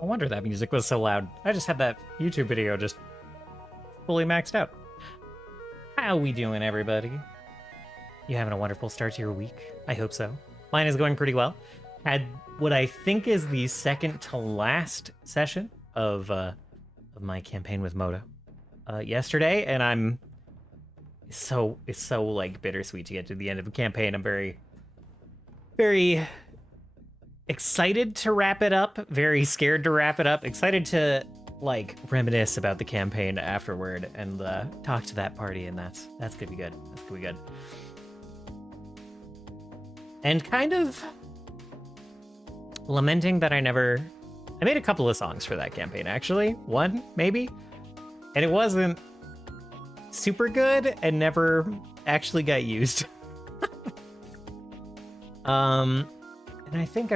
No wonder that music was so loud. I just had that YouTube video just fully maxed out. How we doing, everybody? You having a wonderful start to your week? I hope so. Mine is going pretty well. Had what I think is the second to last session of my campaign with Moto yesterday, and it's so like bittersweet to get to the end of the campaign. I'm very excited to wrap it up, very scared to wrap it up, excited to like reminisce about the campaign afterward and talk to that party, and that's gonna be good. That's gonna be good. And kind of lamenting that I made a couple of songs for that campaign, actually. One, maybe. And it wasn't super good and never actually got used. And I think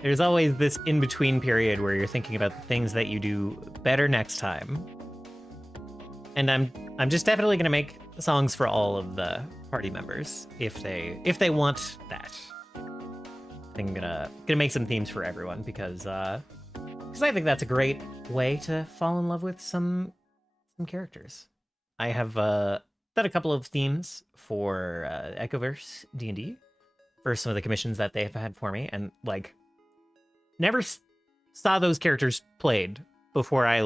there's always this in-between period where you're thinking about the things that you do better next time. And I'm just definitely gonna make songs for all of the party members if they want that. I think I'm gonna make some themes for everyone because I think that's a great way to fall in love with some characters. I have done a couple of themes for Echoverse D&D for some of the commissions that they've had for me, and like never saw those characters played before I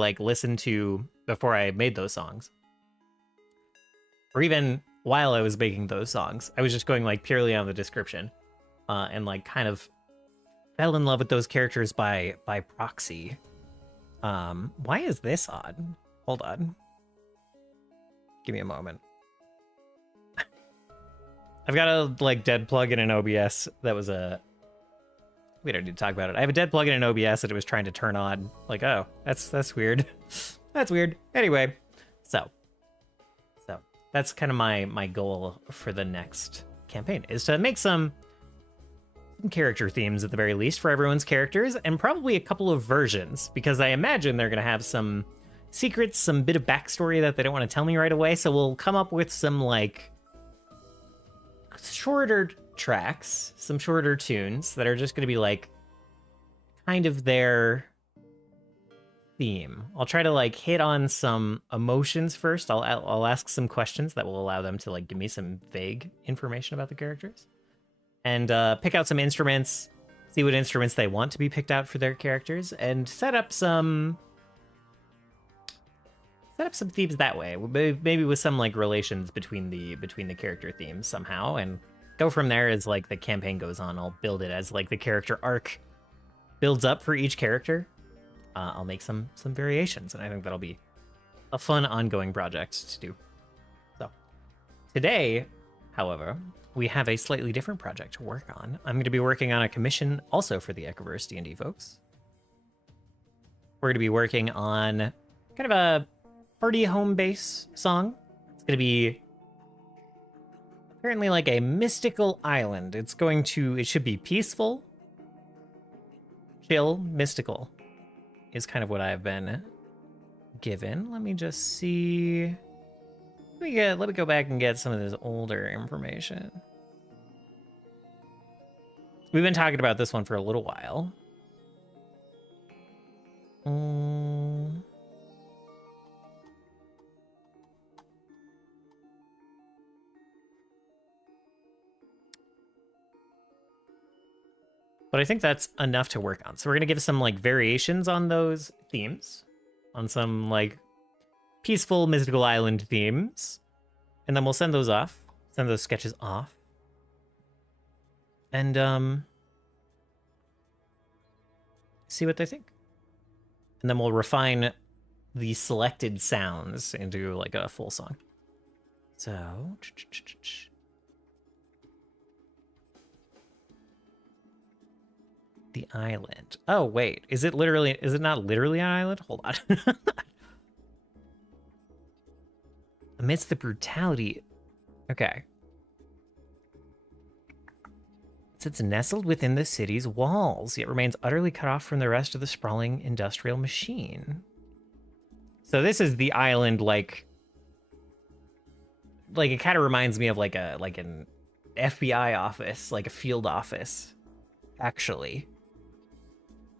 before I made those songs, or even while I was making those songs. I was just going like purely on the description, and like kind of fell in love with those characters by proxy. Why is this odd? Hold on. Give me a moment. I've got a like dead plug in an OBS that was we don't need to talk about it. I have a dead plug in an OBS that it was trying to turn on. Like, oh, that's weird. That's weird. Anyway, so that's kind of my goal for the next campaign, is to make some character themes at the very least for everyone's characters, and probably a couple of versions, because I imagine they're going to have some secrets, some bit of backstory that they don't want to tell me right away. So we'll come up with some like shorter tracks, some shorter tunes that are just going to be like kind of their theme. I'll try to like hit on some emotions first. I'll ask some questions that will allow them to like give me some vague information about the characters, and pick out some instruments, see what instruments they want to be picked out for their characters, and set up some themes that way. Maybe with some like relations between the character themes somehow, and go from there as like the campaign goes on. I'll build it as like the character arc builds up for each character. I'll make some variations, and I think that'll be a fun ongoing project to do. So today, however, we have a slightly different project to work on. I'm going to be working on a commission also for the Echoverse D&D folks. We're going to be working on kind of a party home base song. It's going to be apparently like a mystical island. It should be peaceful, chill, mystical is kind of what I've been given. Let me just see. Let me go back and get some of this older information. We've been talking about this one for a little while. But I think that's enough to work on. So we're going to give some like variations on those themes, on some like peaceful mystical island themes, and then we'll send those sketches off, and see what they think. And then we'll refine the selected sounds into like a full song. So the island. Oh, wait. Is it not literally an island? Hold on. Amidst the brutality. Okay. It sits nestled within the city's walls, yet remains utterly cut off from the rest of the sprawling industrial machine. So this is the island, like it kind of reminds me of like an FBI office, like a field office, actually.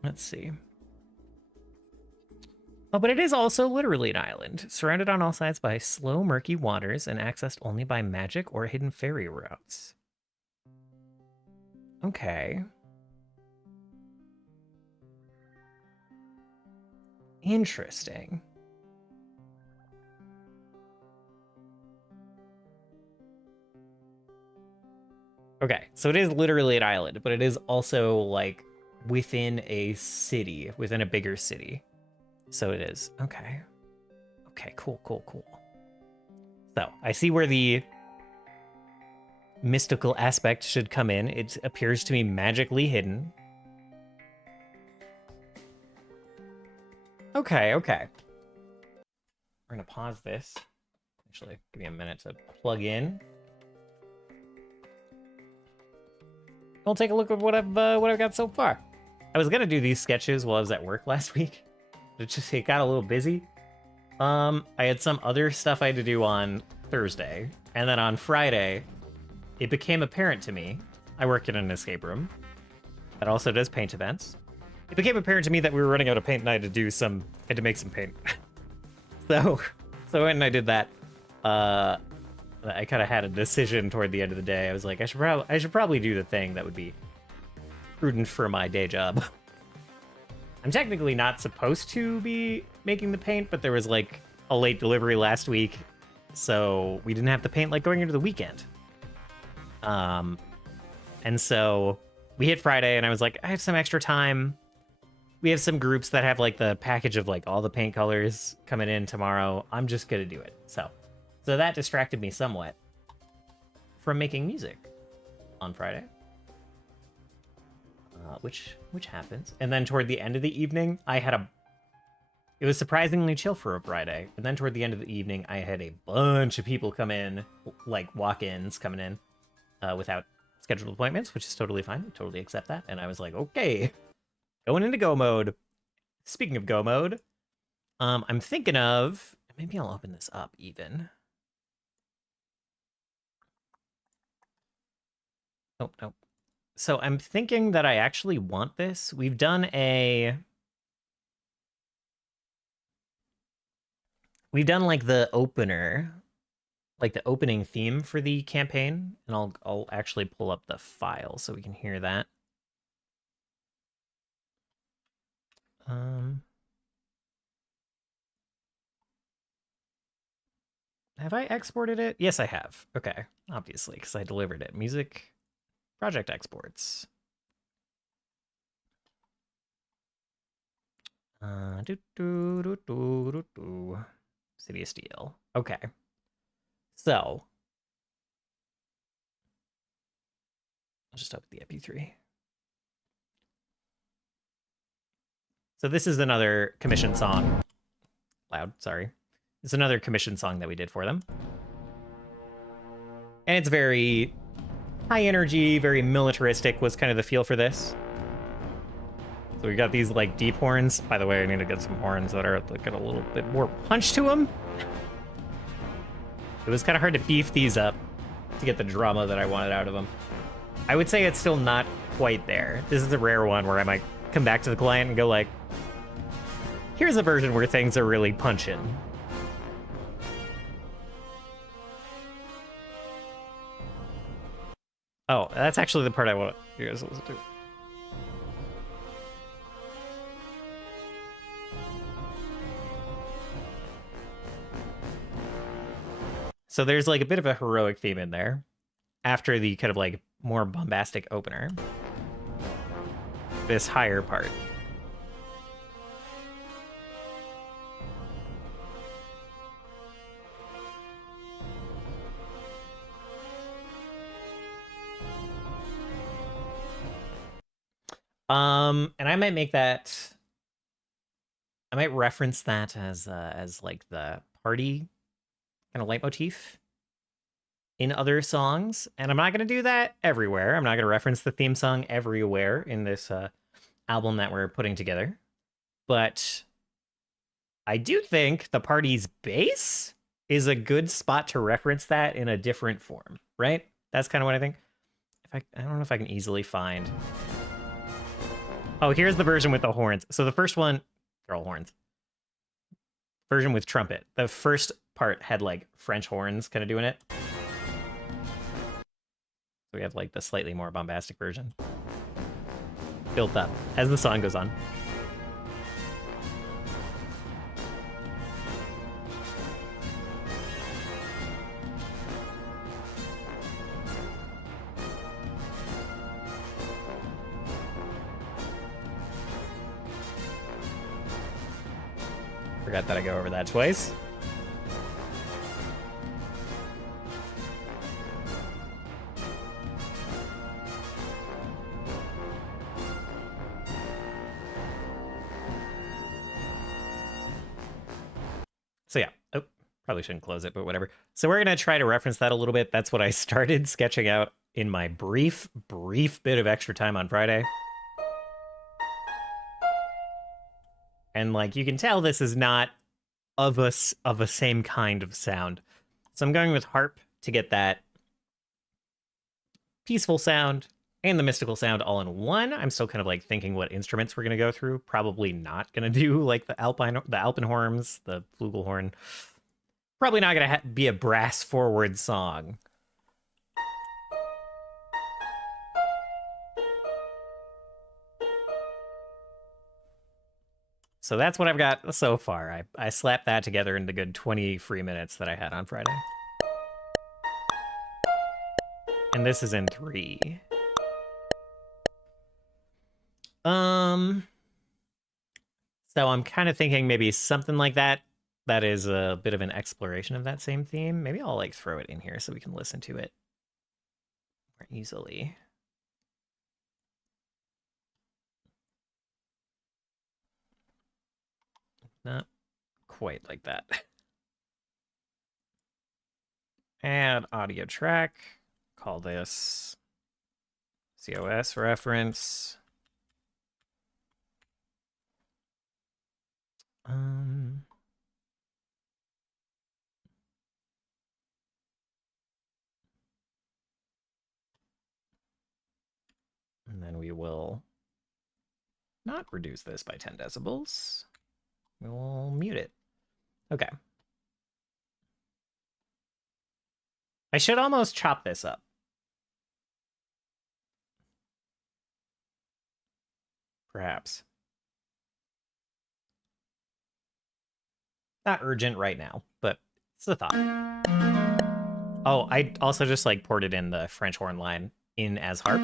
Let's see. Oh, but it is also literally an island, surrounded on all sides by slow, murky waters and accessed only by magic or hidden ferry routes. Okay. Interesting. Okay, so it is literally an island, but it is also like within a city, within a bigger city. So it is. Okay. Okay, cool. So I see where the mystical aspect should come in. It appears to be magically hidden. Okay. We're gonna pause this. Actually, give me a minute to plug in. We'll take a look at what I've got so far. I was gonna do these sketches while I was at work last week. It got a little busy. I had some other stuff I had to do on Thursday, and then on Friday, it became apparent to me. I work in an escape room that also does paint events. It became apparent to me that we were running out of paint, and I had to make some paint. so I went and I did that. I kind of had a decision toward the end of the day. I was like, I should probably do the thing that would be prudent for my day job. I'm technically not supposed to be making the paint, but there was like a late delivery last week, so we didn't have the paint like going into the weekend. And so we hit Friday, and I was like, I have some extra time. We have some groups that have like the package of like all the paint colors coming in tomorrow. I'm just gonna do it. So that distracted me somewhat from making music on Friday. Which happens. And then toward the end of the evening, it was surprisingly chill for a Friday. And then toward the end of the evening, I had a bunch of people come in, like walk-ins coming in without scheduled appointments, which is totally fine. I totally accept that. And I was like, okay, going into go mode. Speaking of go mode, I'm thinking of, maybe I'll open this up even. Oh, no. So I'm thinking that I actually want this. We've done like the opener, like the opening theme for the campaign, and I'll actually pull up the file so we can hear that. Have I exported it? Yes, I have. Okay, obviously, because I delivered it. Music project exports. City of Steel. Okay. So I'll just open the MP3. So this is another commission song. Loud, sorry. It's another commission song that we did for them. And it's very high energy, very militaristic was kind of the feel for this. So we got these like deep horns. By the way, I need to get some horns that are like, got a little bit more punch to them. It was kind of hard to beef these up to get the drama that I wanted out of them. I would say it's still not quite there. This is a rare one where I might come back to the client and go like, here's a version where things are really punching. Oh, that's actually the part I want you guys to listen to. So there's like a bit of a heroic theme in there after the kind of like more bombastic opener. This higher part. And I might make that, I might reference that as like the party kind of leitmotif in other songs. And I'm not going to do that everywhere. I'm not going to reference the theme song everywhere in this album that we're putting together. But I do think the party's bass is a good spot to reference that in a different form, right? That's kind of what I think. I don't know if I can easily find. Oh, here's the version with the horns. So the first one, girl horns. Version with trumpet. The first part had like French horns kind of doing it. So we have like the slightly more bombastic version. Built up as the song goes on. Forgot that I go over that twice. So yeah, oh, probably shouldn't close it, but whatever. So we're going to try to reference that a little bit. That's what I started sketching out in my brief bit of extra time on Friday. And like you can tell, this is not of a same kind of sound. So I'm going with harp to get that peaceful sound and the mystical sound all in one. I'm still kind of like thinking what instruments we're going to go through. Probably not going to do like the alpenhorns, the flugelhorn. Probably not going to be a brass forward song. So that's what I've got so far. I slapped that together in the good 20 free minutes that I had on Friday. And this is in 3. So I'm kind of thinking maybe something like that. That is a bit of an exploration of that same theme. Maybe I'll like throw it in here so we can listen to it more easily. Not quite like that. Add audio track. Call this COS reference. And then we will not reduce this by 10 decibels. We will mute it. Okay. I should almost chop this up. Perhaps. Not urgent right now, but it's a thought. Oh, I also just like ported in the French horn line in as harp.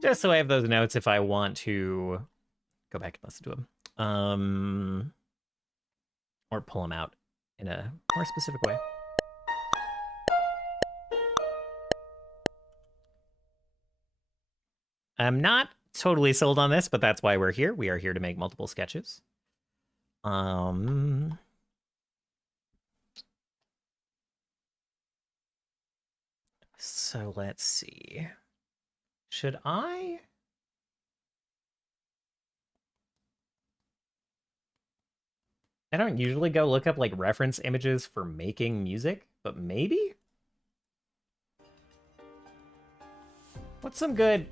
Just so I have those notes if I want to go back and listen to them. Or pull them out in a more specific way. I'm not totally sold on this, but that's why we're here. We are here to make multiple sketches. So let's see. Should I? I don't usually go look up like reference images for making music, but maybe? What's some good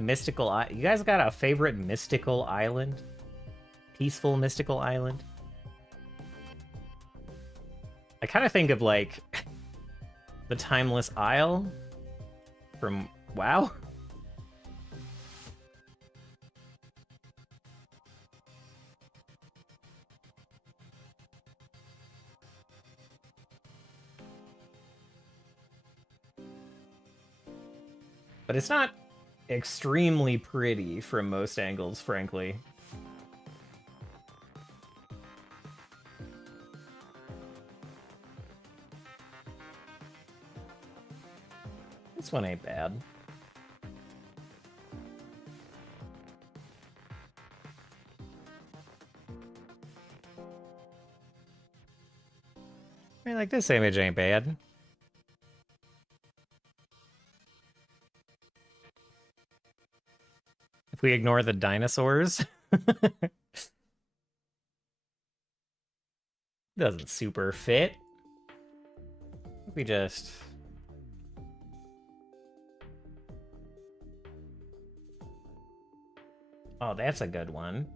mystical... You guys got a favorite mystical island? Peaceful mystical island? I kind of think of like the Timeless Isle from WoW. But it's not extremely pretty from most angles, frankly. This one ain't bad. I mean, like, this image ain't bad. If we ignore the dinosaurs. Doesn't super fit. We just... Oh, that's a good one.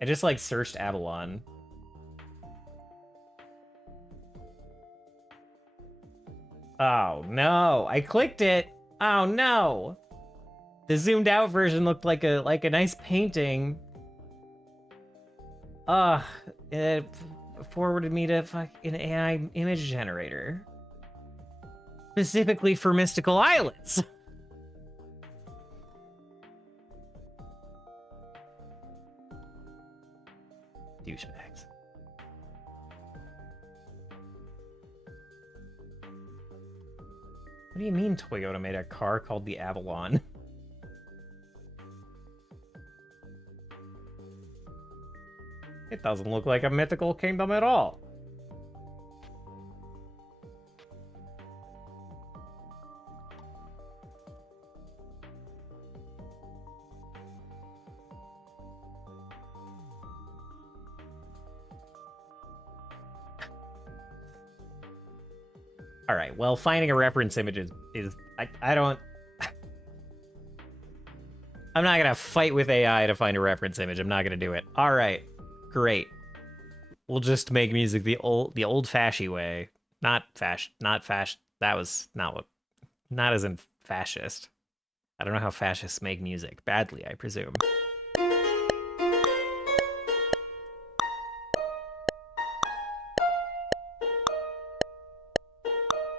I just, like, searched Avalon. Oh, no. I clicked it. Oh, no. The zoomed out version looked like a nice painting. It forwarded me to an AI image generator. Specifically for Mystical Islands. Douchebags. What do you mean Toyota made a car called the Avalon? It doesn't look like a mythical kingdom at all. All right, well, finding a reference image is I don't... I'm not gonna fight with AI to find a reference image. I'm not gonna do it. All right, great. We'll just make music the old-fashioned way. Not fascist. That was not as in fascist. I don't know how fascists make music. Badly, I presume.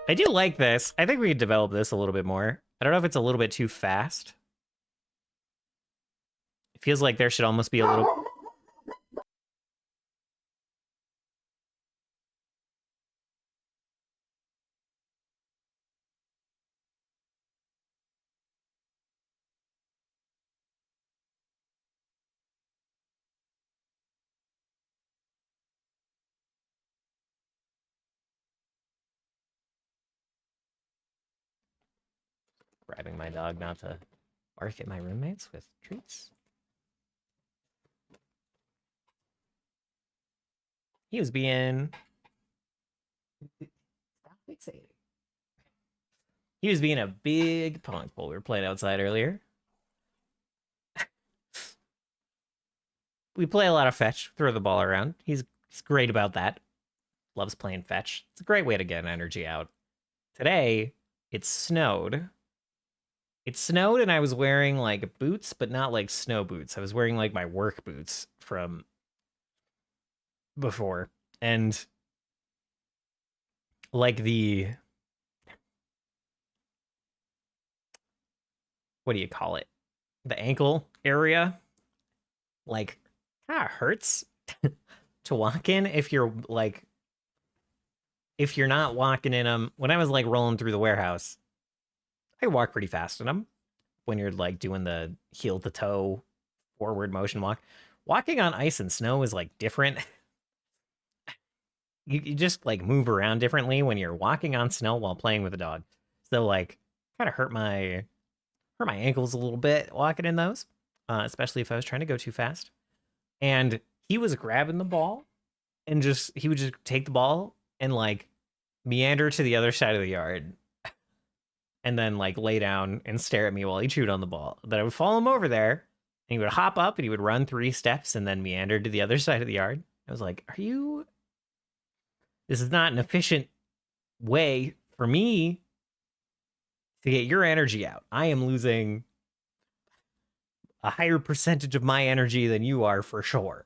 I do like this. I think we could develop this a little bit more. I don't know if it's a little bit too fast. It feels like there should almost be a little... Bribing my dog not to bark at my roommates with treats. He was being... Stop fixating. He was being a big punk while we were playing outside earlier. We play a lot of fetch, throw the ball around. He's great about that. Loves playing fetch. It's a great way to get energy out. Today, it snowed. It snowed and I was wearing like boots, but not like snow boots. I was wearing like my work boots from before. And like what do you call it? The ankle area, like, kind of hurts to walk in if you're not walking in them. When I was like rolling through the warehouse, I walk pretty fast in them when you're like doing the heel to toe forward motion walk. Walking on ice and snow is like different. You just like move around differently when you're walking on snow while playing with a dog. So like kind of hurt my ankles a little bit walking in those, especially if I was trying to go too fast. And he was grabbing the ball and he would just take the ball and like meander to the other side of the yard and then like lay down and stare at me while he chewed on the ball. Then I would follow him over there and he would hop up and he would run 3 steps and then meander to the other side of the yard. I was like, this is not an efficient way for me to get your energy out. I am losing a higher percentage of my energy than you are for sure.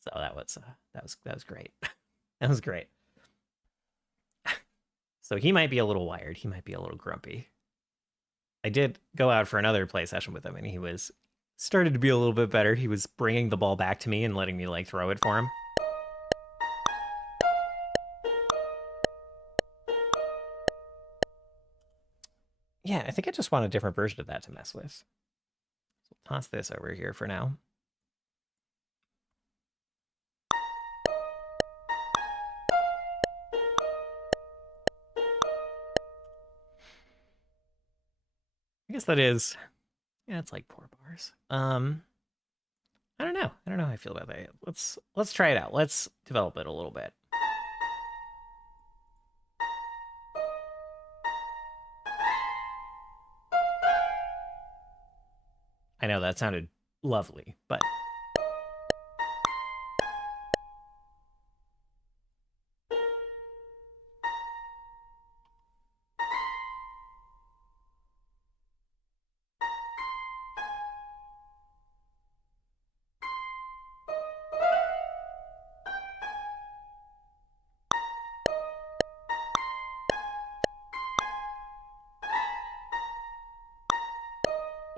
So that was great. That was great. So he might be a little wired. He might be a little grumpy. I did go out for another play session with him, and he started to be a little bit better. He was bringing the ball back to me and letting me like throw it for him. Yeah, I think I just want a different version of that to mess with. So we'll toss this over here for now. I guess that is Yeah, it's like 4 bars. I don't know. I don't know how I feel about that. Let's try it out. Let's develop it a little bit. I know that sounded lovely, but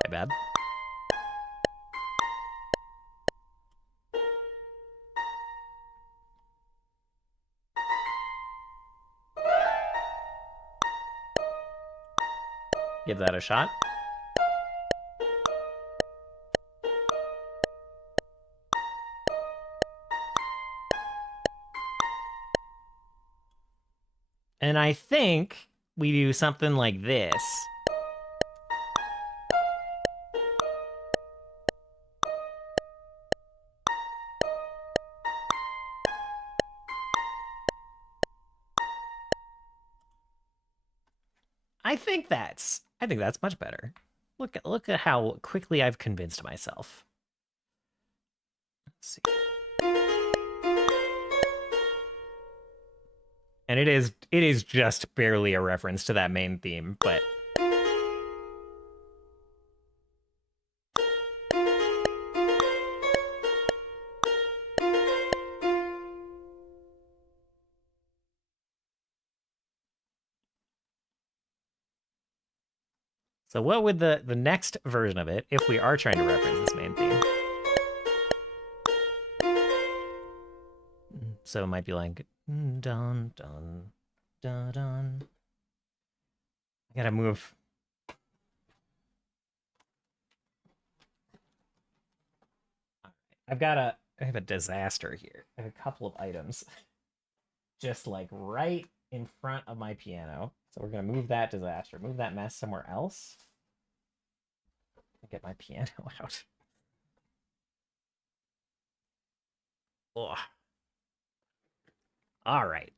my bad. Give that a shot. And I think we do something like this. I think that's much better. Look at how quickly I've convinced myself. Let's see. And it is just barely a reference to that main theme, but so what would the next version of it, if we are trying to reference this main theme? So it might be like dun dun dun dun. I gotta move. I have a disaster here. I have a couple of items just like right in front of my piano. So we're gonna move that disaster, move that mess somewhere else. Get my piano out. Ugh. All right.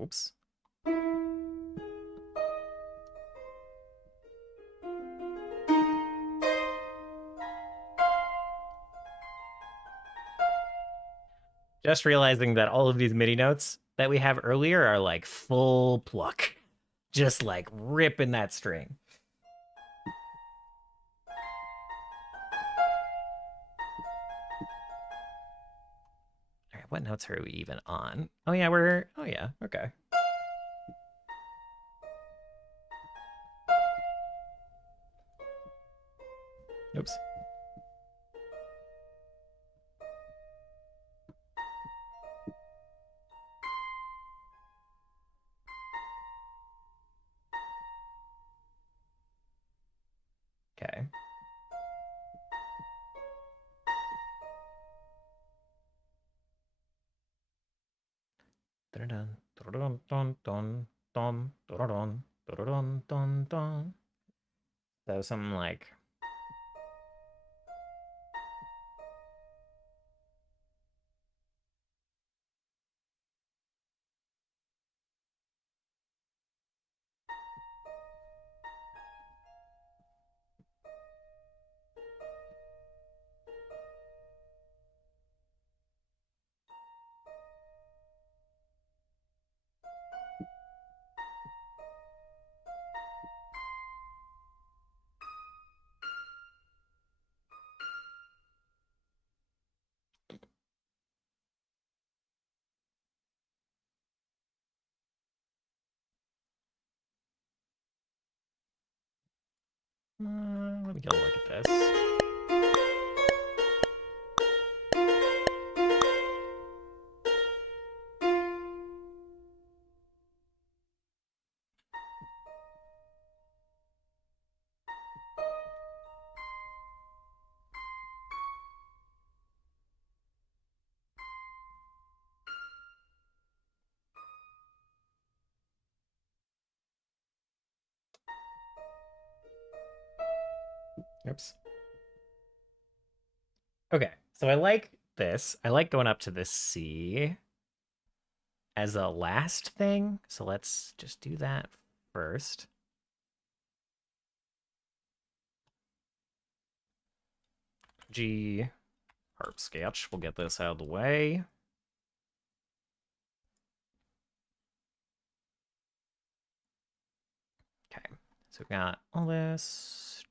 Oops. Just realizing that all of these MIDI notes that we have earlier are like full pluck. Just like ripping that string. All right, what notes are we even on? Oh yeah, okay. Oops. Okay. So something like let me go look at this. Oops. Okay, so I like this. I like going up to this C as a last thing. So let's just do that first. G, harp sketch. We'll get this out of the way. Okay, so we got all this.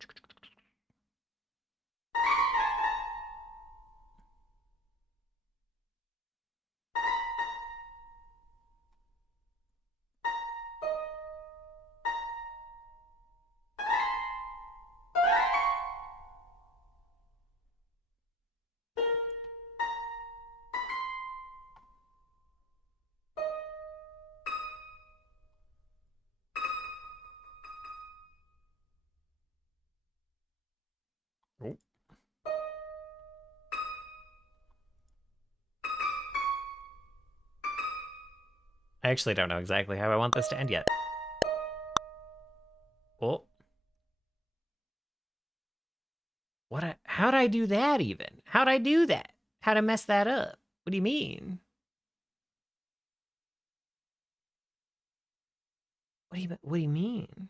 Oh. I actually don't know exactly how I want this to end yet. Oh. How'd I do that even? How'd I do that? How'd I mess that up? What do you mean? What do you mean?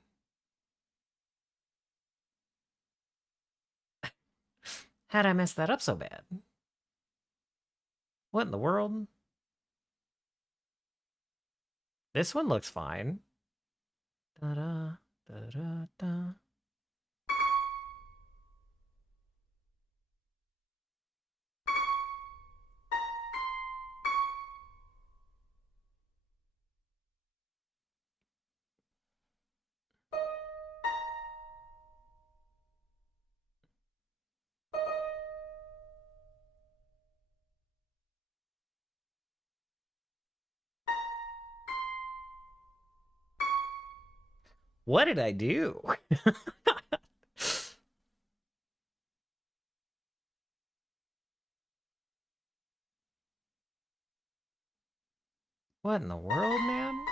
How'd I mess that up so bad? What in the world? This one looks fine. Da da da da da. What did I do? What in the world, man?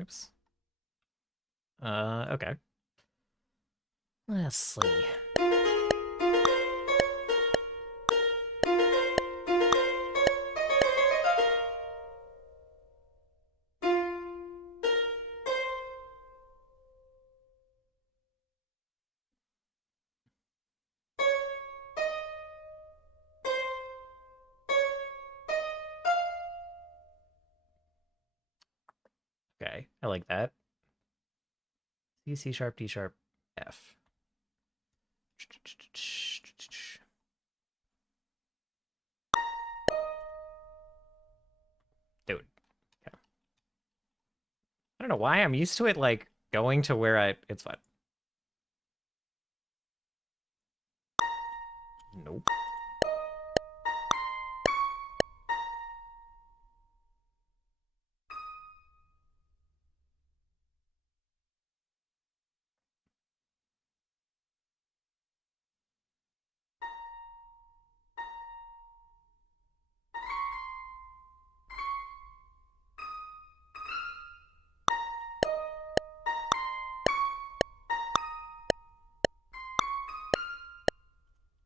Oops. Okay. Let's see. Okay, I like that. C, C sharp, D sharp, F. Dude. Okay. I don't know why I'm used to it, like, going to where it's fine. Nope.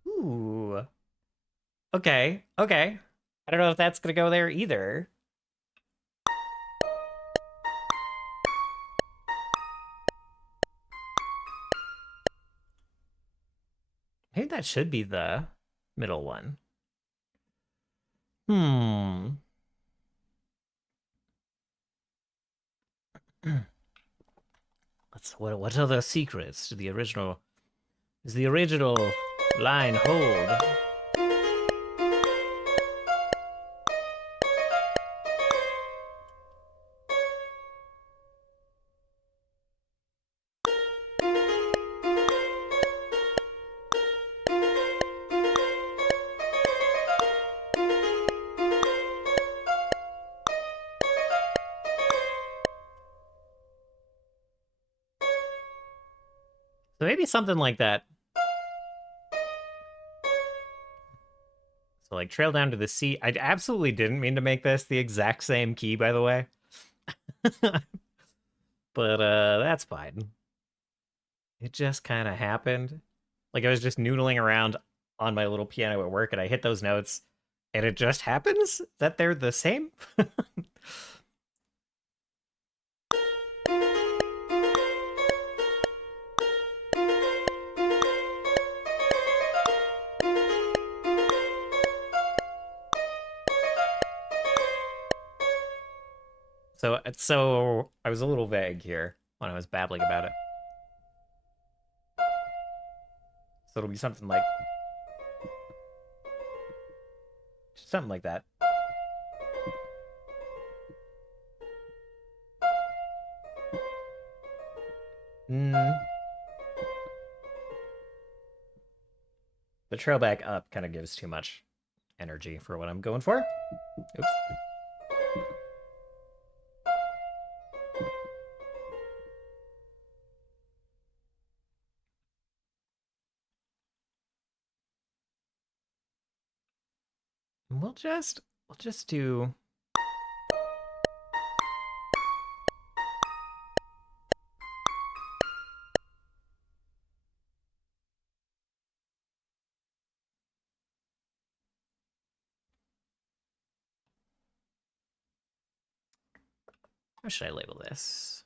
Ooh. Okay, okay. I don't know if that's gonna go there either. Maybe that should be the middle one. Hmm. What are the secrets to the original? Is the original line hold? So maybe something like that. So like trail down to the sea. I absolutely didn't mean to make this the exact same key, by the way. But that's fine. It just kind of happened. Like I was just noodling around on my little piano at work and I hit those notes and it just happens that they're the same. So I was a little vague here when I was babbling about it. So it'll be something like that. Mm, the trail back up kind of gives too much energy for what I'm going for. Oops. We'll just do. How should I label this?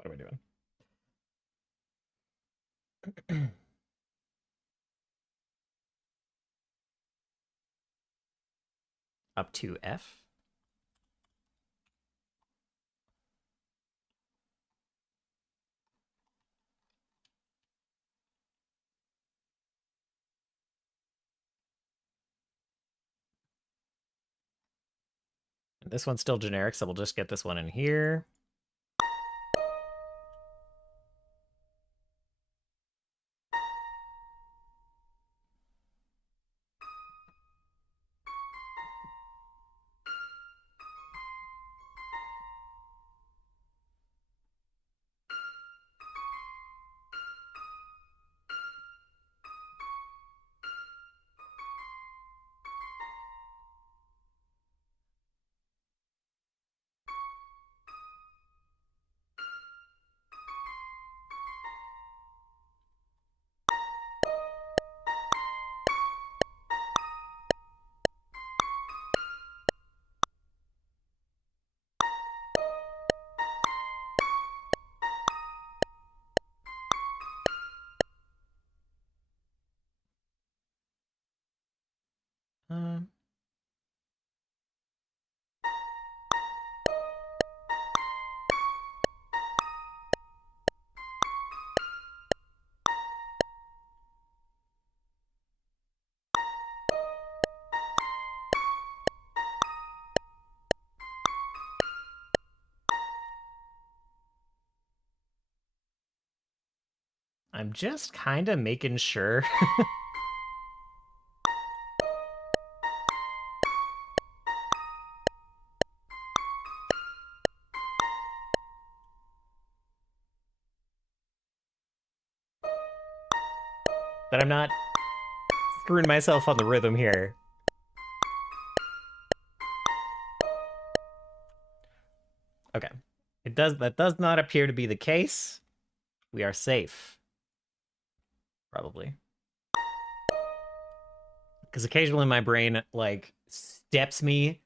What am I doing? Up to F. And this one's still generic, so we'll just get this one in here. Um, I'm just kind of making sure that I'm not screwing myself on the rhythm here. Okay. That does not appear to be the case. We are safe. Probably. Because occasionally my brain, like, steps me,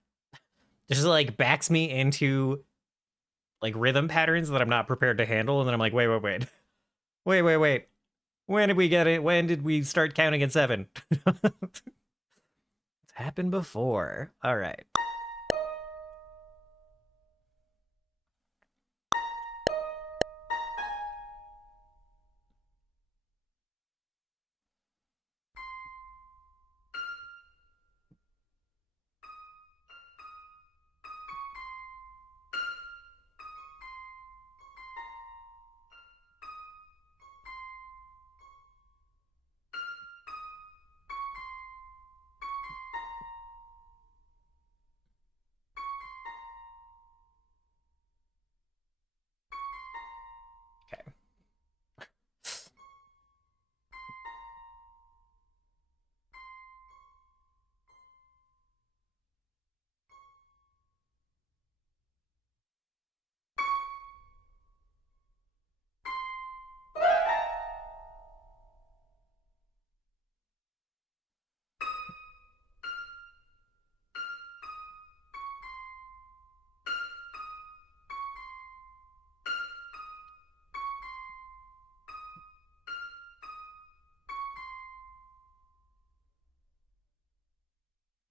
just, like, backs me into, like, rhythm patterns that I'm not prepared to handle, and then I'm like, wait. Wait. When did we get it? When did we start counting at 7? It's happened before. All right. Okay.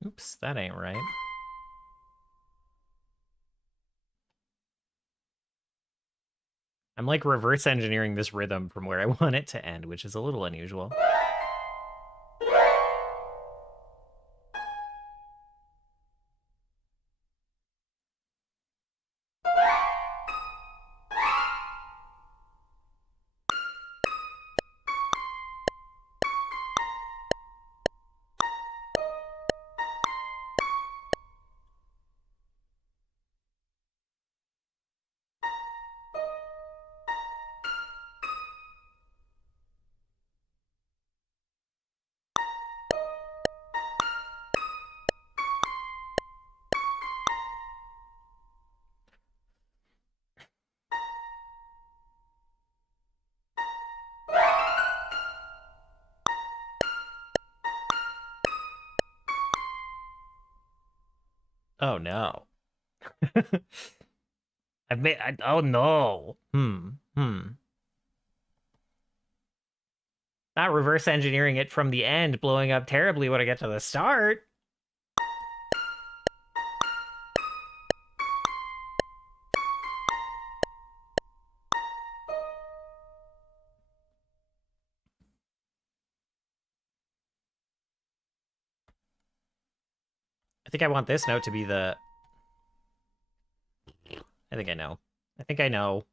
Oops, that ain't right. I'm like reverse engineering this rhythm from where I want it to end, which is a little unusual. Oh no. Oh no. Not reverse engineering it from the end, blowing up terribly when I get to the start. I think I want this note to be the... I think I know. I think I know.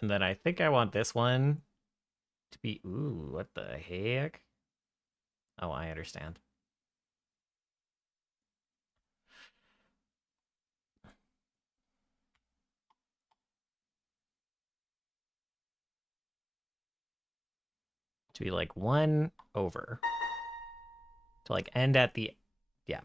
And then I think I want this one to be... Ooh, what the heck? Oh, I understand. To be like 1 over. To like end at the... Yeah.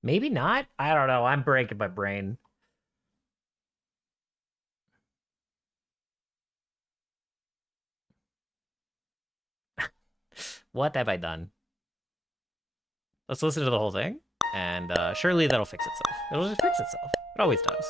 Maybe not? I don't know. I'm breaking my brain. What have I done? Let's listen to the whole thing, and surely that'll fix itself. It'll just fix itself. It always does.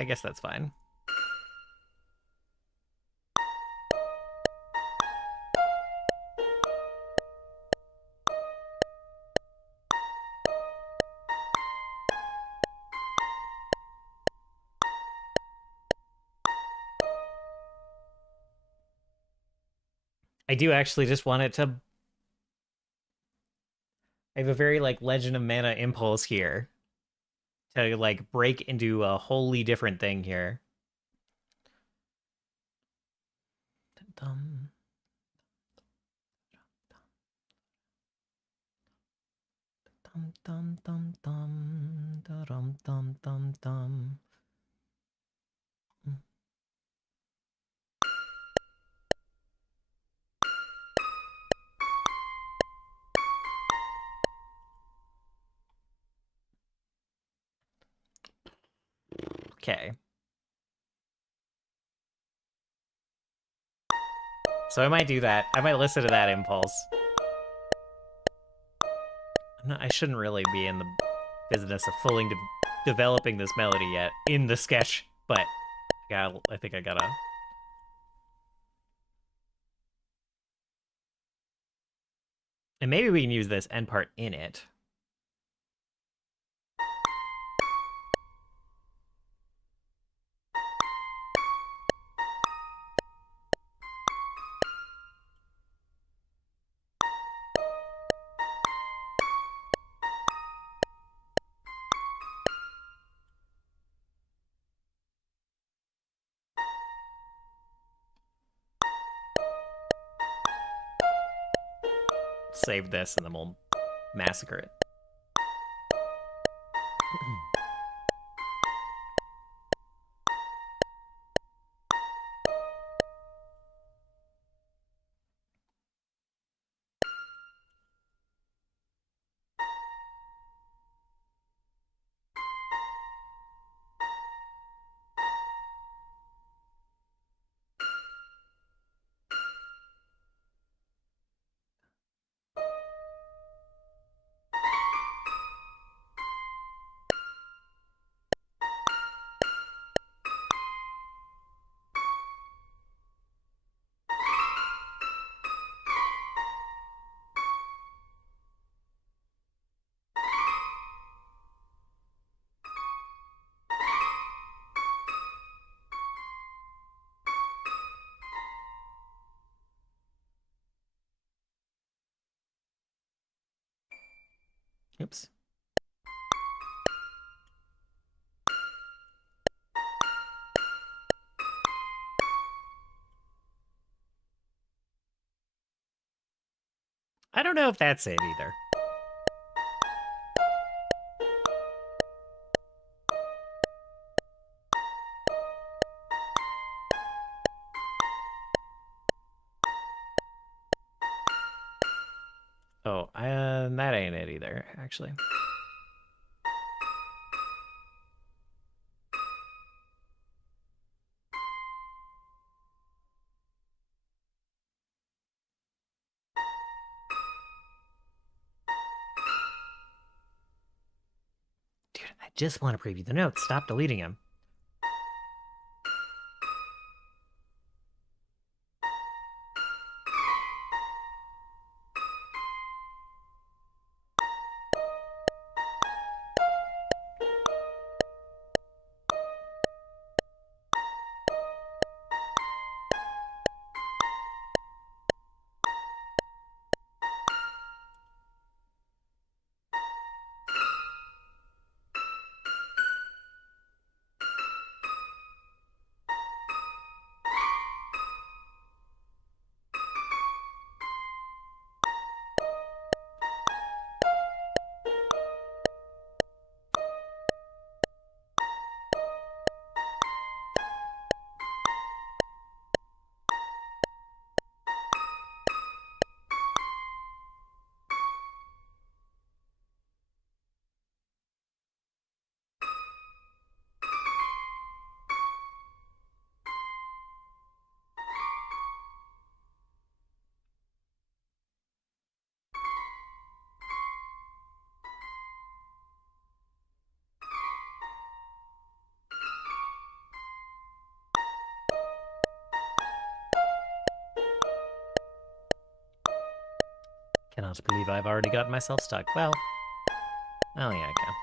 I guess that's fine. I do actually just want it to... I have a very, like, Legend of Mana impulse here to, like, break into a wholly different thing here. Dum, dum, dum, dum, dum, dum, dum, dum, dum. Okay. So I might do that. I might listen to that impulse. I shouldn't really be in the business of fully developing this melody yet in the sketch, but I think I gotta. And maybe we can use this end part in it. Save this and then we'll massacre it. Oops. I don't know if that's it either. Oh, that ain't it either, actually. Dude, I just want to preview the notes. Stop deleting them. Cannot believe I've already gotten myself stuck. Well, oh yeah, I can.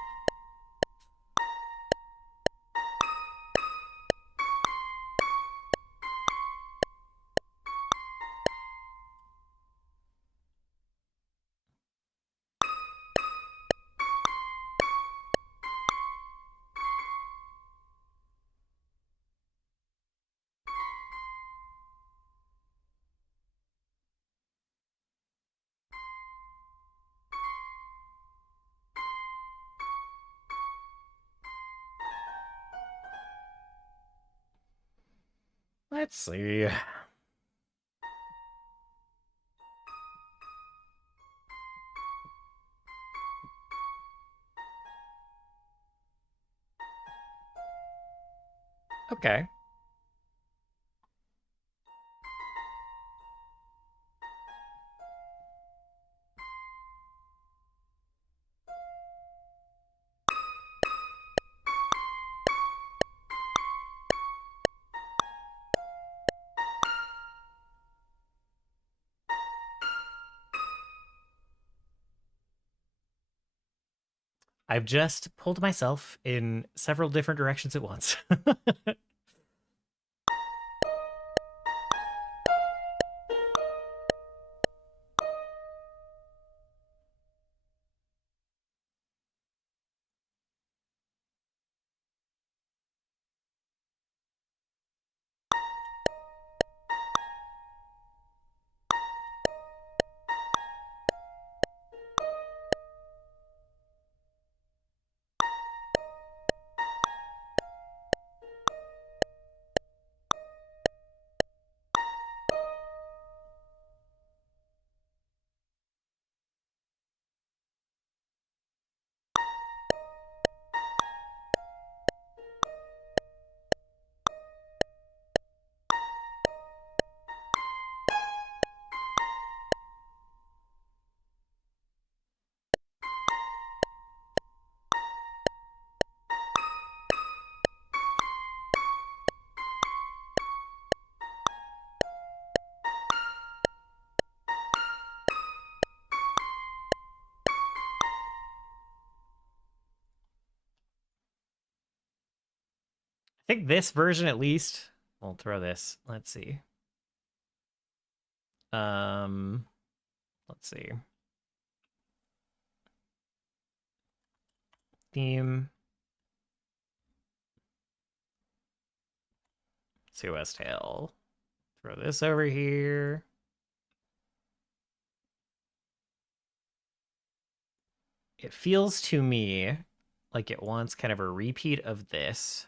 Let's see. Okay. I've just pulled myself in several different directions at once. I think this version at least. We'll throw this. Let's see. Um, let's see. Theme. COS tail. Throw this over here. It feels to me like it wants kind of a repeat of this.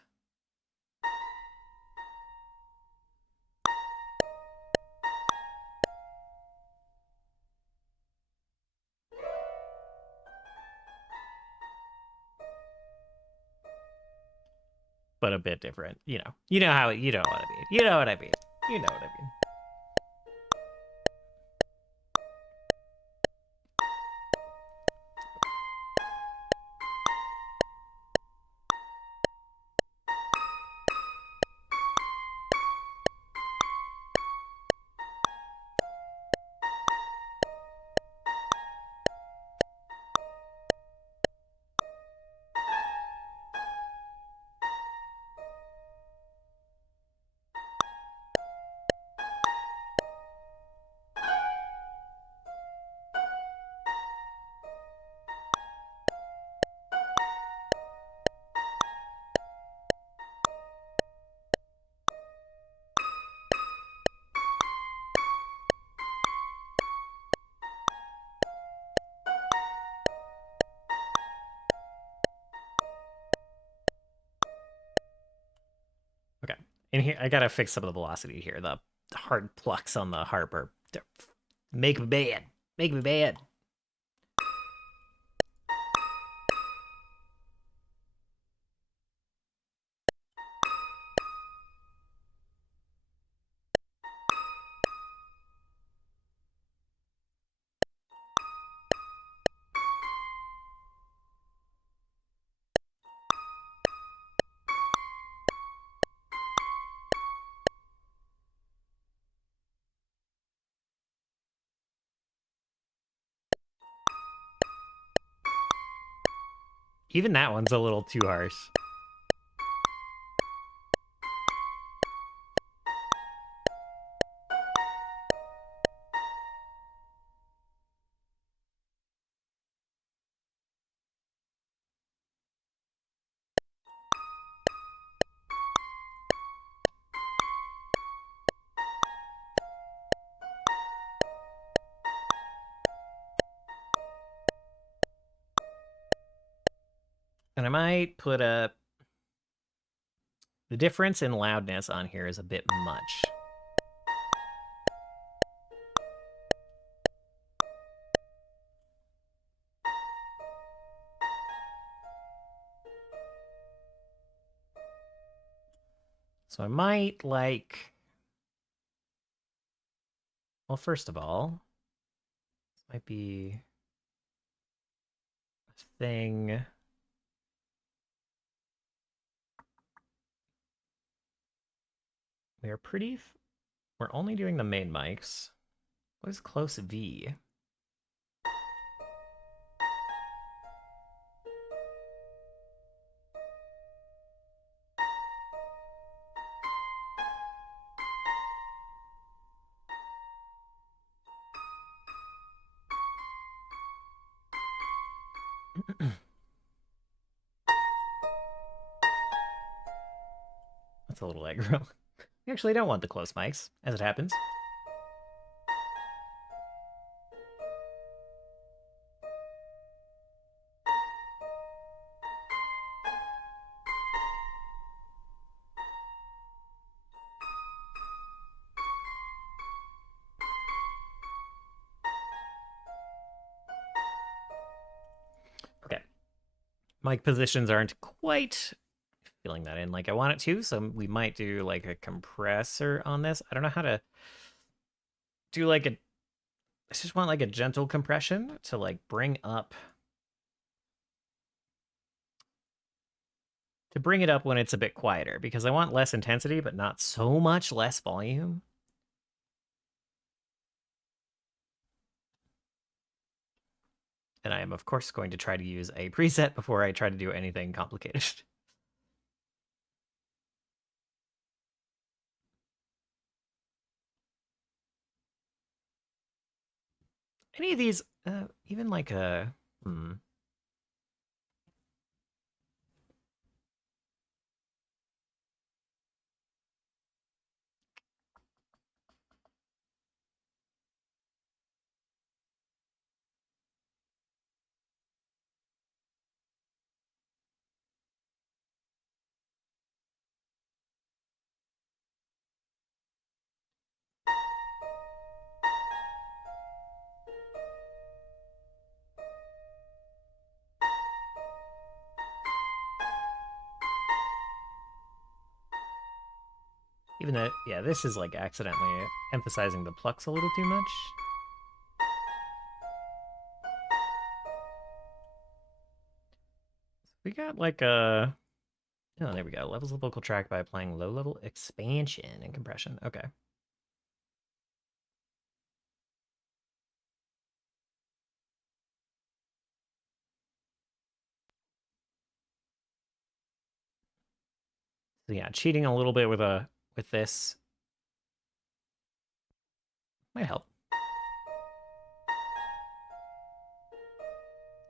But a bit different. You know how you know what I mean. You know what I mean. You know what I mean. Okay. And here, I gotta fix some of the velocity here. The hard plucks on the harp are make me bad. Make me bad. Even that one's a little too harsh. And I might put up the difference in loudness on here is a bit much. So I might like, well, first of all, this might be a thing. We are pretty, we're only doing the main mics. What is close V? That's a little aggro. We actually don't want the close mics, as it happens. Okay. Mic positions aren't quite filling that in like I want it to, so we might do like a compressor on this. I don't know how to do like a, I just want like a gentle compression to like bring up, to bring it up when it's a bit quieter, because I want less intensity, but not so much less volume. And I am, of course, going to try to use a preset before I try to do anything complicated. Any of these, even like a, even though, yeah, this is like accidentally emphasizing the plucks a little too much. We got like a, oh, there we go. Levels the vocal track by applying low-level expansion and compression. Okay. So yeah, cheating a little bit with this might help.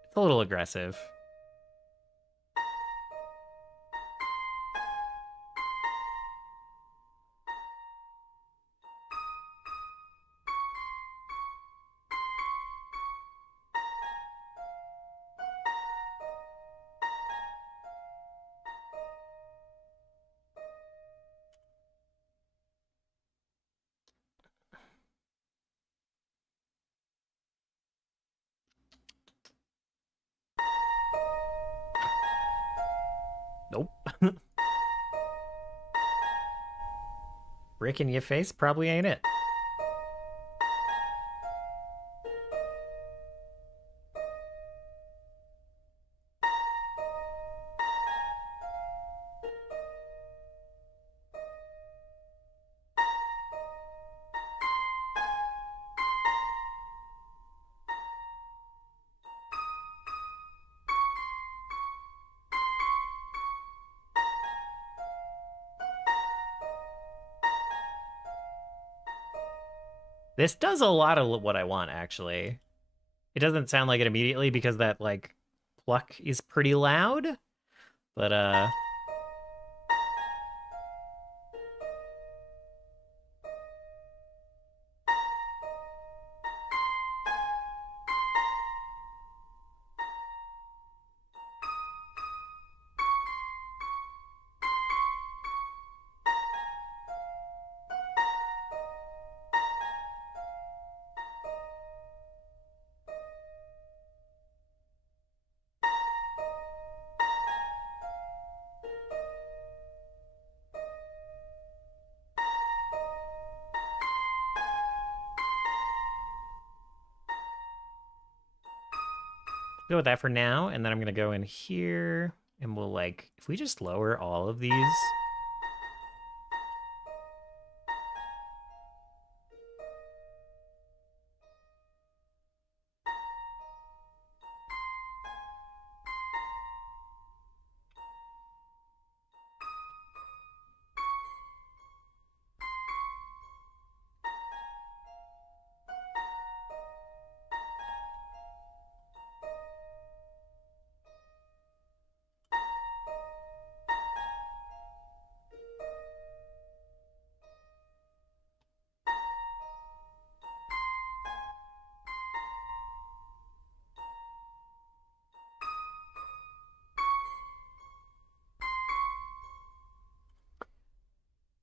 It's a little aggressive. Nope. Brick in your face probably ain't it. This does a lot of what I want, actually. It doesn't sound like it immediately because that, like, pluck is pretty loud. But, go with that for now, and then I'm gonna go in here, and we'll, like, if we just lower all of these.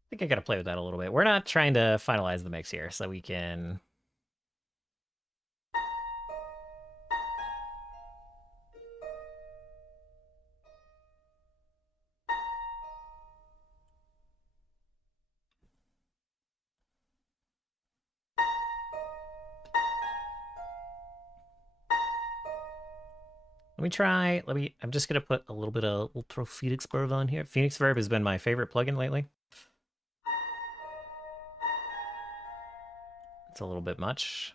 I think I gotta play with that a little bit. We're not trying to finalize the mix here, so we can... I'm just gonna put a little bit of Ultra Phoenix Verb on here. Phoenix Verb has been my favorite plugin lately. It's a little bit much.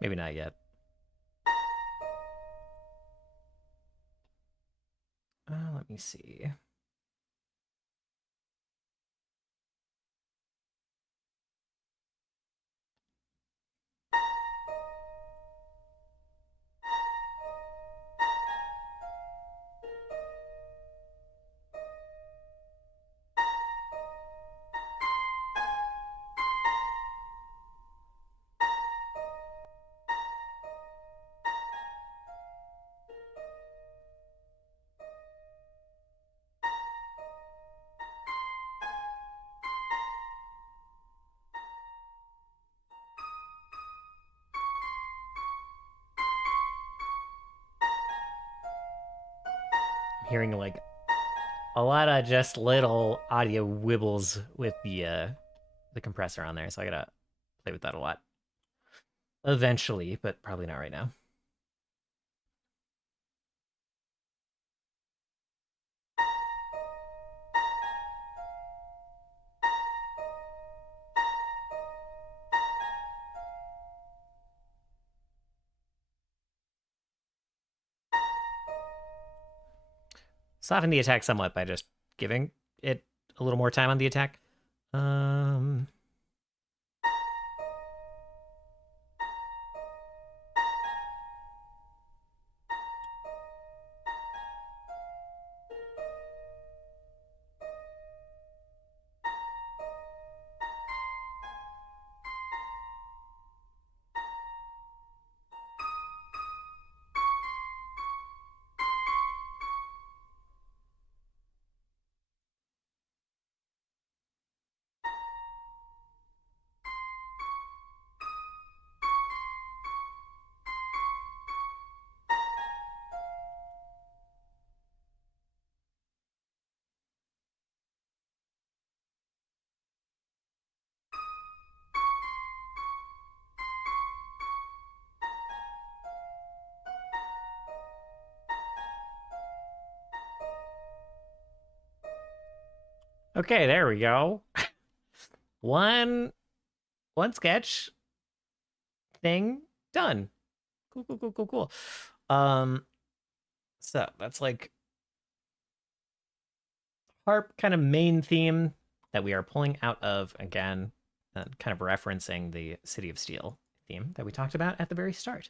Maybe not yet. Let me see. I'm hearing, like, a lot of just little audio wibbles with the compressor on there, so I gotta play with that a lot. Eventually, but probably not right now. Soften the attack somewhat by just giving it a little more time on the attack. Okay, there we go. one sketch thing done. Cool, cool, cool, cool, cool. So that's like harp kind of main theme that we are pulling out of again, kind of referencing the City of Steel theme that we talked about at the very start.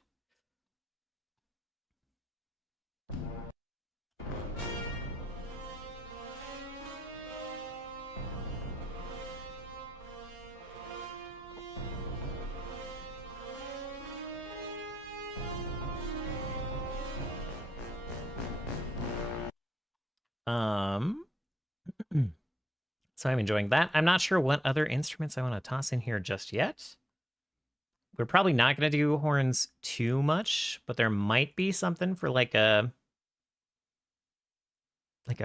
Um, so I'm enjoying that. I'm not sure what other instruments I want to toss in here just yet. We're probably not going to do horns too much, but there might be something for like a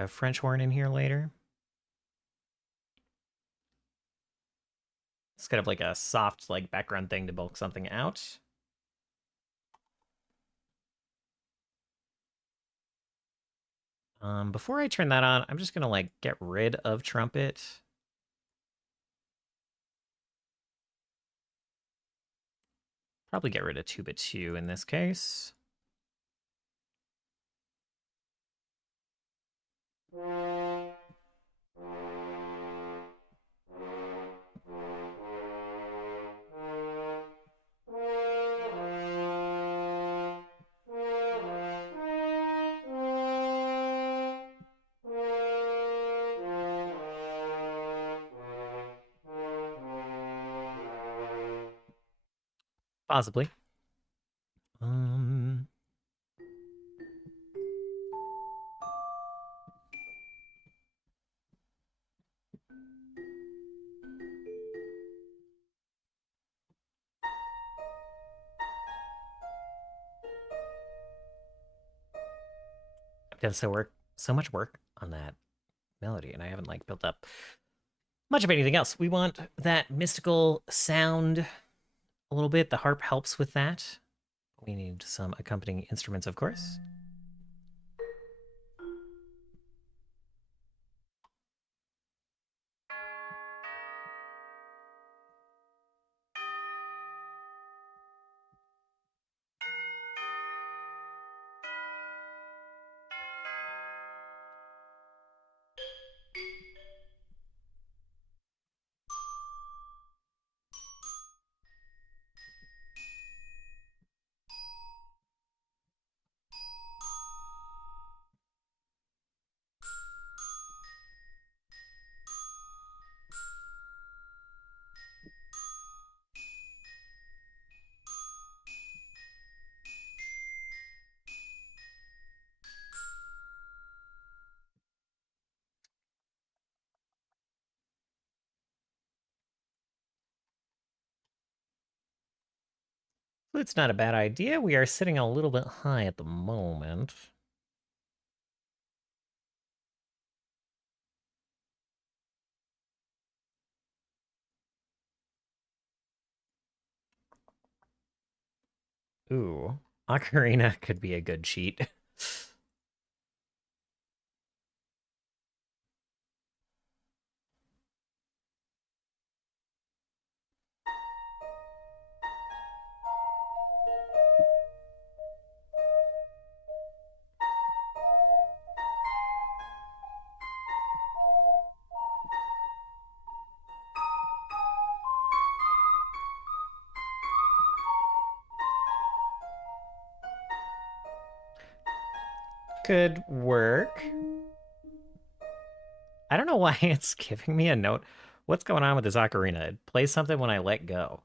French horn in here later. It's kind of like a soft like background thing to bulk something out. Before I turn that on, I'm just gonna like get rid of trumpet. Probably get rid of tuba too in this case. Possibly. I've done so much work on that melody, and I haven't like built up much of anything else. We want that mystical sound a little bit. The harp helps with that. We need some accompanying instruments, of course. Flute's not a bad idea. We are sitting a little bit high at the moment. Ooh, Ocarina could be a good cheat. Could work. I don't know why it's giving me a note. What's going on with this ocarina? It plays something when I let go.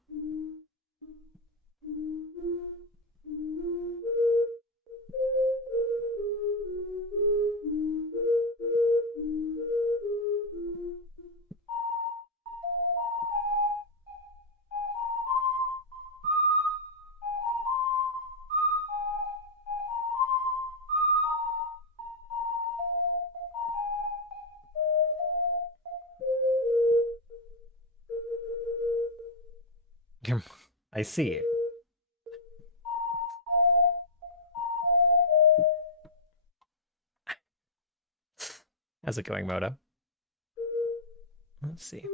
I see. How's it going, Moto? Let's see.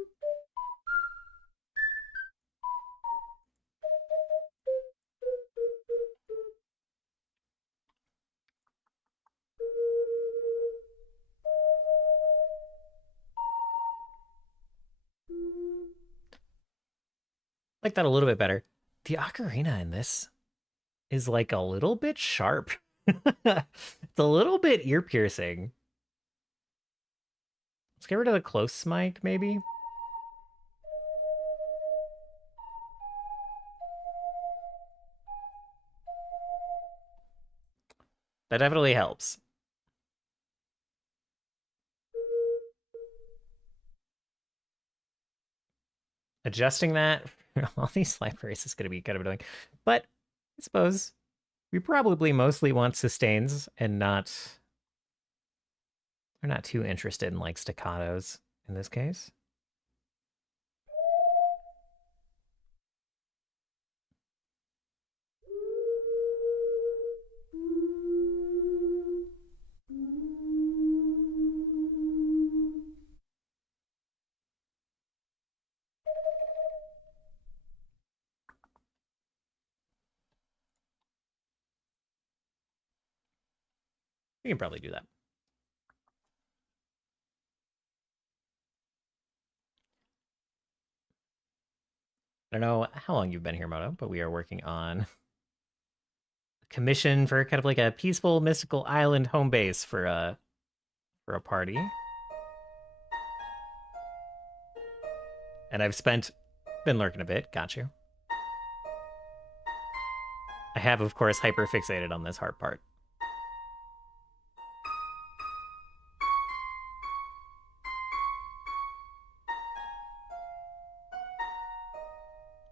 Like that a little bit better. The ocarina in this is like a little bit sharp. It's a little bit ear piercing. Let's get rid of the close mic, maybe. That definitely helps. Adjusting that all these libraries is going to be kind of annoying. But I suppose we probably mostly want sustains and not. We're not too interested in like staccatos in this case. We can probably do that. I don't know how long you've been here, Moto, but we are working on a commission for kind of like a peaceful, mystical island home base for a party. And I've been lurking a bit. Got you. I have, of course, hyper fixated on this harp part.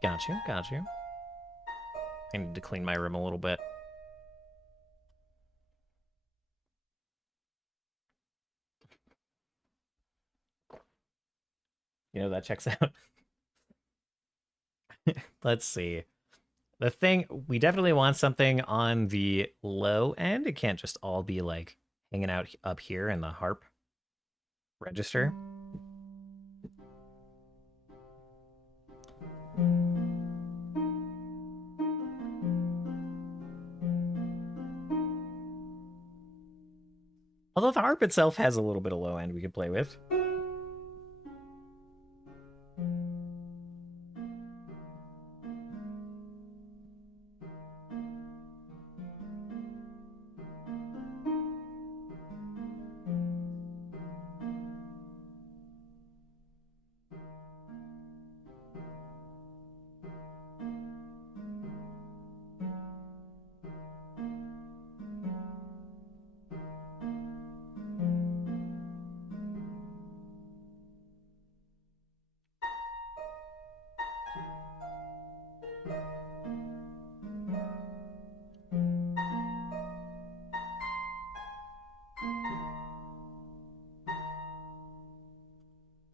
Got you. Got you. I need to clean my room a little bit. You know, that checks out. Let's see. The thing, we definitely want something on the low end. It can't just all be like hanging out up here in the harp register. Although the harp itself has a little bit of low end we could play with.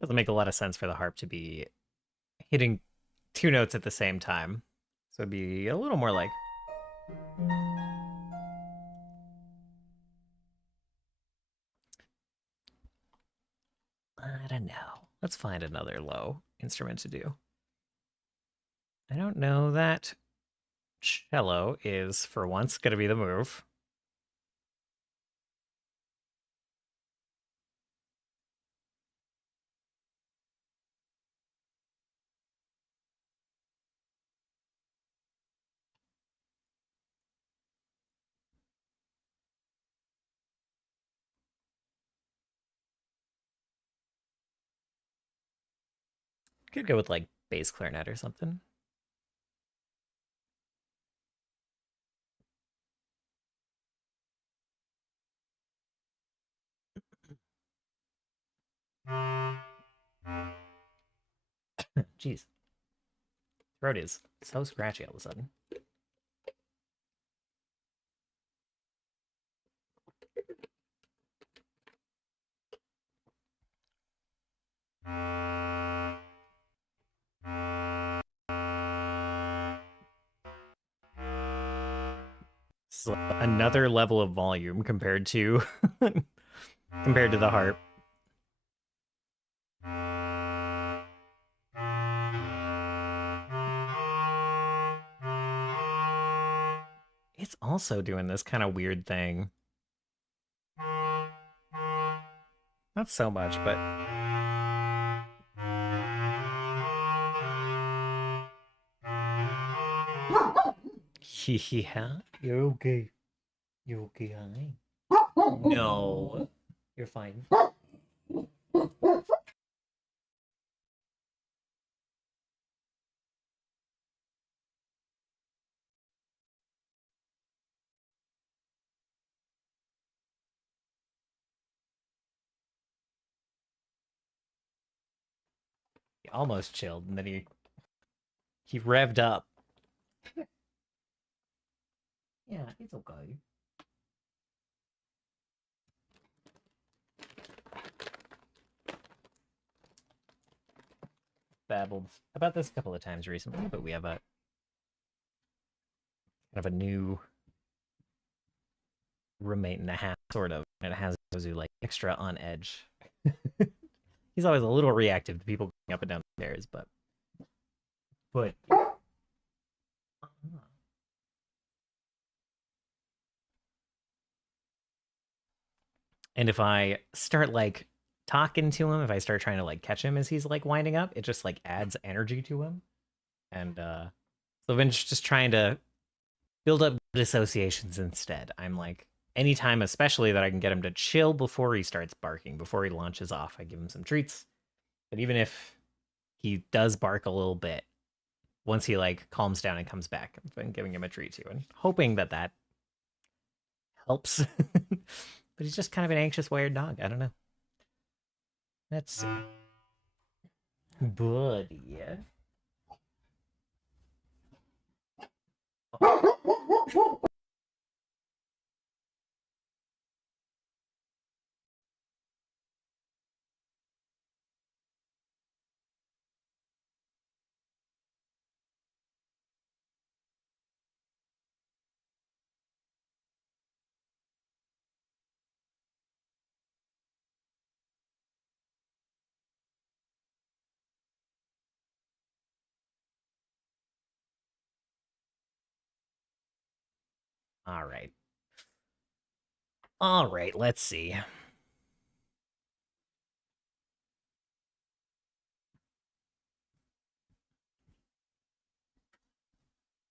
Doesn't make a lot of sense for the harp to be hitting two notes at the same time. So it'd be a little more like. I don't know. Let's find another low instrument to do. I don't know that cello is, for once, going to be the move. Could go with like bass clarinet or something. Jeez. Throat is so scratchy all of a sudden. This is another level of volume compared to compared to the harp. It's also doing this kind of weird thing. Not so much, but yeah, you're okay. You're okay, honey. No, you're fine. He almost chilled, and then he revved up. Yeah, it's okay. Babbled about this a couple of times recently, but we have a kind of a new roommate in the house, sort of, and it has Ozu like extra on edge. He's always a little reactive to people going up and down the stairs, but and if I start like talking to him, if I start trying to like catch him as he's like winding up, it just like adds energy to him. And so I've been just trying to build up good associations instead. I'm like, anytime, especially that I can get him to chill before he starts barking, before he launches off, I give him some treats. But even if he does bark a little bit, once he like calms down and comes back, I've been giving him a treat too, and hoping that that helps. But he's just kind of an anxious, wired dog. I don't know. Let's see. Buddy. All right. All right, let's see. I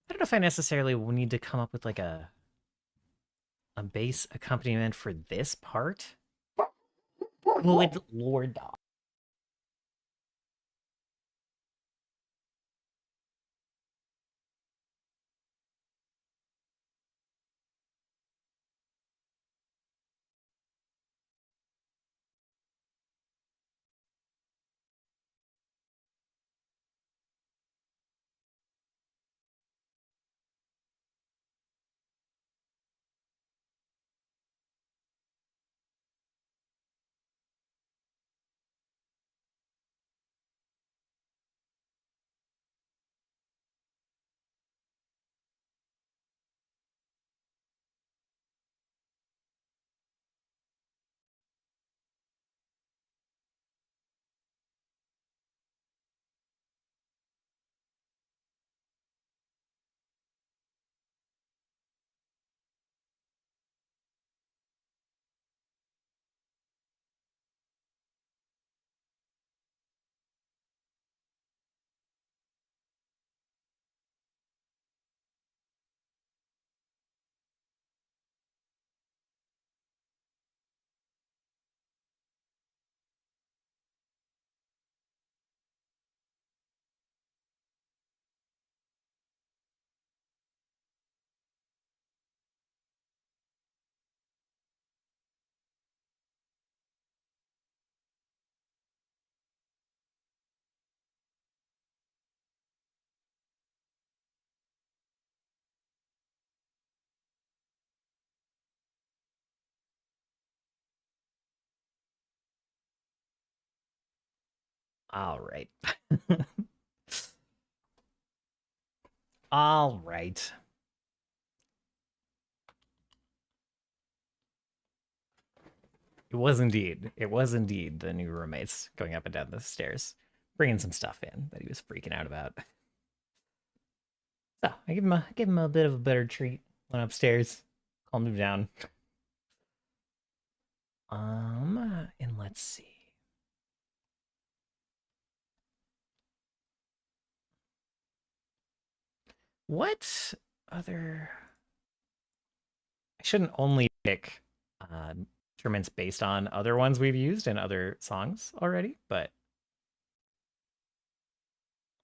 don't know if I necessarily need to come up with like a bass accompaniment for this part. Good lord. All right. All right. It was indeed. It was indeed the new roommates going up and down the stairs, bringing some stuff in that he was freaking out about. So I give him a bit of a better treat. Went upstairs. Calmed him down. And let's see. What other? I shouldn't only pick instruments based on other ones we've used in other songs already, but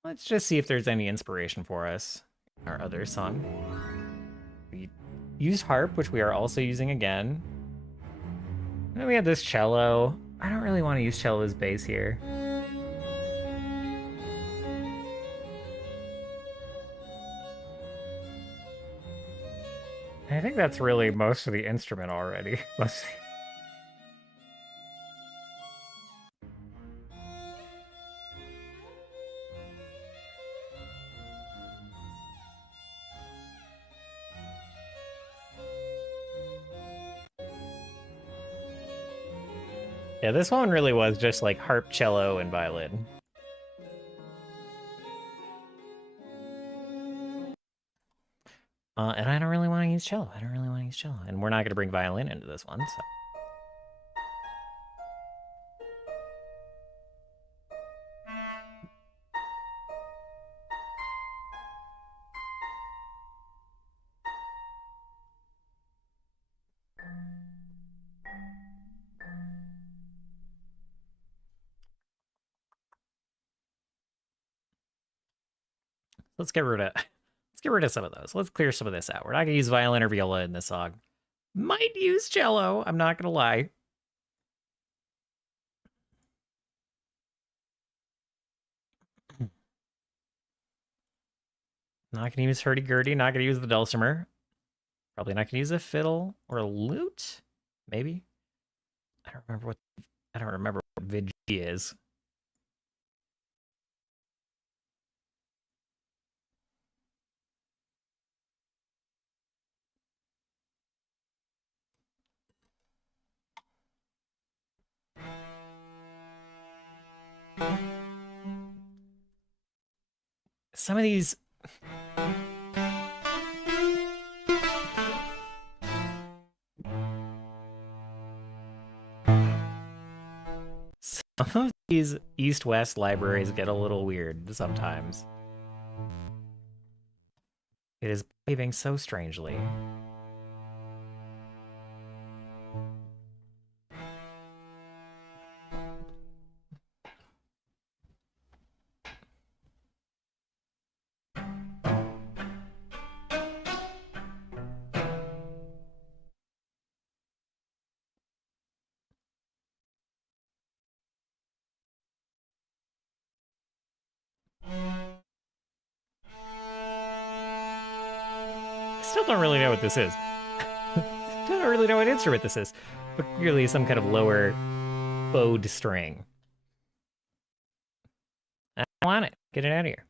let's just see if there's any inspiration for us in our other song. We used harp, which we are also using again. And then we had this cello. I don't really want to use cello as bass here. I think that's really most of the instrument already. Yeah, this one really was just like harp, cello, and violin. And I don't really want to use cello. And we're not going to bring violin into this one, so. Let's get rid of some of those. Let's clear some of this out. We're not gonna use violin or viola in this song. Might use cello. I'm not gonna lie. Not gonna use hurdy-gurdy. Not gonna use the dulcimer. Probably not gonna use a fiddle or a lute. Maybe. I don't remember what Vig is. Some of these. Some of these East-West libraries get a little weird sometimes. It is behaving so strangely. Still don't really know what this is. Don't really know what instrument this is, but clearly some kind of lower bowed string. I don't want it. Get it out of here.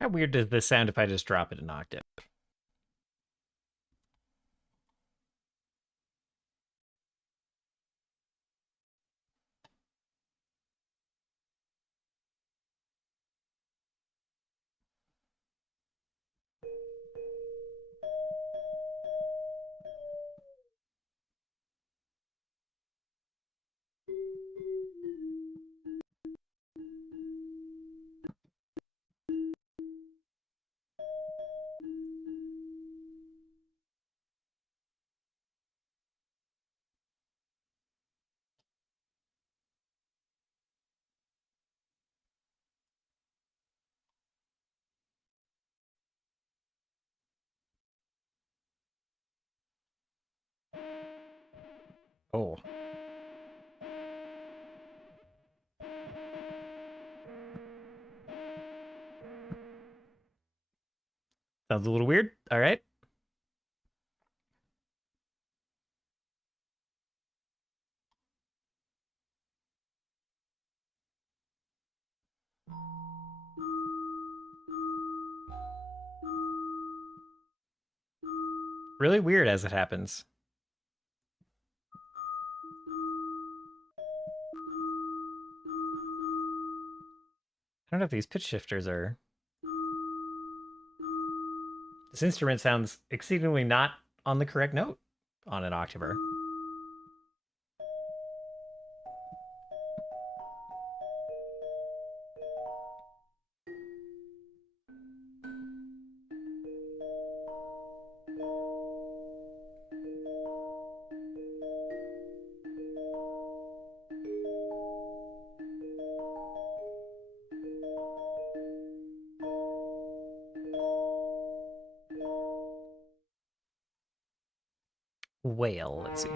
How weird does this sound if I just drop it an octave? Oh. Sounds a little weird. All right. Really weird as it happens. I don't know if these pitch shifters are. This instrument sounds exceedingly not on the correct note on an octaver. Whale, let's see.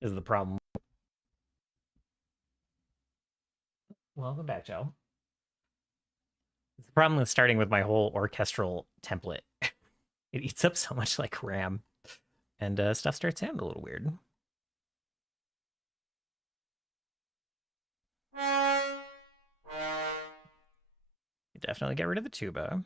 Is the problem. Welcome back, Joe. It's the problem with starting with my whole orchestral template. It eats up so much like RAM, and stuff starts sounding a little weird. You definitely get rid of the tuba.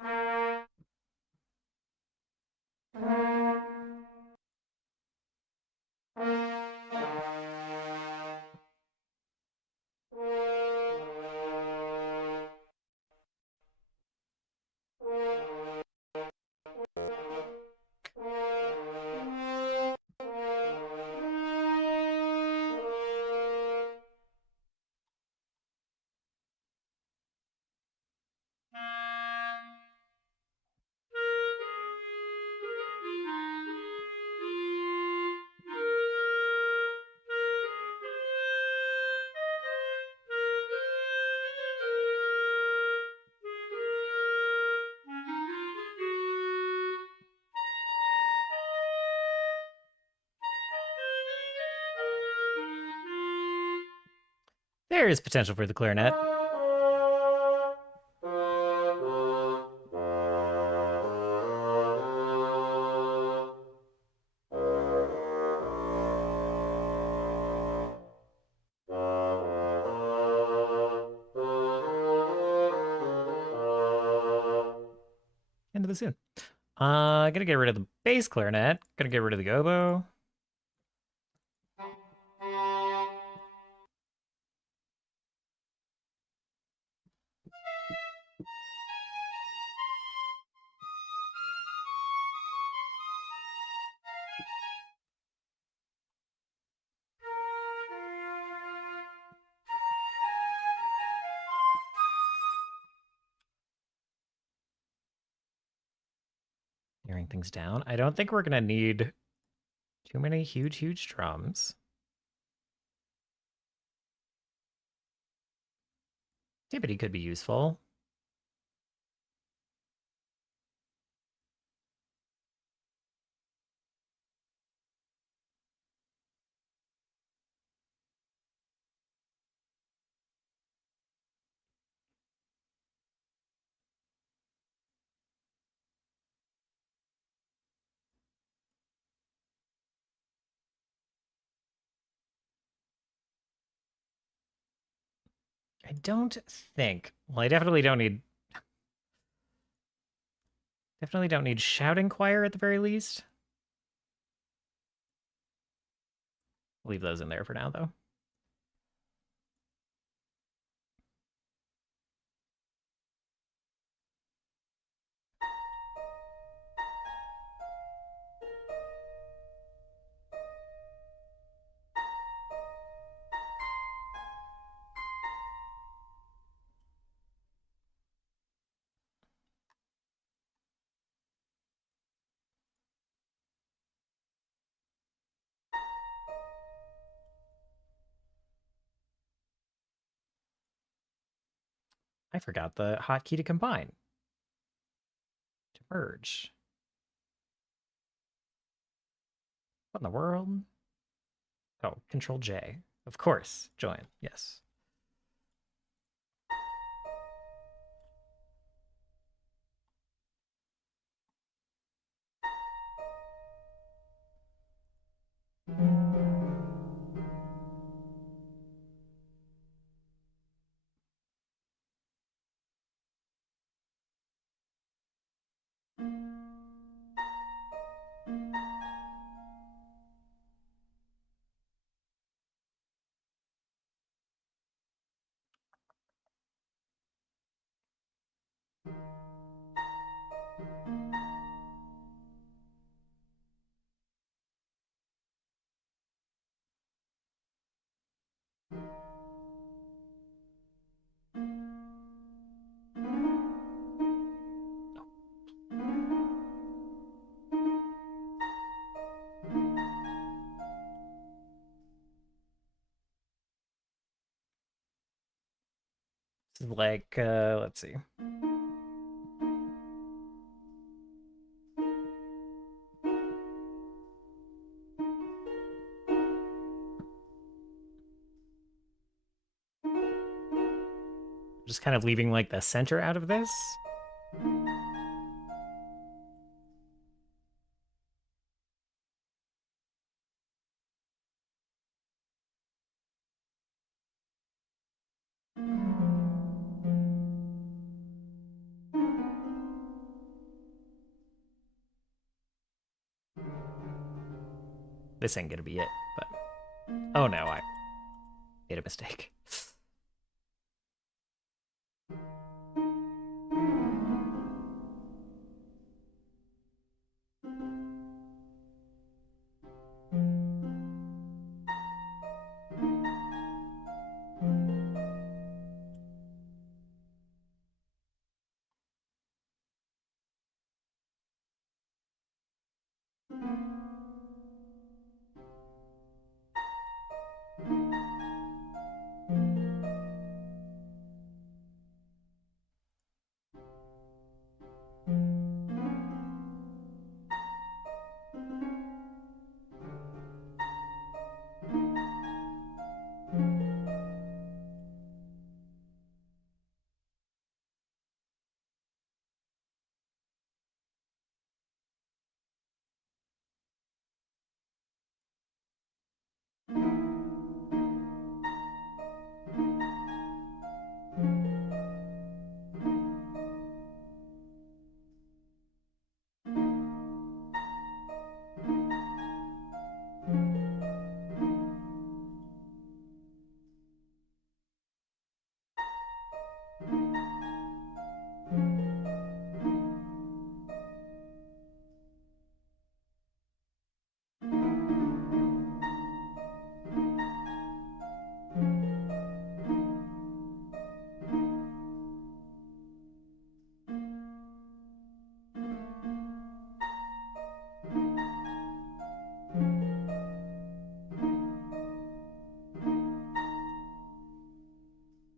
There is potential for the clarinet. End of the tune. Gonna get rid of the bass clarinet. Gonna get rid of the oboe. Narrowing things down. I don't think we're gonna need too many huge drums. Timpani could be useful. I don't think. Well, I definitely don't need shouting choir at the very least. Leave those in there for now, though. I forgot the hotkey to combine. To merge. What in the world? Oh, Control J. Of course, join. Yes. This is like, let's see. Just kind of leaving like the center out of this. This ain't gonna be it, but oh no, I made a mistake.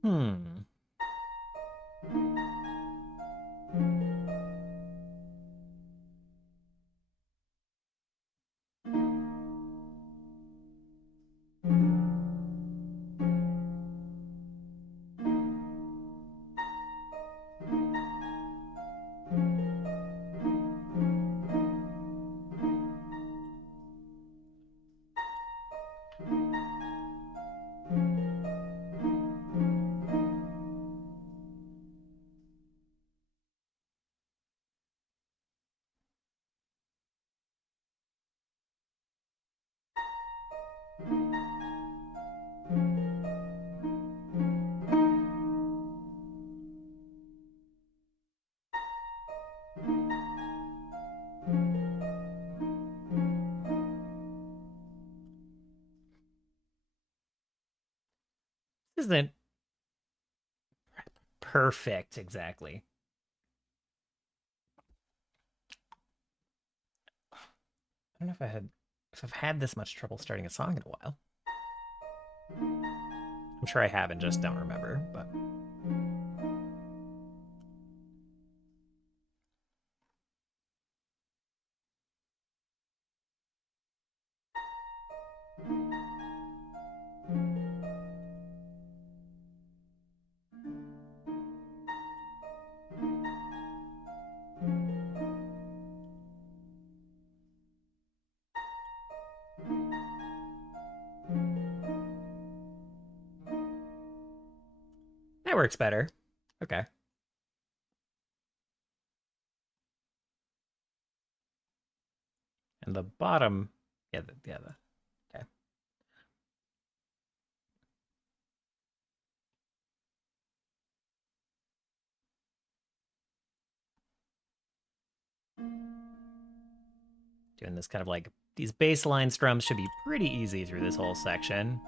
Hmm. This isn't perfect exactly. I don't know if I've had this much trouble starting a song in a while. I'm sure I have and just don't remember, but That works better. Okay. And the bottom, okay. Doing this kind of like, these bass line strums should be pretty easy through this whole section.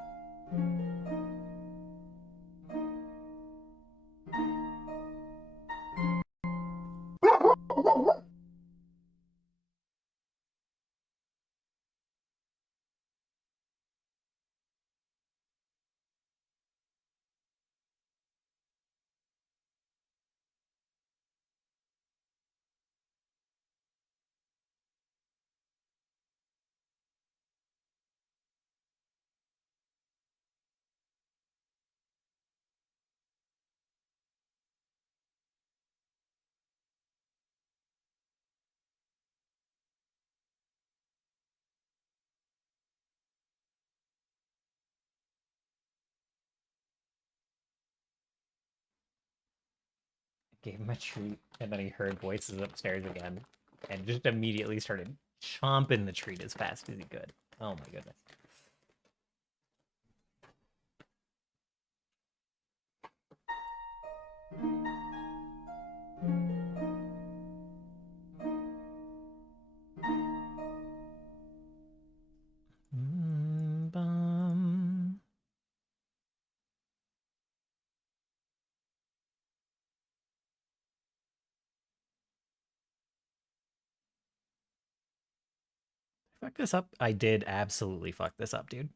Gave him a treat, and then he heard voices upstairs again, and just immediately started chomping the treat as fast as he could. Oh my goodness. Bum. Fuck this up. I did absolutely fuck this up, dude.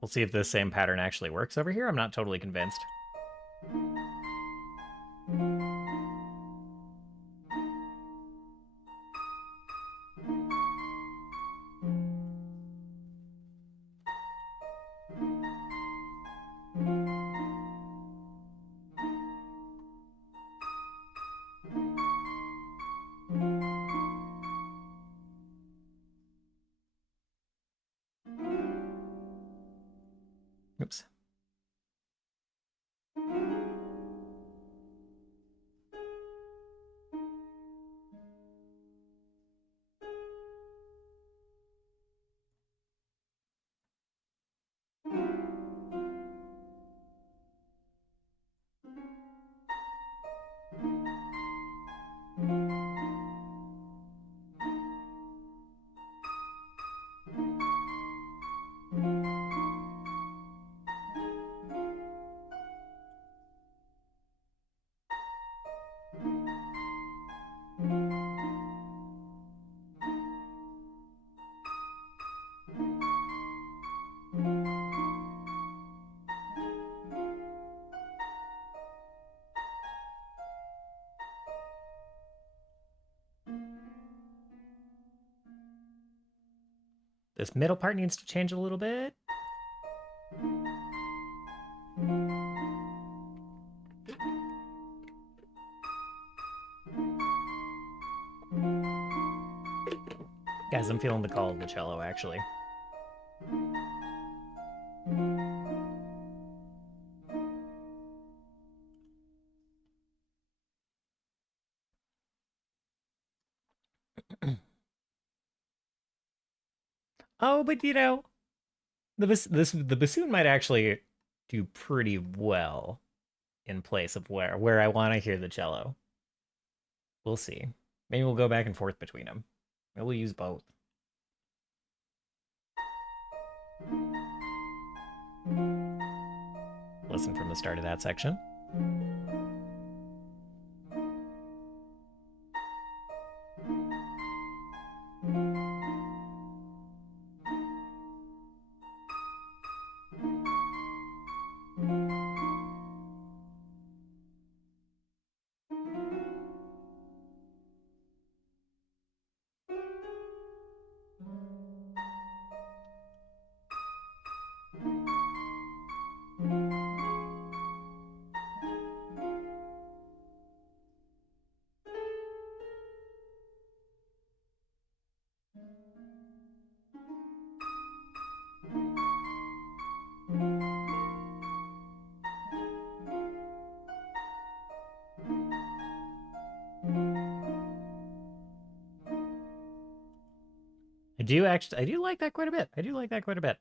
We'll see if this same pattern actually works over here. I'm not totally convinced. Oops. This middle part needs to change a little bit. Guys, I'm feeling the call of the cello, actually. Oh, but you know, the bassoon might actually do pretty well in place of where I want to hear the cello. We'll see. Maybe we'll go back and forth between them. Maybe we'll use both. Listen from the start of that section. I do like that quite a bit. I do like that quite a bit.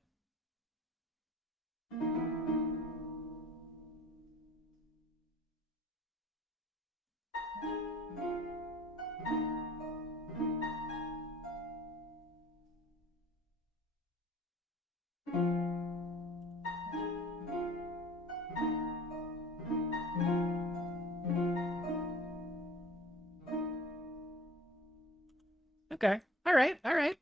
Okay. All right. All right.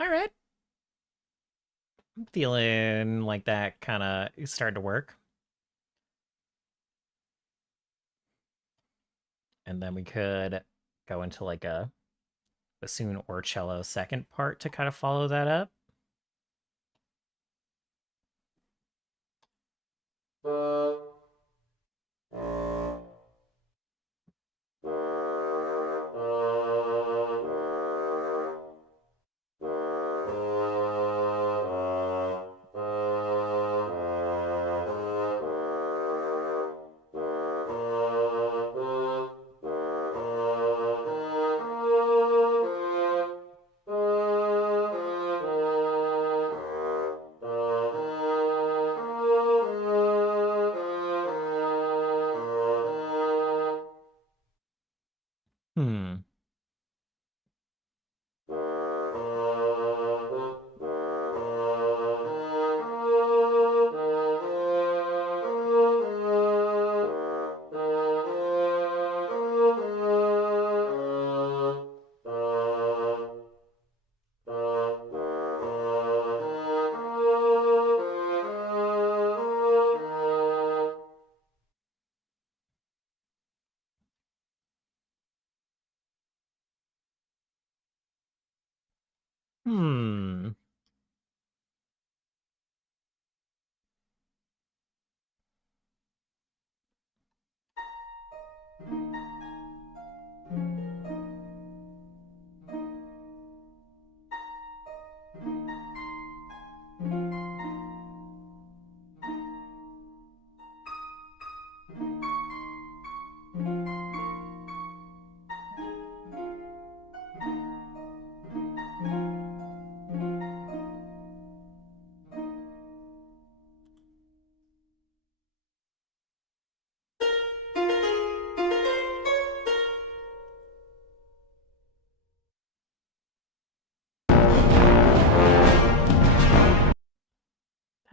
All right. I'm feeling like that kind of is starting to work. And then we could go into like a bassoon or cello second part to kind of follow that up.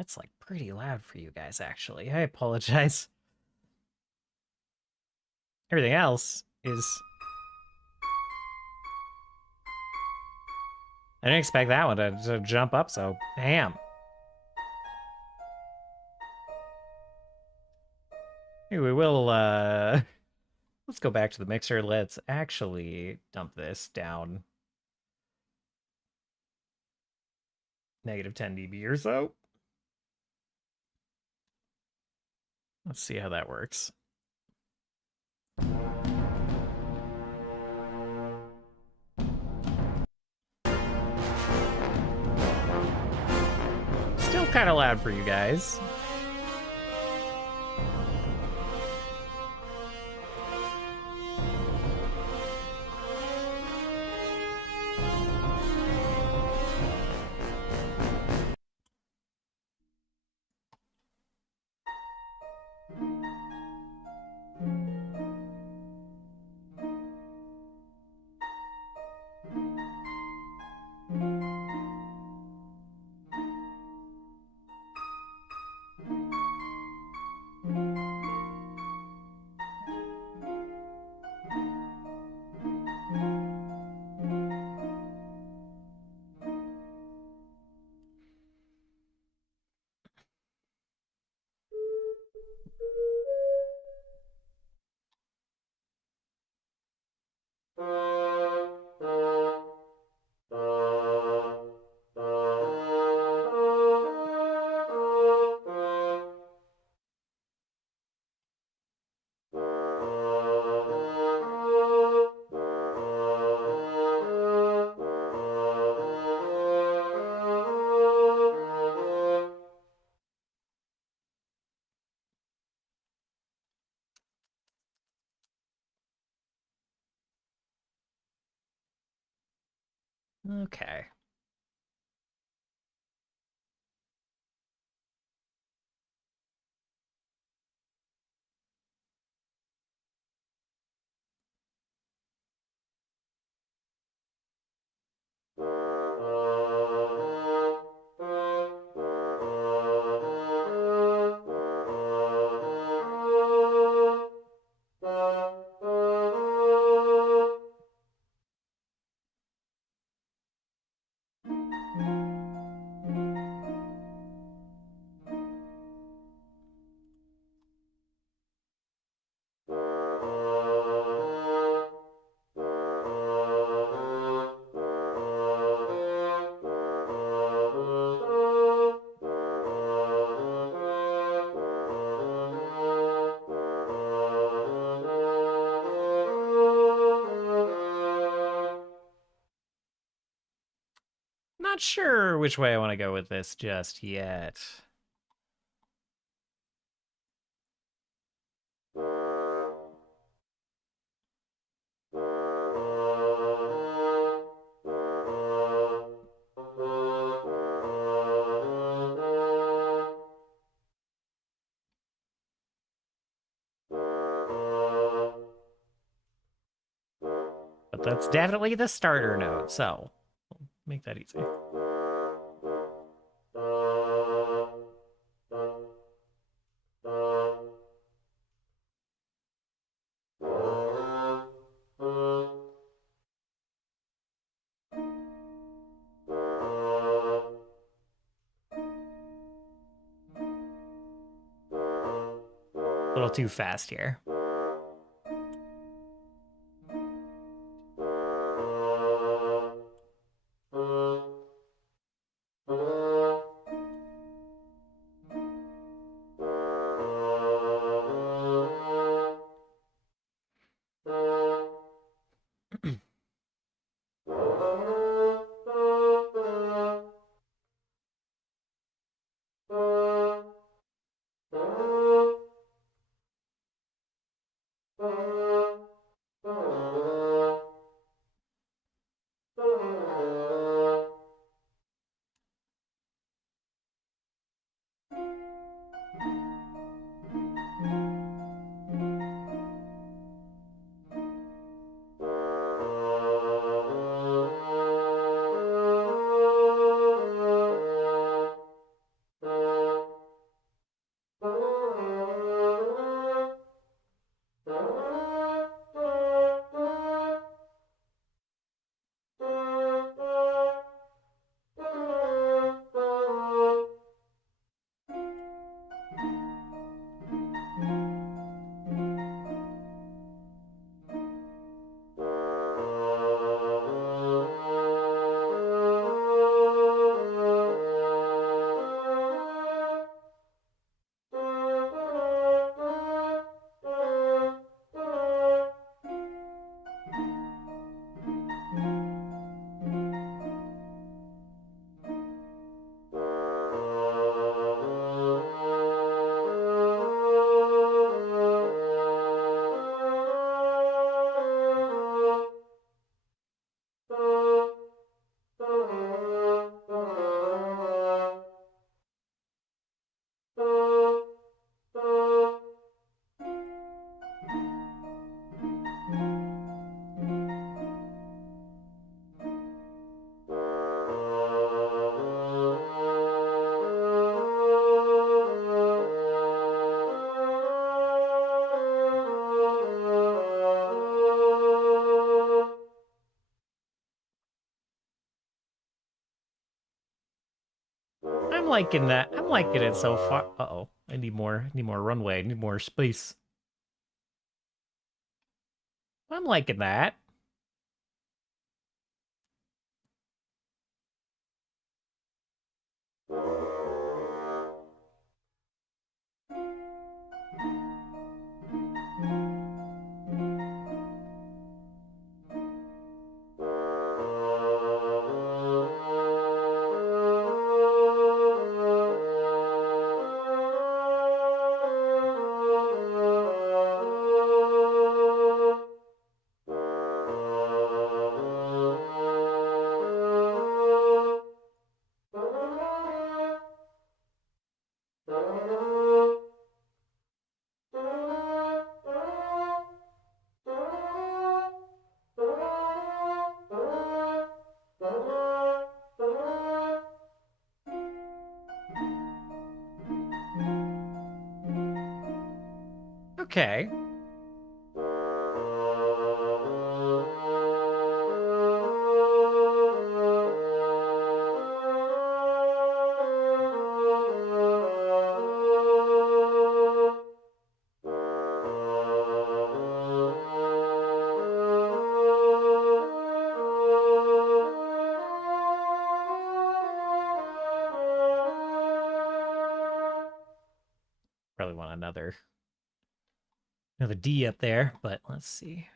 That's like pretty loud for you guys, actually. I apologize. Everything else is... I didn't expect that one to jump up, so damn. Hey, we will, let's go back to the mixer. Let's actually dump this down -10 dB or so. Let's see how that works. Still kind of loud for you guys. Okay. Not sure which way I want to go with this just yet. But that's definitely the starter note, so we'll make that easy. A little too fast here. I'm liking that. I'm liking it so far. Uh-oh. I need more runway. I need more space. I'm liking that. Okay. Probably want another D up there, but let's see.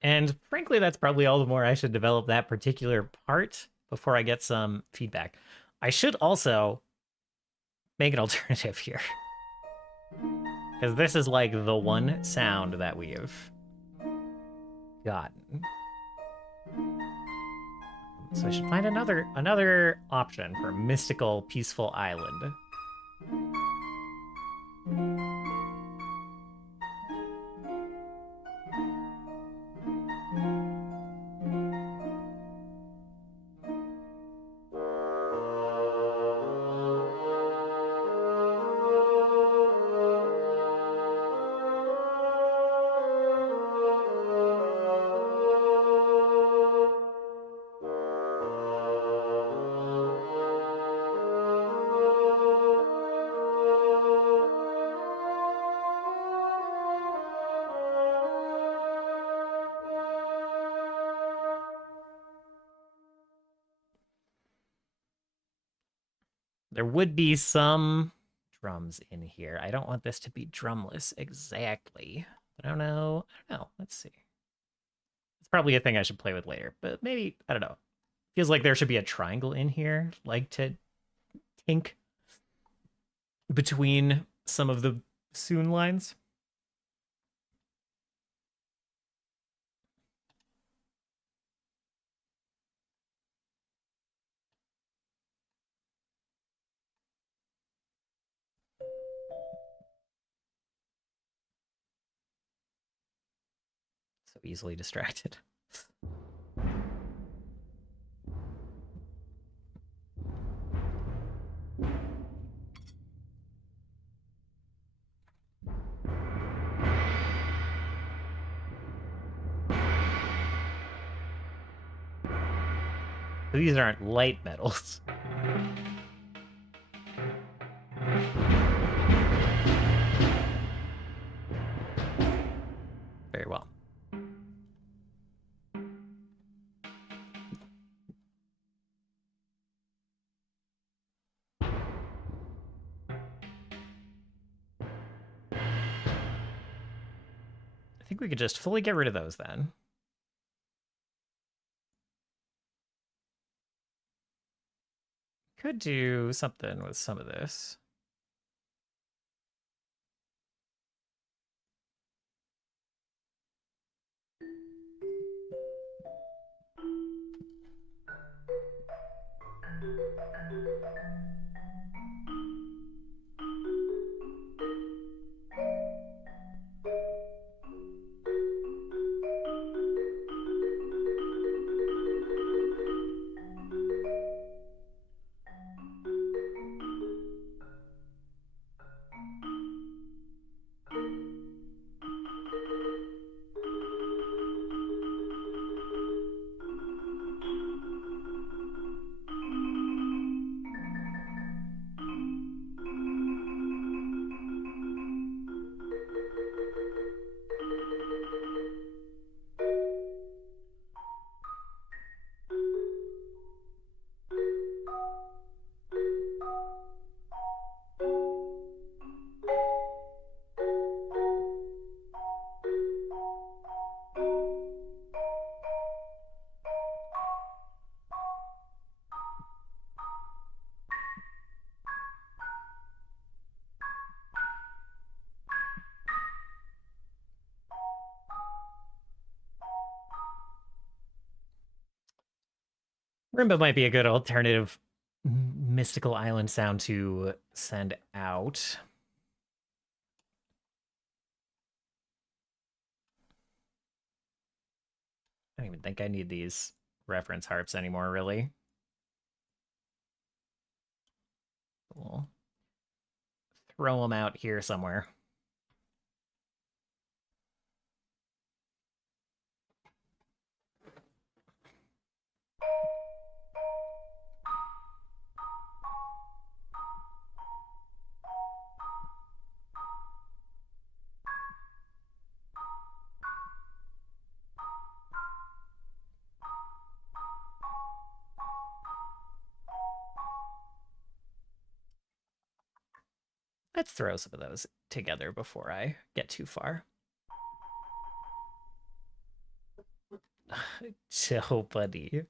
And frankly, that's probably all the more I should develop that particular part before I get some feedback. I should also make an alternative here. Because this is like the one sound that we have gotten. So I should find another option for mystical, peaceful island. There would be some drums in here. I don't want this to be drumless exactly. But I don't know. Let's see. It's probably a thing I should play with later, but maybe, I don't know. Feels like there should be a triangle in here, like to tink between some of the soon lines. So easily distracted. These aren't light metals. Very well. I think we could just fully get rid of those then. Could do something with some of this. Rimba might be a good alternative mystical island sound to send out. I don't even think I need these reference harps anymore, really. We'll throw them out here somewhere. Let's throw some of those together before I get too far. Chill, buddy.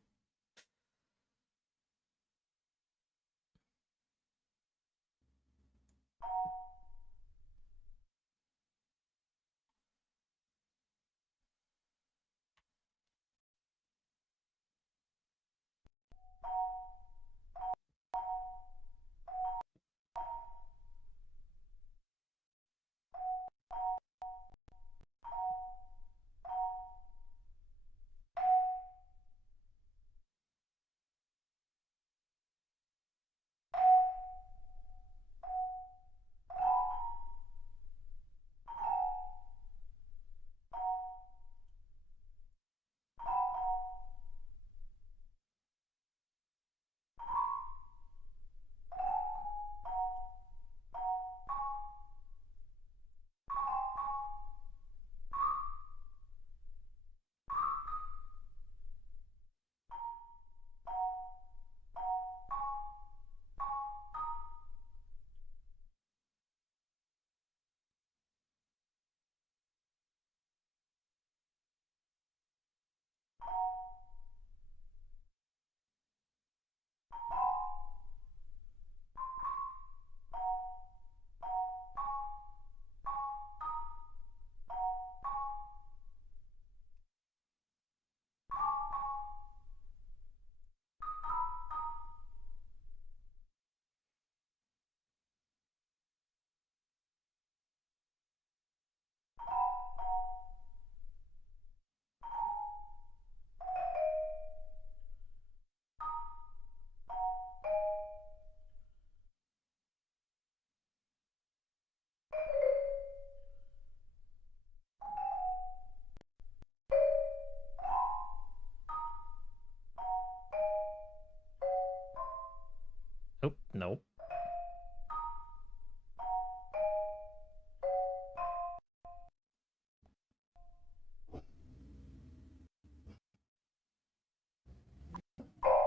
Oh, nope.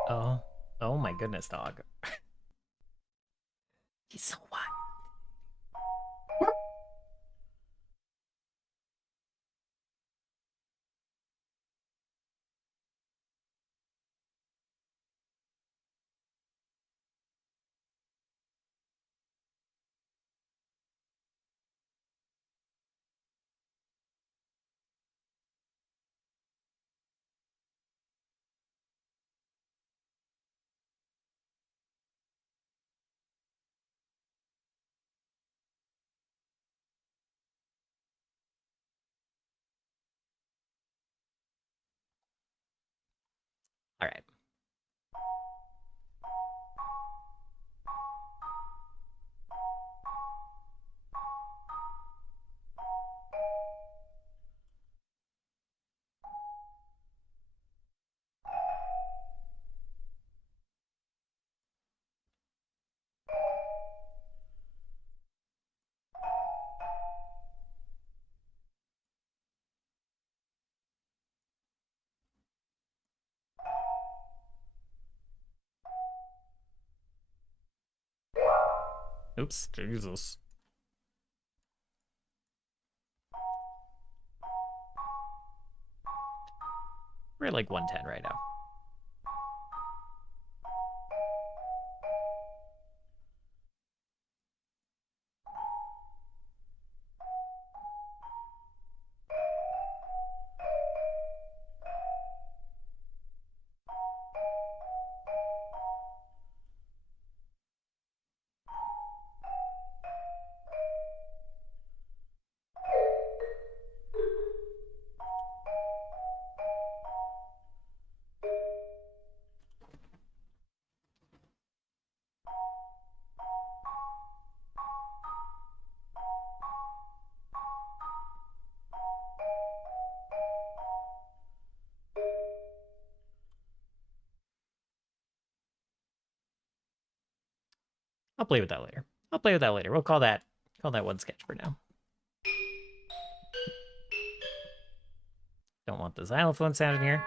Oh, oh my goodness, dog. He's so wild. All right. Oops, Jesus. We're at like 110 right now. I'll play with that later. I'll play with that later. We'll call that one sketch for now. Don't want the xylophone sound in here.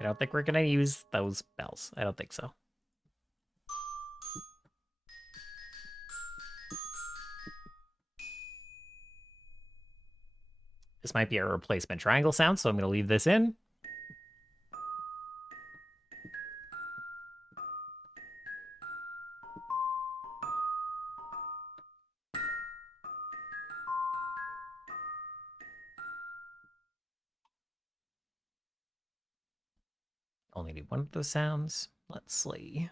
I don't think we're gonna use those bells. I don't think so. This might be a replacement triangle sound, so I'm gonna leave this in. Only need one of those sounds. Let's see.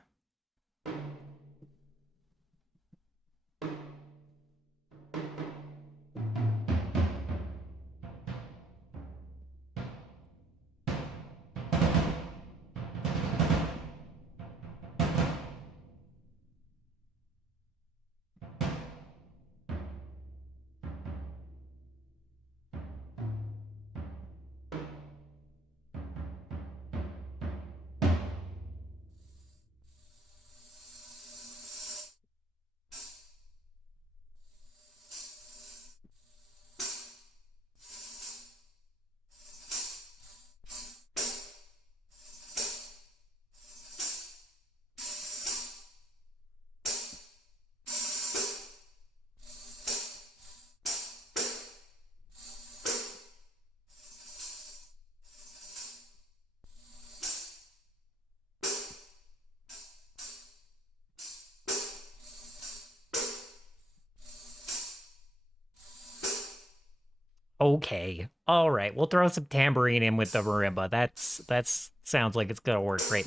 Okay. All right. We'll throw some tambourine in with the marimba. That's sounds like it's gonna work great.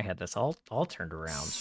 I had this all turned around.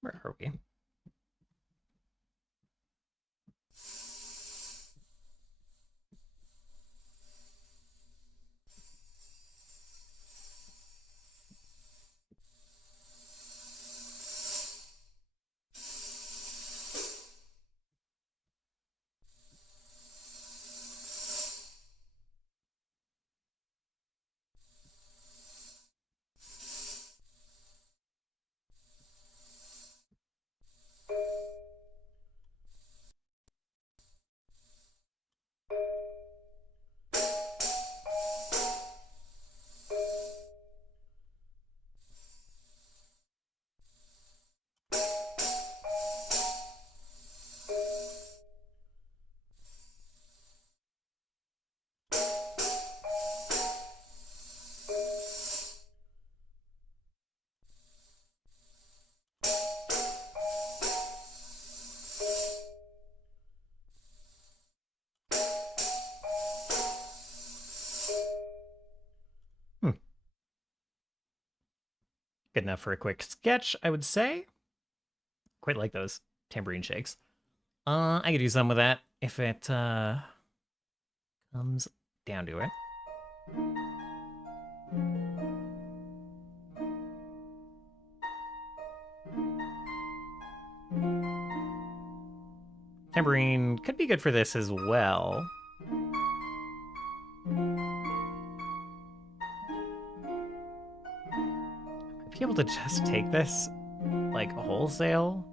Where are we? Good enough for a quick sketch, I would say. Quite like those tambourine shakes. I could do some with that if it comes down to it. Tambourine could be good for this as well. I'd be able to just take this, like, wholesale.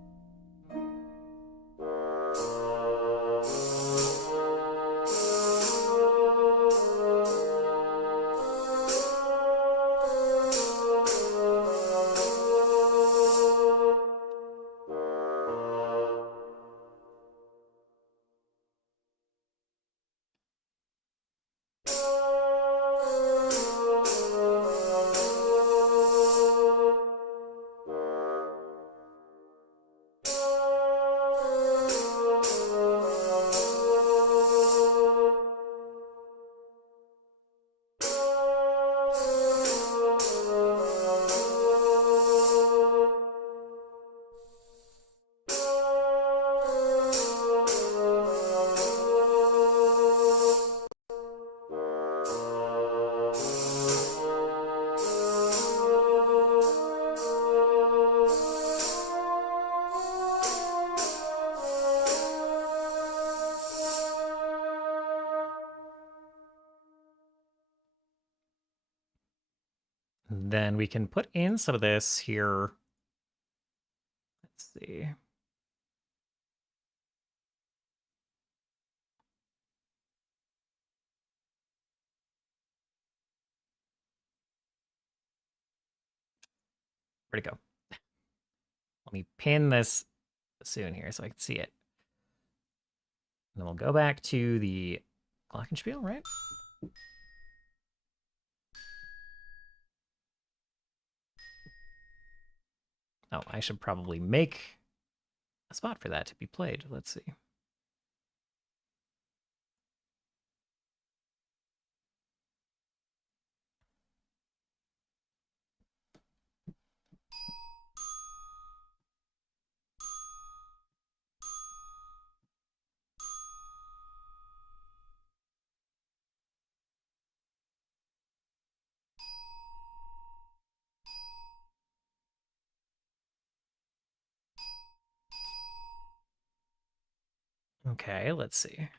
Then we can put in some of this here. Let's see. Where'd it go? Let me pin this soon here so I can see it. And then we'll go back to the glockenspiel, right? Oh, I should probably make a spot for that to be played. Let's see. Okay, let's see.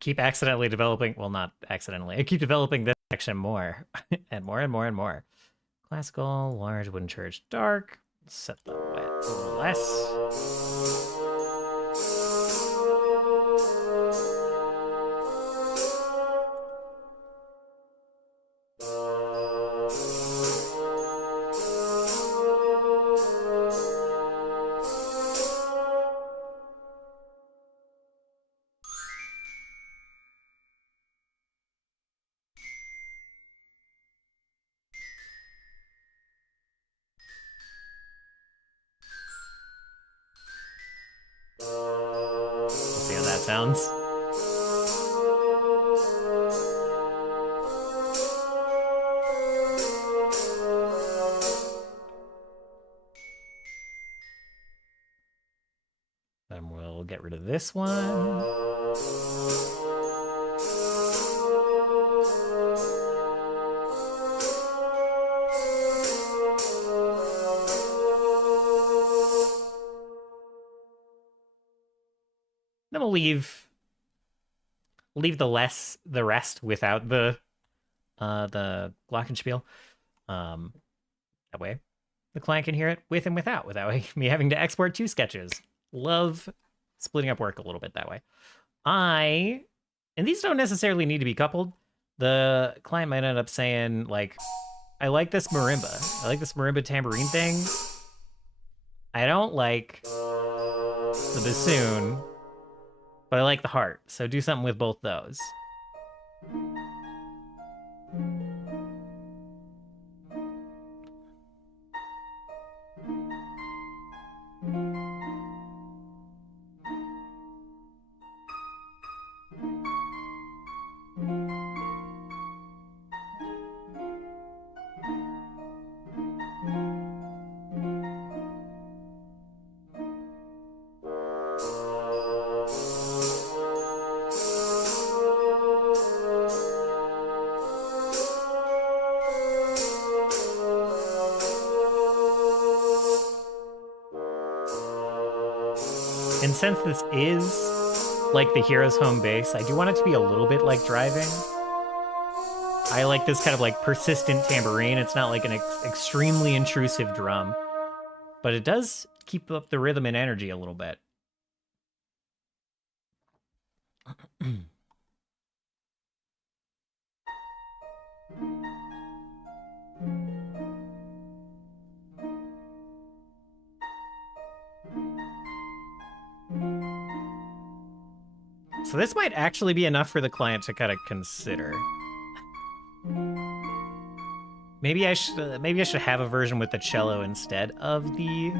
keep accidentally developing, well, not accidentally, I keep developing this section more and more and more and more. Classical, large, wooden church, dark. Set the wet a little less. See how that sounds. Then we'll get rid of this one. Then we'll leave the rest without the glockenspiel. That way the client can hear it with and without me having to export 2 sketches. Love splitting up work a little bit that way. And these don't necessarily need to be coupled. The client might end up saying, like, I like this marimba. I like this marimba tambourine thing. I don't like the bassoon, but I like the heart. So do something with both those. And since this is like the hero's home base, I do want it to be a little bit like driving. I like this kind of like persistent tambourine. It's not like an extremely intrusive drum, but it does keep up the rhythm and energy a little bit. So this might actually be enough for the client to kind of consider. Maybe I should have a version with the cello instead of the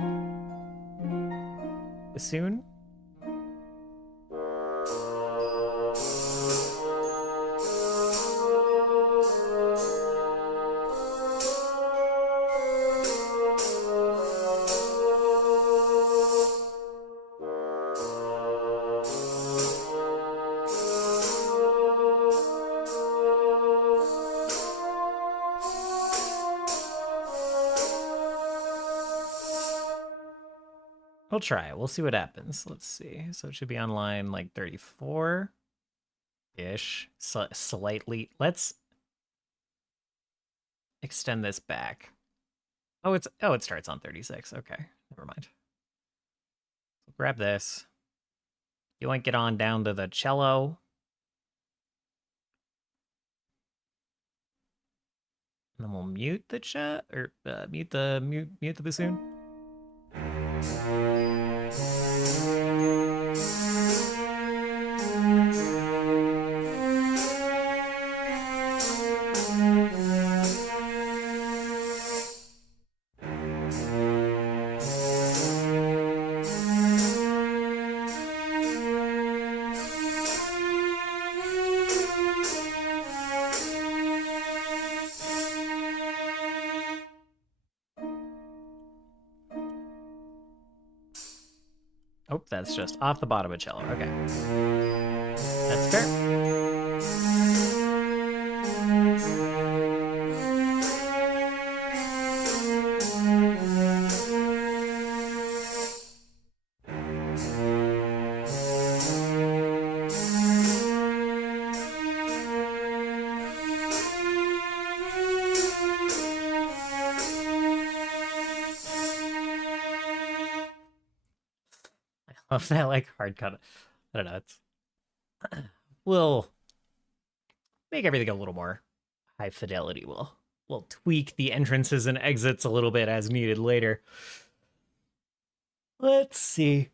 bassoon. We'll try it. We'll see what happens. Let's see. So it should be on line like 34-ish. Slightly. Let's extend this back. Oh, it starts on 36. Okay, never mind. So grab this. You want to get on down to the cello. And then we'll mute the mute the bassoon. Oh, that's just off the bottom of cello. Okay. That's fair. of that like hard cut. I don't know. It's we'll make everything a little more high fidelity. We'll tweak the entrances and exits a little bit as needed later. Let's see.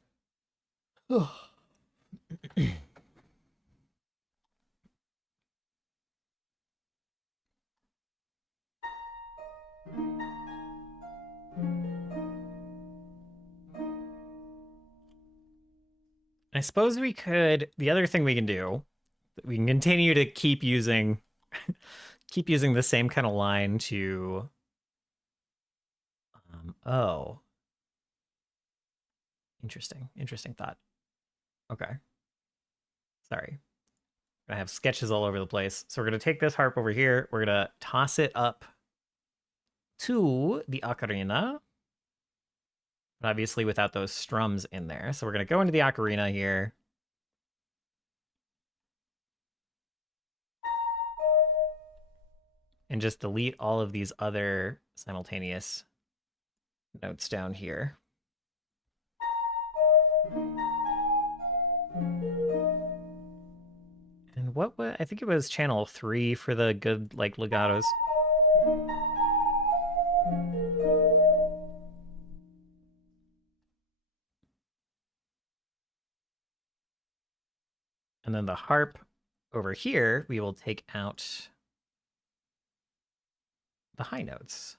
I suppose we could. The other thing we can do, we can continue to keep using the same kind of line to. Oh, interesting thought. Okay, sorry. I have sketches all over the place. So we're gonna take this harp over here. We're gonna toss it up to the ocarina, but obviously without those strums in there. So we're gonna go into the ocarina here. And just delete all of these other simultaneous notes down here. And what was, I think it was channel 3 for the good, like, legatos. And then the harp over here, we will take out the high notes.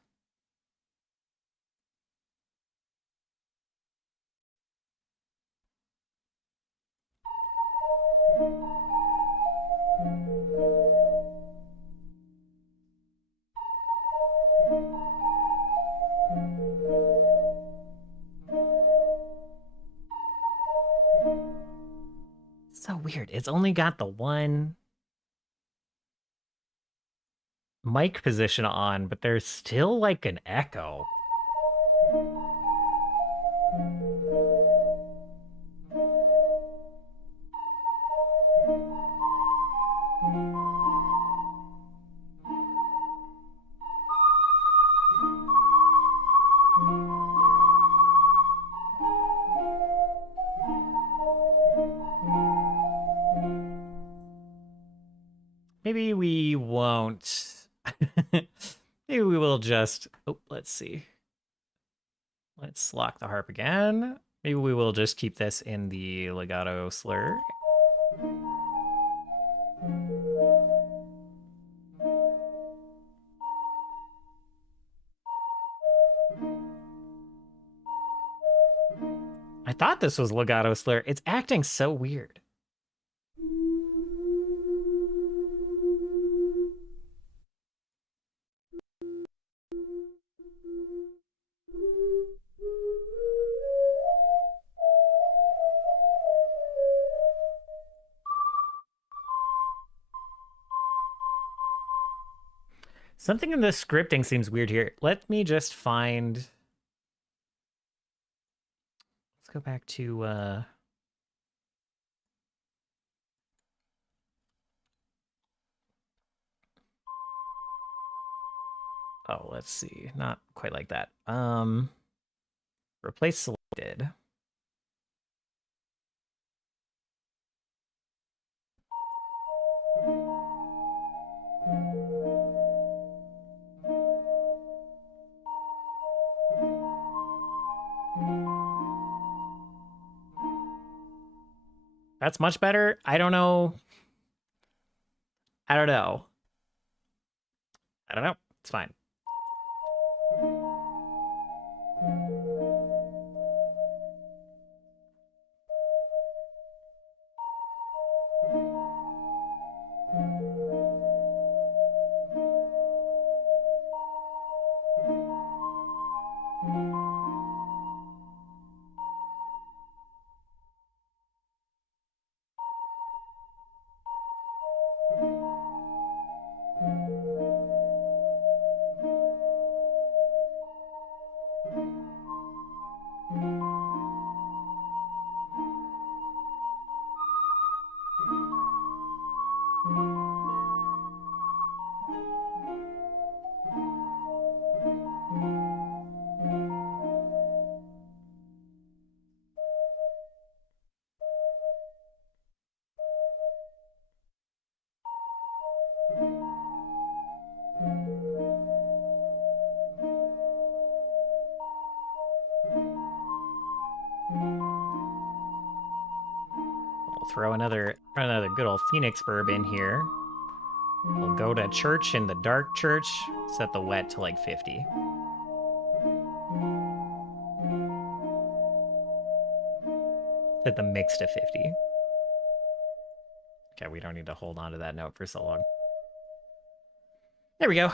So weird. It's only got the one mic position on, but there's still like an echo. Maybe we won't. Maybe we will just. Oh, let's see. Let's lock the harp again. Maybe we will just keep this in the legato slur. I thought this was legato slur. It's acting so weird. Something in the scripting seems weird here. Let me just find. Let's go back to. Oh, let's see. Not quite like that. Replace selected. That's much better. I don't know. I don't know. I don't know. It's fine. throw another good old Phoenix burb in here. We'll go to church in the dark church. Set the wet to like 50. Set the mix to 50. Okay, we don't need to hold on to that note for so long. There we go.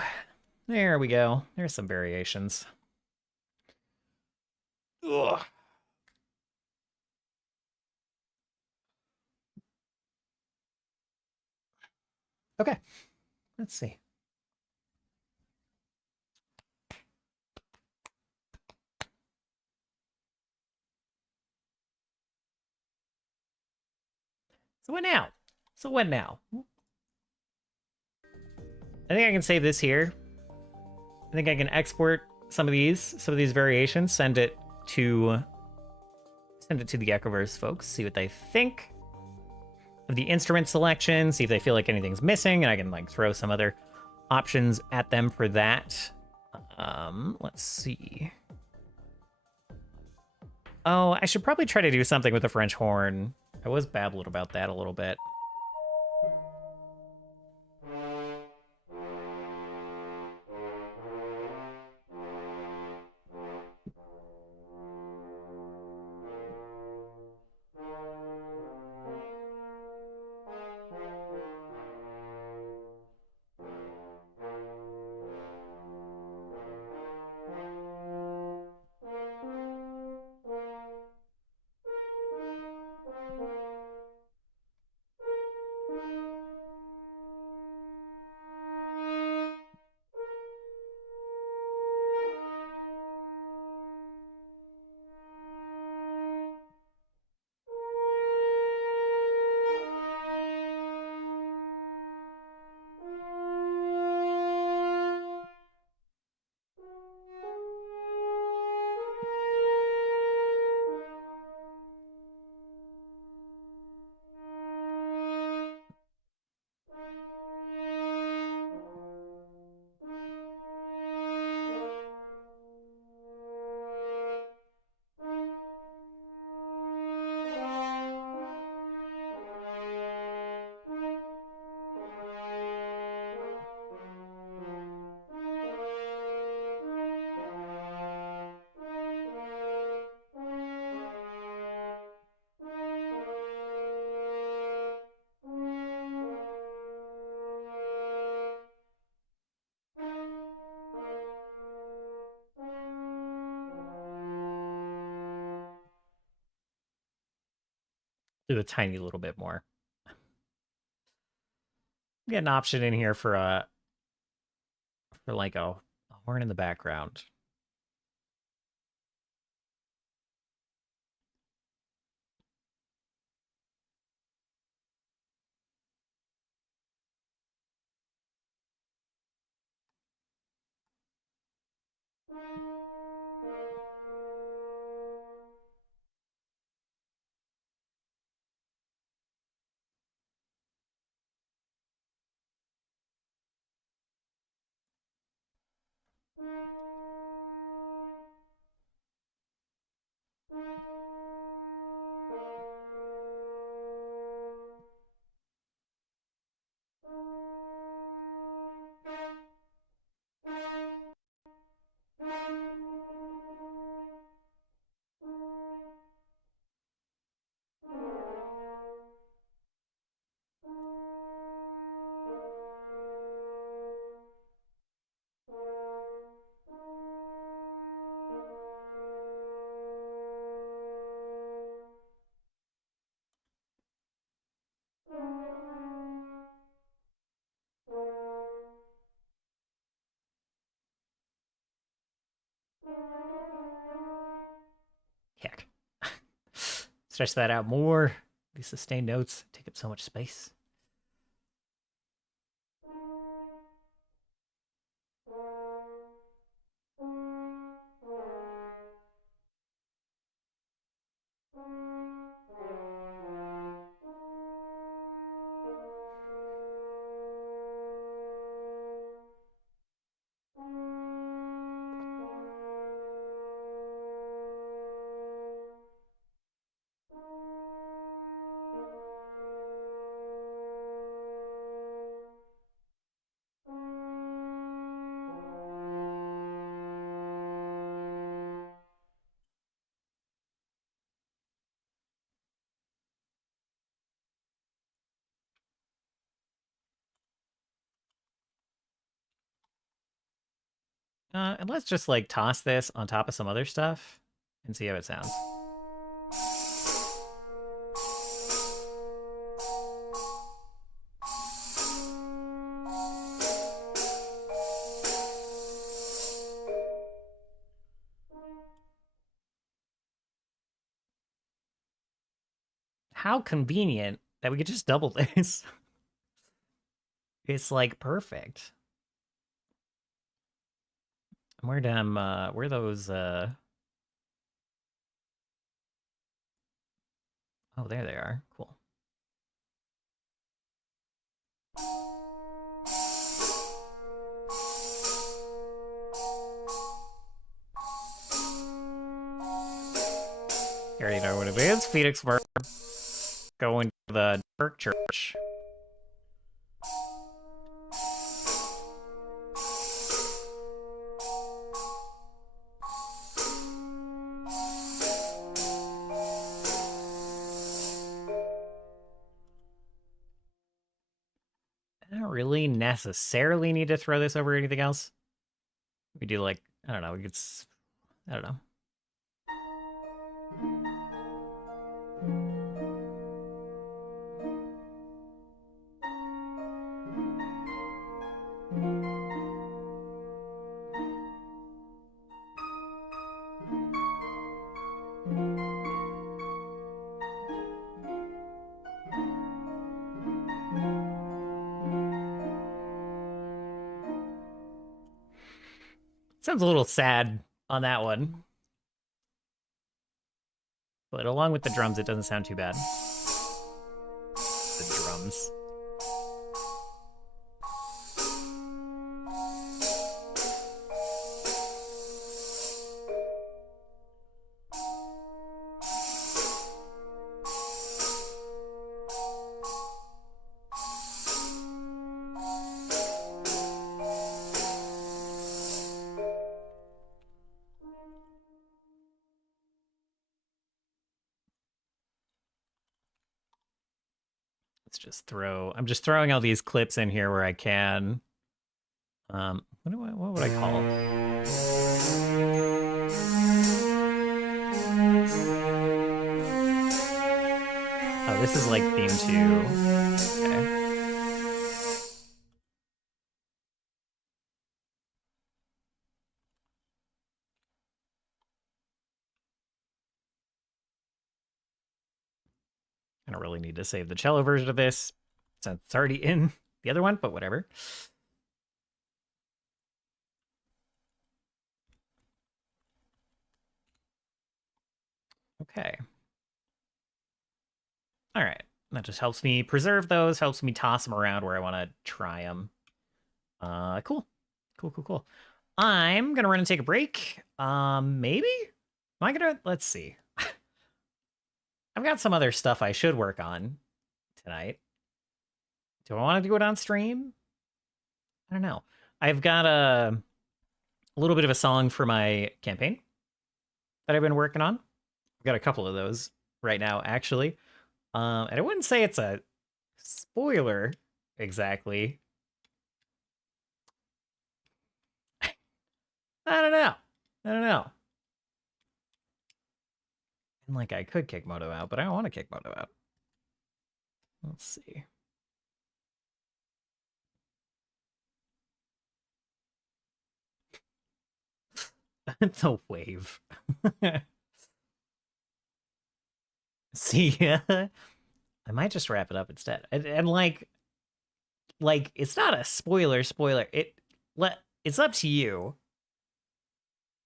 There we go. There's some variations. Ugh. Okay, let's see. So what now? So what now? I think I can save this here. I think I can export some of these variations, send it to the Echoverse folks, see what they think of the instrument selection, see if they feel like anything's missing, and I can like throw some other options at them for that. Let's see. Oh, I should probably try to do something with the French horn. I was babbling about that a little bit. Do a tiny little bit more. Get an option in here for like a horn in the background. Heck. Stretch that out more. These sustained notes take up so much space. And let's just like toss this on top of some other stuff and see how it sounds. How convenient that we could just double this. It's like perfect. Where them where those oh, there they are. Cool. You already know what it is. Phoenix Verb going to the Dark Church. I don't really necessarily need to throw this over anything else. We do like, I don't know, it's, I don't know. Sounds a little sad on that one. But along with the drums, it doesn't sound too bad. The drums. I'm just throwing all these clips in here where I can. What would I call? Oh, this is like theme 2. Okay. I don't really need to save the cello version of this since it's already in the other one, but whatever. Okay. All right. That just helps me preserve those, helps me toss them around where I want to try them. Cool. Cool. I'm going to run and take a break. Maybe? Am I going to... Let's see. I've got some other stuff I should work on tonight. Do I want to do it on stream? I don't know. I've got a little bit of a song for my campaign that I've been working on. I've got a couple of those right now, actually. And I wouldn't say it's a spoiler exactly. I don't know. And like I could kick Moto out, but I don't want to kick Moto out. Let's see. It's a wave. See, I might just wrap it up instead. And like it's not a spoiler. It's up to you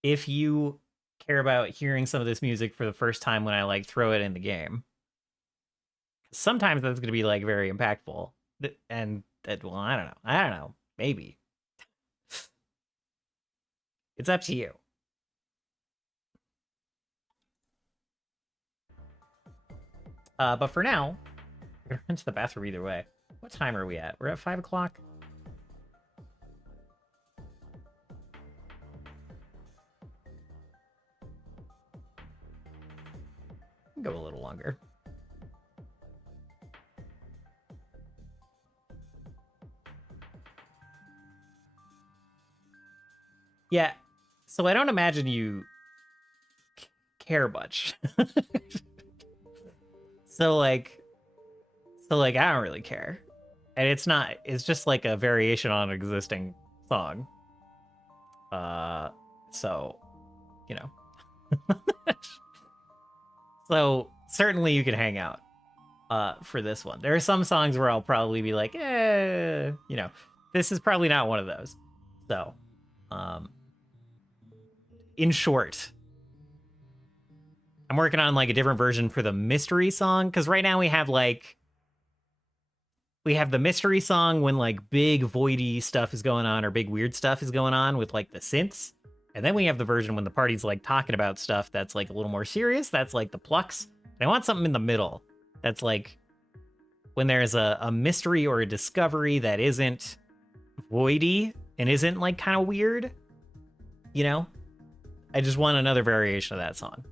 if you care about hearing some of this music for the first time when I like throw it in the game. Sometimes that's going to be like very impactful, and well, I don't know, maybe. It's up to you. But for now, I'm gonna run to the bathroom either way. What time are we at? We're at 5 o'clock. Go a little longer. Yeah. So I don't imagine you care much. so like I don't really care. And it's just like a variation on an existing song. So, you know. So certainly you can hang out for this one. There are some songs where I'll probably be like, this is probably not one of those. So, in short, I'm working on like a different version for the mystery song, because right now we have the mystery song when like big voidy stuff is going on or big weird stuff is going on with like the synths. And then we have the version when the party's like talking about stuff that's like a little more serious. That's like the plucks. And I want something in the middle. That's like when there's a mystery or a discovery that isn't voidy and isn't like kind of weird. You know? I just want another variation of that song.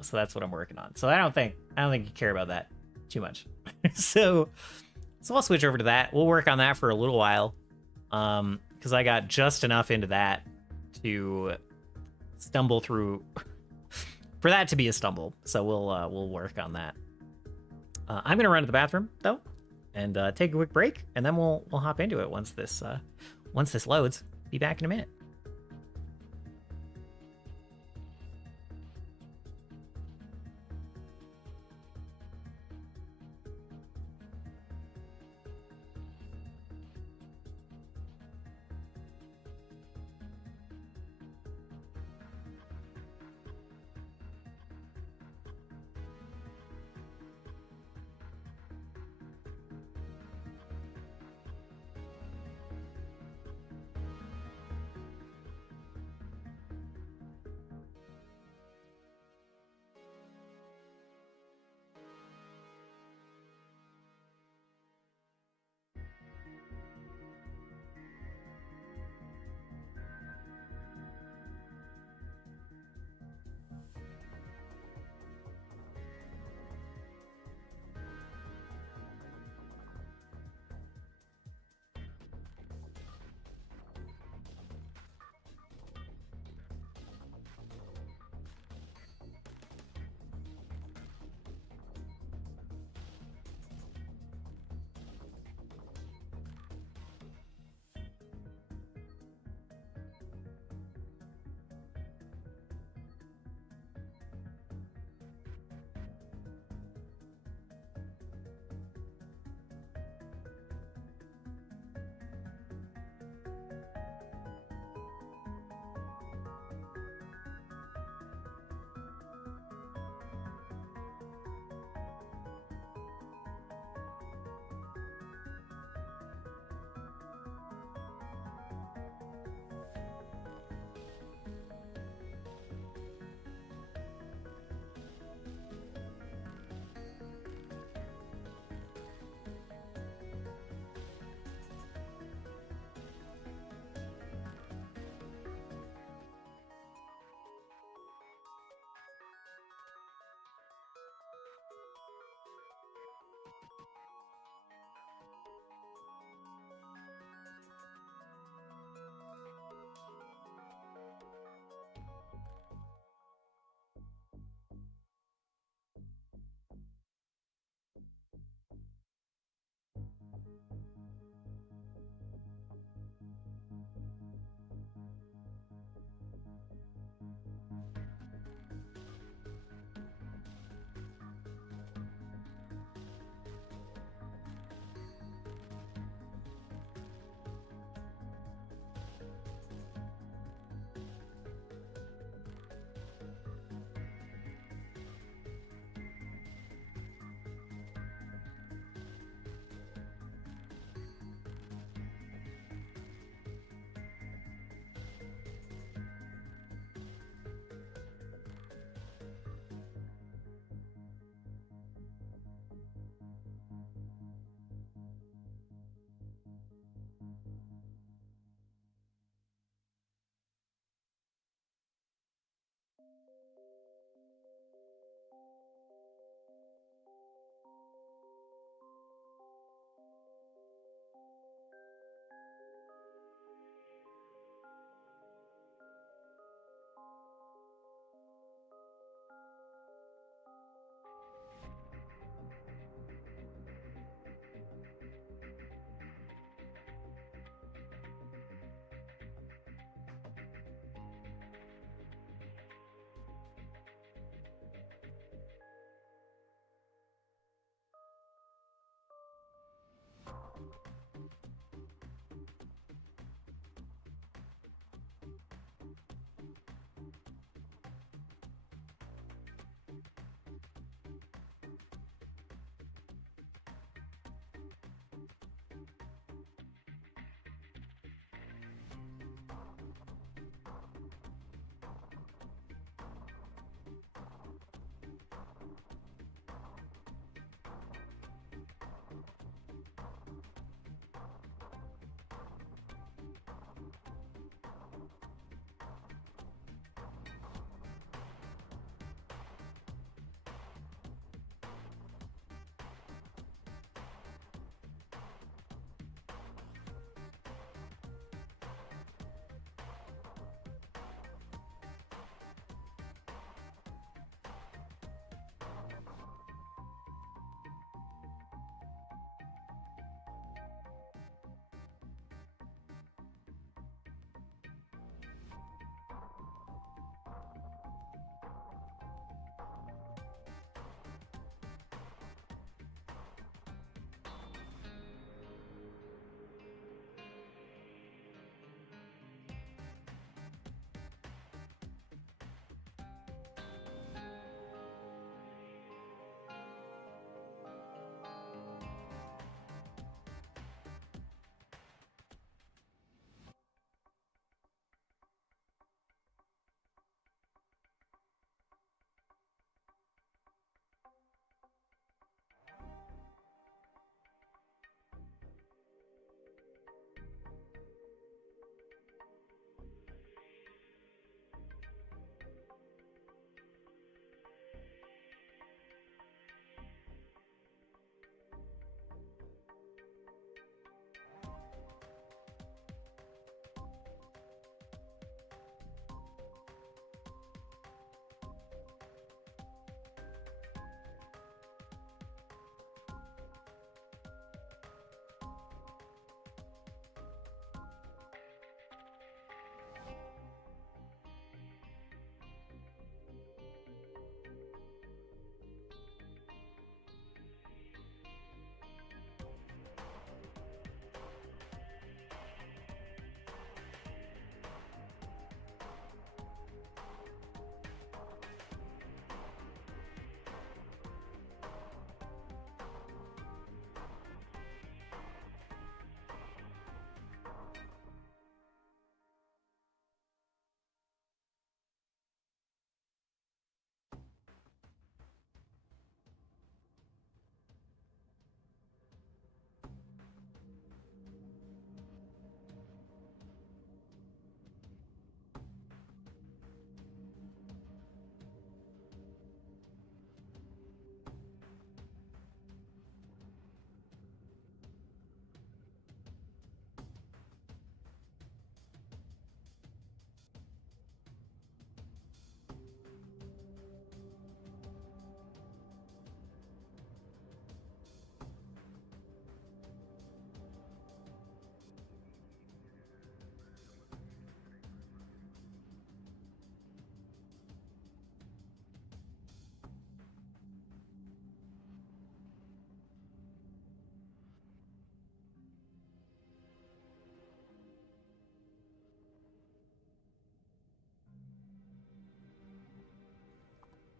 So that's what I'm working on. So I don't think you care about that too much. So I'll switch over to that. We'll work on that for a little while. Because I got just enough into that to stumble through for that to be a stumble. So we'll work on that. I'm gonna run to the bathroom though, and take a quick break, and then we'll hop into it once this loads. Be back in a minute.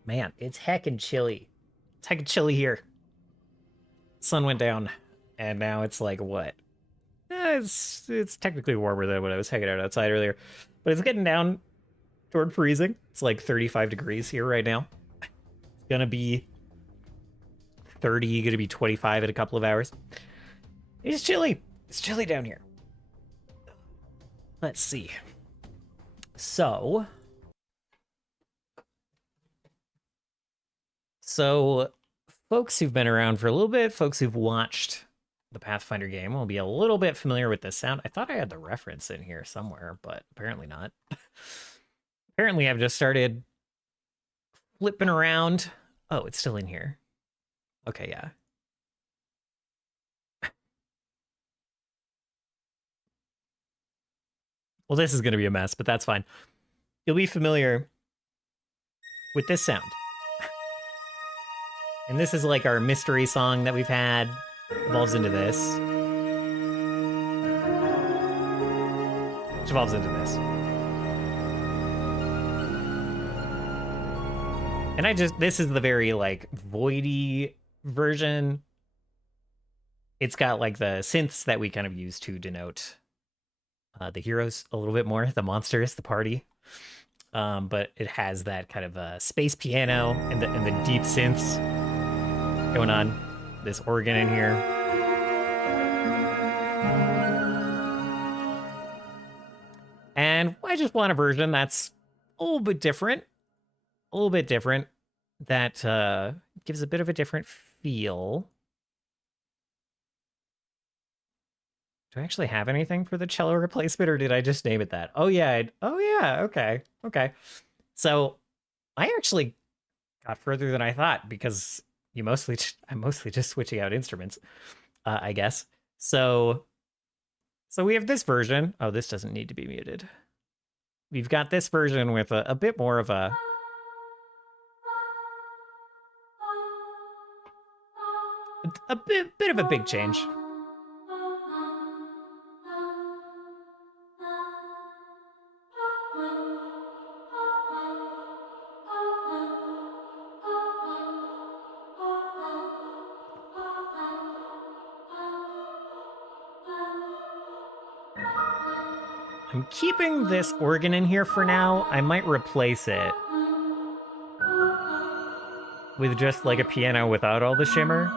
Man, it's heckin' chilly. It's heckin' chilly here. Sun went down, and now it's like what? It's technically warmer than when I was hanging out outside earlier, but it's getting down toward freezing. It's like 35 degrees here right now. It's gonna be 30, gonna be 25 in a couple of hours. It's chilly. It's chilly down here. Let's see. So folks who've been around for a little bit, folks who've watched the Pathfinder game will be a little bit familiar with this sound. I thought I had the reference in here somewhere, but apparently not. Apparently I've just started flipping around. Oh, it's still in here. Okay, yeah. Well, this is going to be a mess, but that's fine. You'll be familiar with this sound. And this is like our mystery song that we've had. Evolves into this. Which evolves into this. And this is the very like voidy version. It's got like the synths that we kind of use to denote the heroes a little bit more, the monsters, the party. But it has that kind of space piano and the deep synths going on. This organ in here. And I just want a version that's a little bit different. That gives a bit of a different feel. Do I actually have anything for the cello replacement, or did I just name it that? Oh yeah, okay. So I actually got further than I thought, because I'm mostly just switching out instruments, I guess. So we have this version. Oh, this doesn't need to be muted. We've got this version with a bit more of a bit of a big change. I'm keeping this organ in here for now. I might replace it with just like a piano without all the shimmer.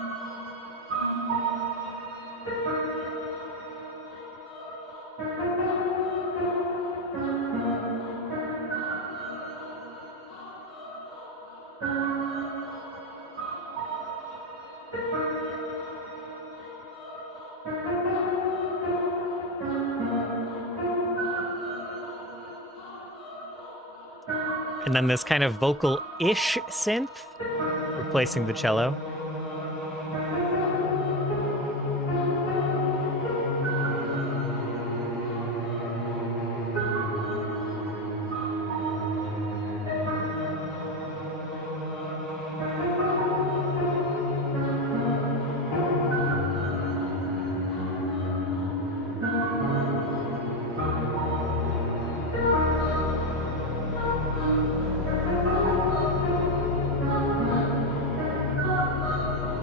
And then this kind of vocal-ish synth, replacing the cello.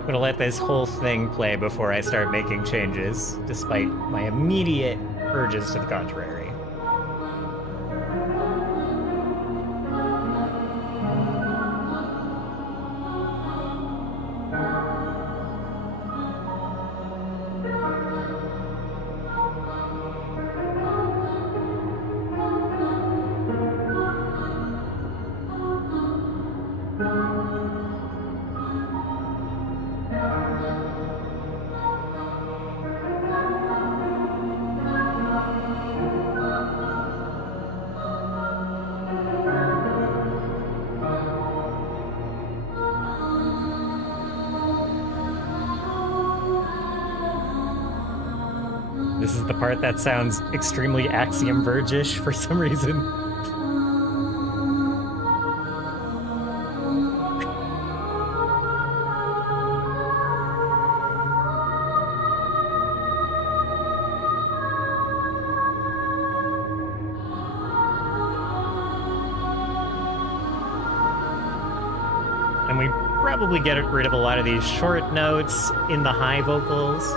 I'm gonna let this whole thing play before I start making changes, despite my immediate urges to the contrary. This is the part that sounds extremely Axiom Verge-ish for some reason. And we probably get rid of a lot of these short notes in the high vocals.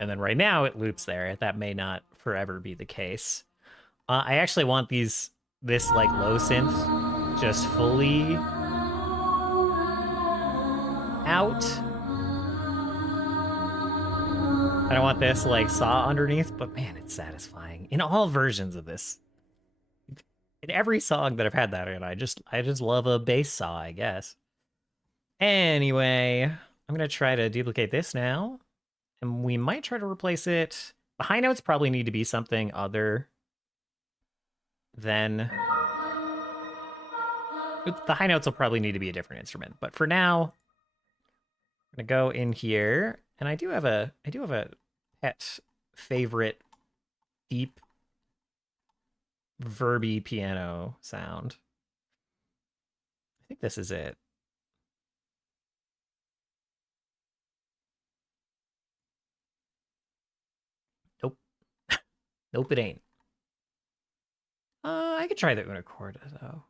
And then right now it loops there. That may not forever be the case. I actually want this like low synth just fully out. I don't want this like saw underneath, but man, it's satisfying in all versions of this. In every song that I've had that in, I just love a bass saw, I guess. Anyway, I'm gonna try to duplicate this now, and we might try to replace it. The high notes probably need to be something other than the high notes will probably need to be a different instrument. But for now, I'm gonna go in here, and I do have a pet favorite deep verby piano sound. I think this is it. Nope. Nope, it ain't. I could try the una chord though.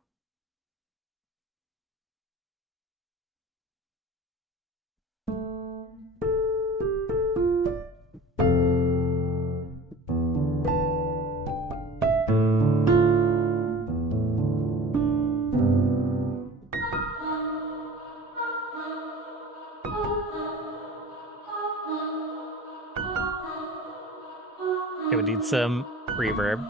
It would need some reverb.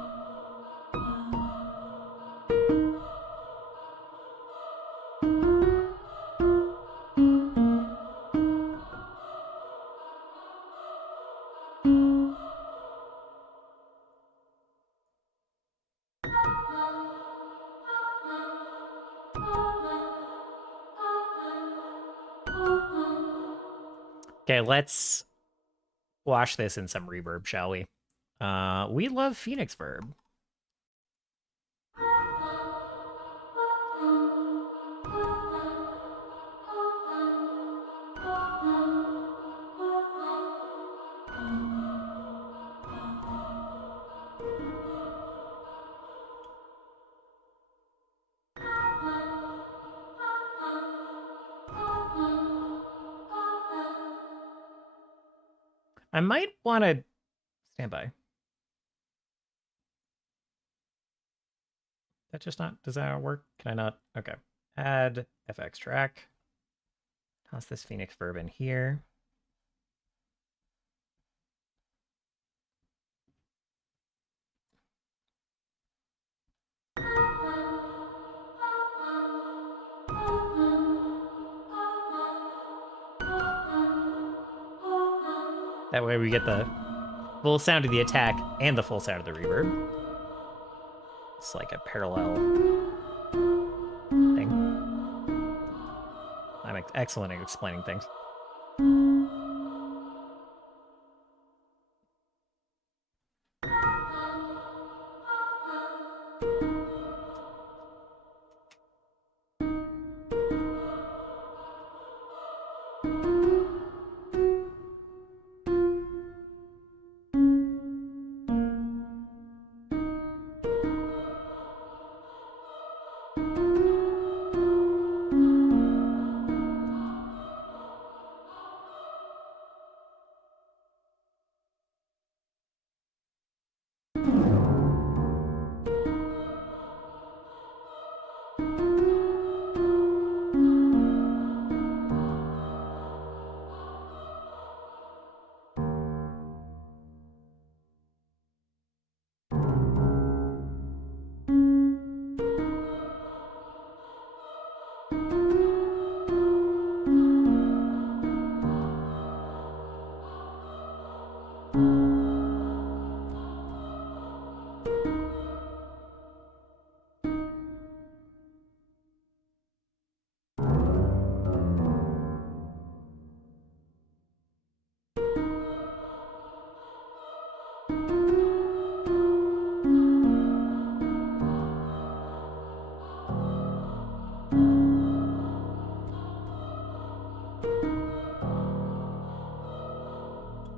Okay, let's wash this in some reverb, shall we? We love Phoenix Verb. I might want to stand by. That just not, does that work? Can I not? Okay. Add FX track. Toss this Phoenix Verb in here. That way we get the full sound of the attack and the full sound of the reverb. It's like a parallel thing. I'm excellent at explaining things.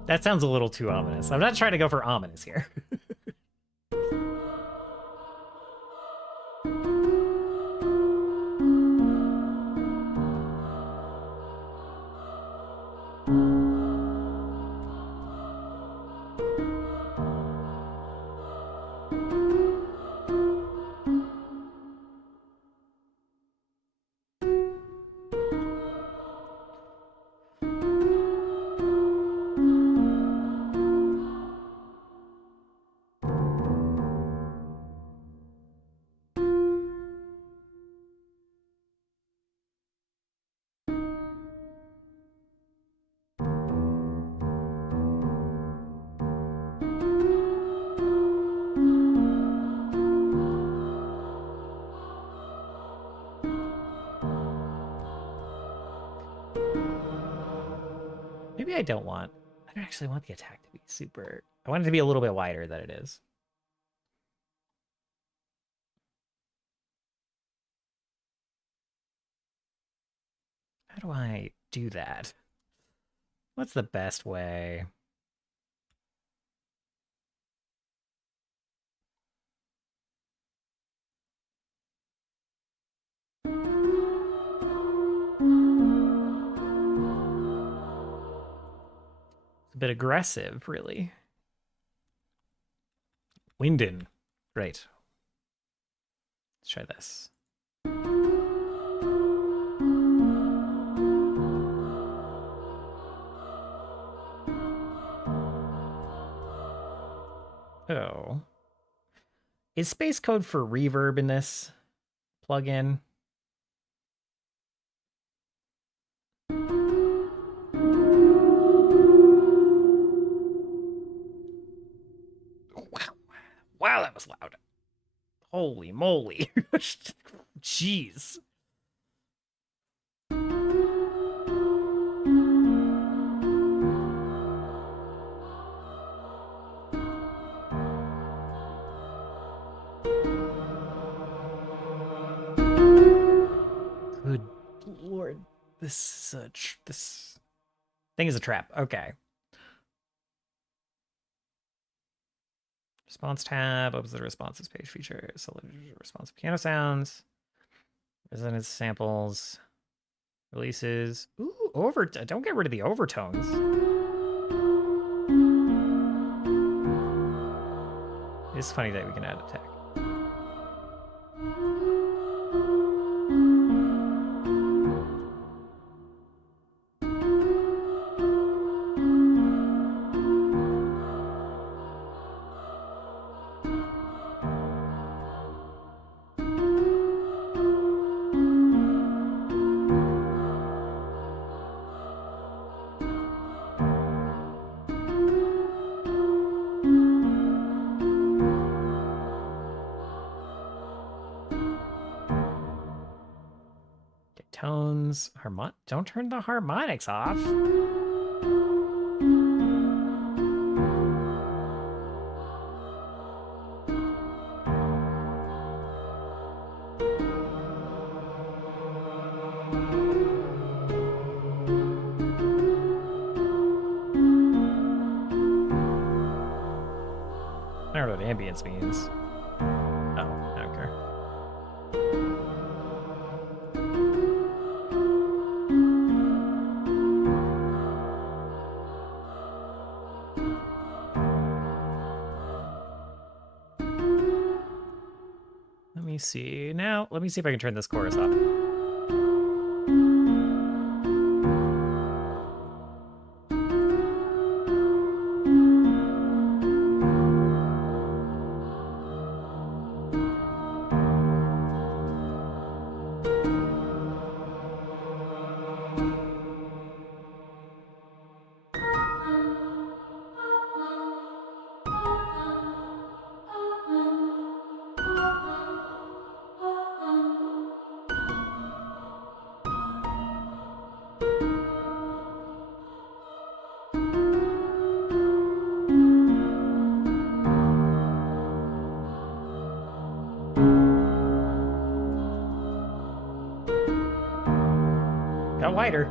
That sounds a little too ominous. I'm not trying to go for ominous here. Maybe I don't actually want the attack to be super. I want it to be a little bit wider than it is. How do I do that? What's the best way? A bit aggressive, really. Winden. Great. Let's try this. Oh. Is space code for reverb in this plugin? Wow, that was loud. Holy moly. Jeez. Good Lord. This thing is a trap. Okay. Response tab opens the responses page feature. Select responsive piano sounds, resonance samples, releases. Ooh, don't get rid of the overtones. It's funny that we can add attack. Tones, don't turn the harmonics off. I don't know what ambience means. Oh, I don't care. Let me see. Now, let me see if I can turn this chorus up. Got wider.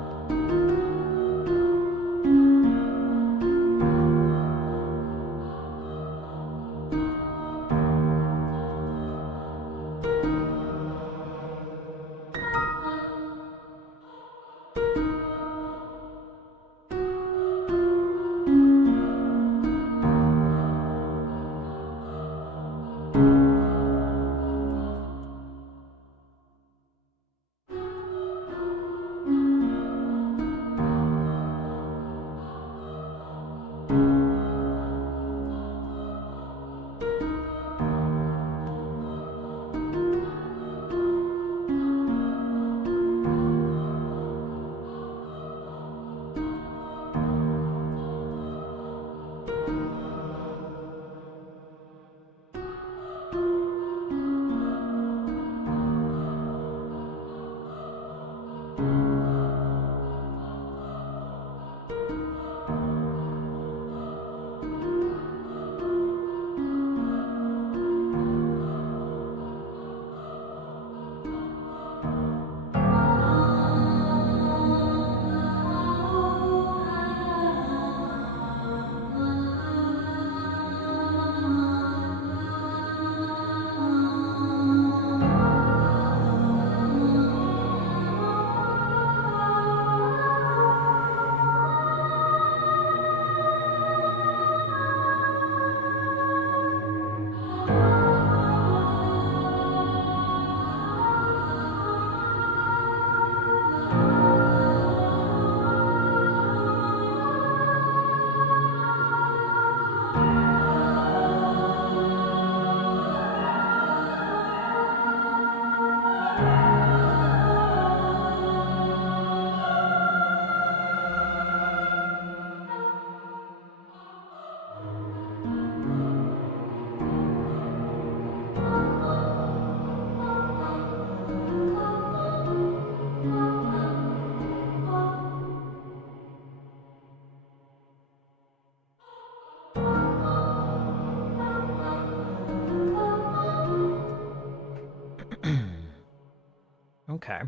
Okay.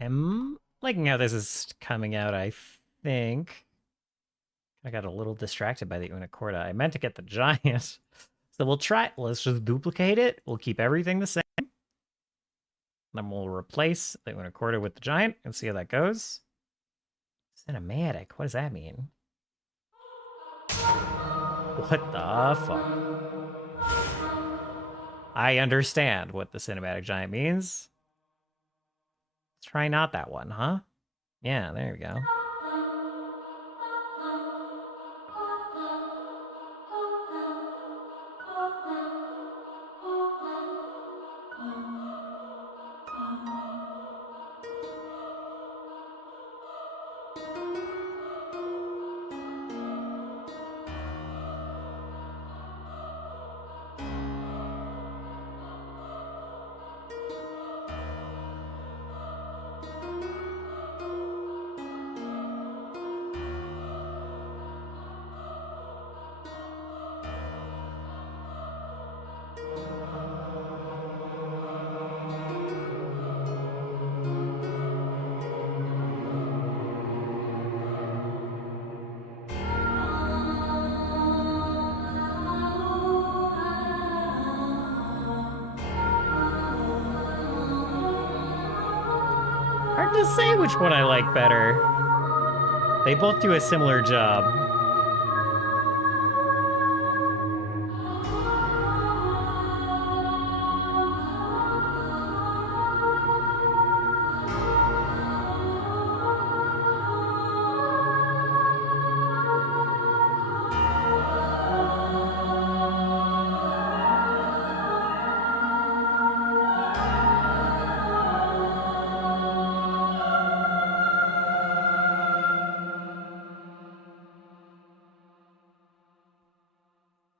I'm liking how this is coming out, I think. I got a little distracted by the Unicorda. I meant to get the giant. So we'll try. Let's just duplicate it. We'll keep everything the same. Then we'll replace the Unicorda with the giant and see how that goes. Cinematic. What does that mean? What the fuck? I understand what the cinematic giant means. Let's try not that one, huh? Yeah, there we go. Hard to say which one I like better. They both do a similar job.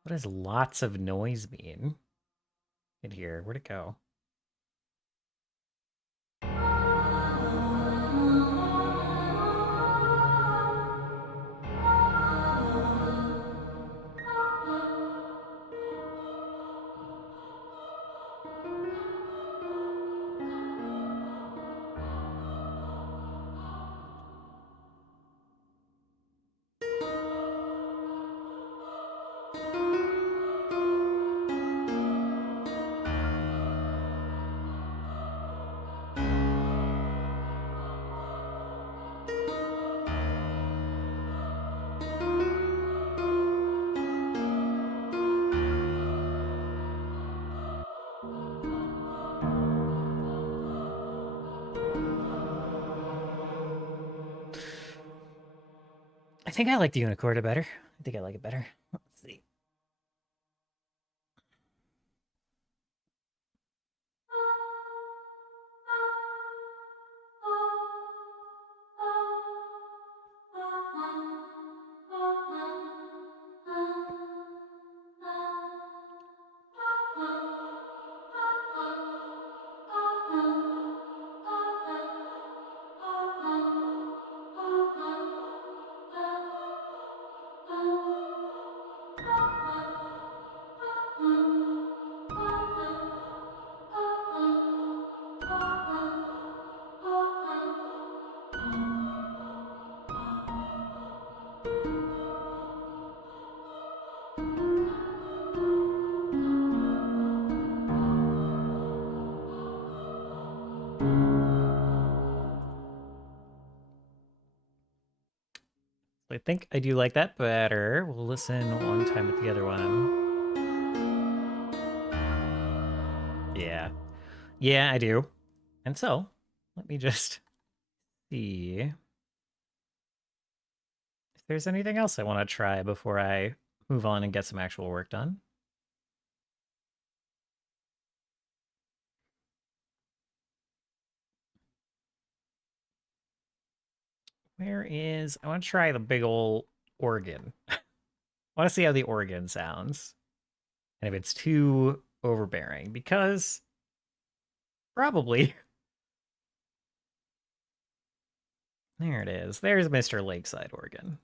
What does lots of noise mean? In here, where'd it go? I think I like the Unicorda better. I think I like it better. Let's see. I think I do like that better. We'll listen one time with the other one. Yeah. Yeah, I do. And so, let me just see if there's anything else I want to try before I move on and get some actual work done. I want to try the big old organ. I want to see how the organ sounds. And if it's too overbearing, because probably. There it is. There's Mr. Lakeside Organ.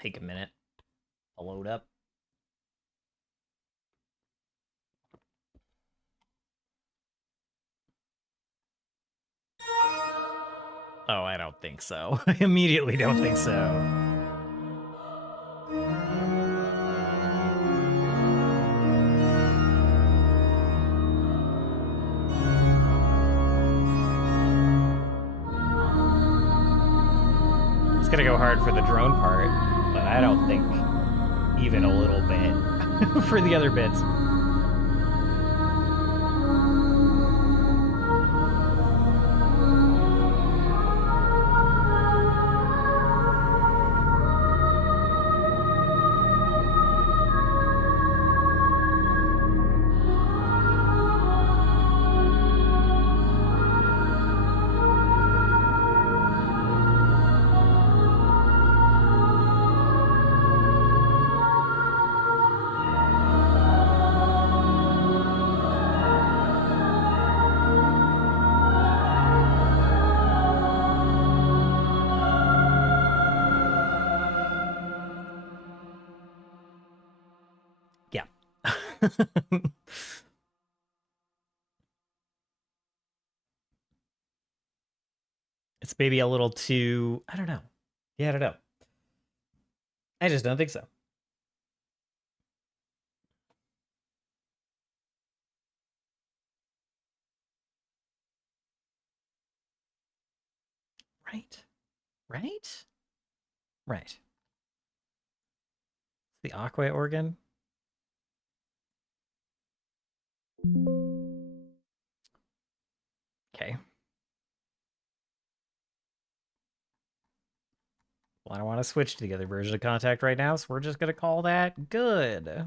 Take a minute to load up. Oh, I don't think so. I immediately don't think so. It's gonna go hard for the drone part, but I don't think even a little bit for the other bits. Yeah. It's maybe a little too, I don't know. Yeah, I don't know. I just don't think so. Right. Right? Right. The Aqua organ. Okay. Well, I don't want to switch to the other version of Contact right now, so we're just going to call that good.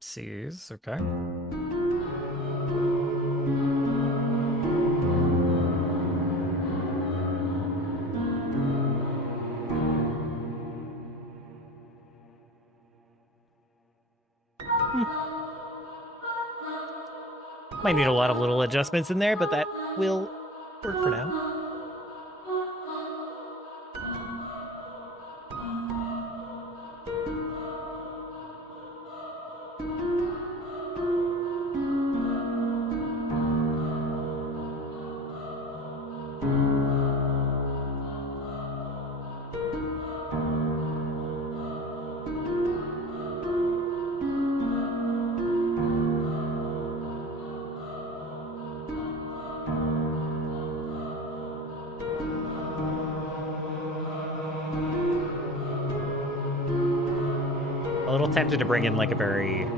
Whoopsies. Okay. Might need a lot of little adjustments in there, but that will work for now. A little tempted to bring in like a very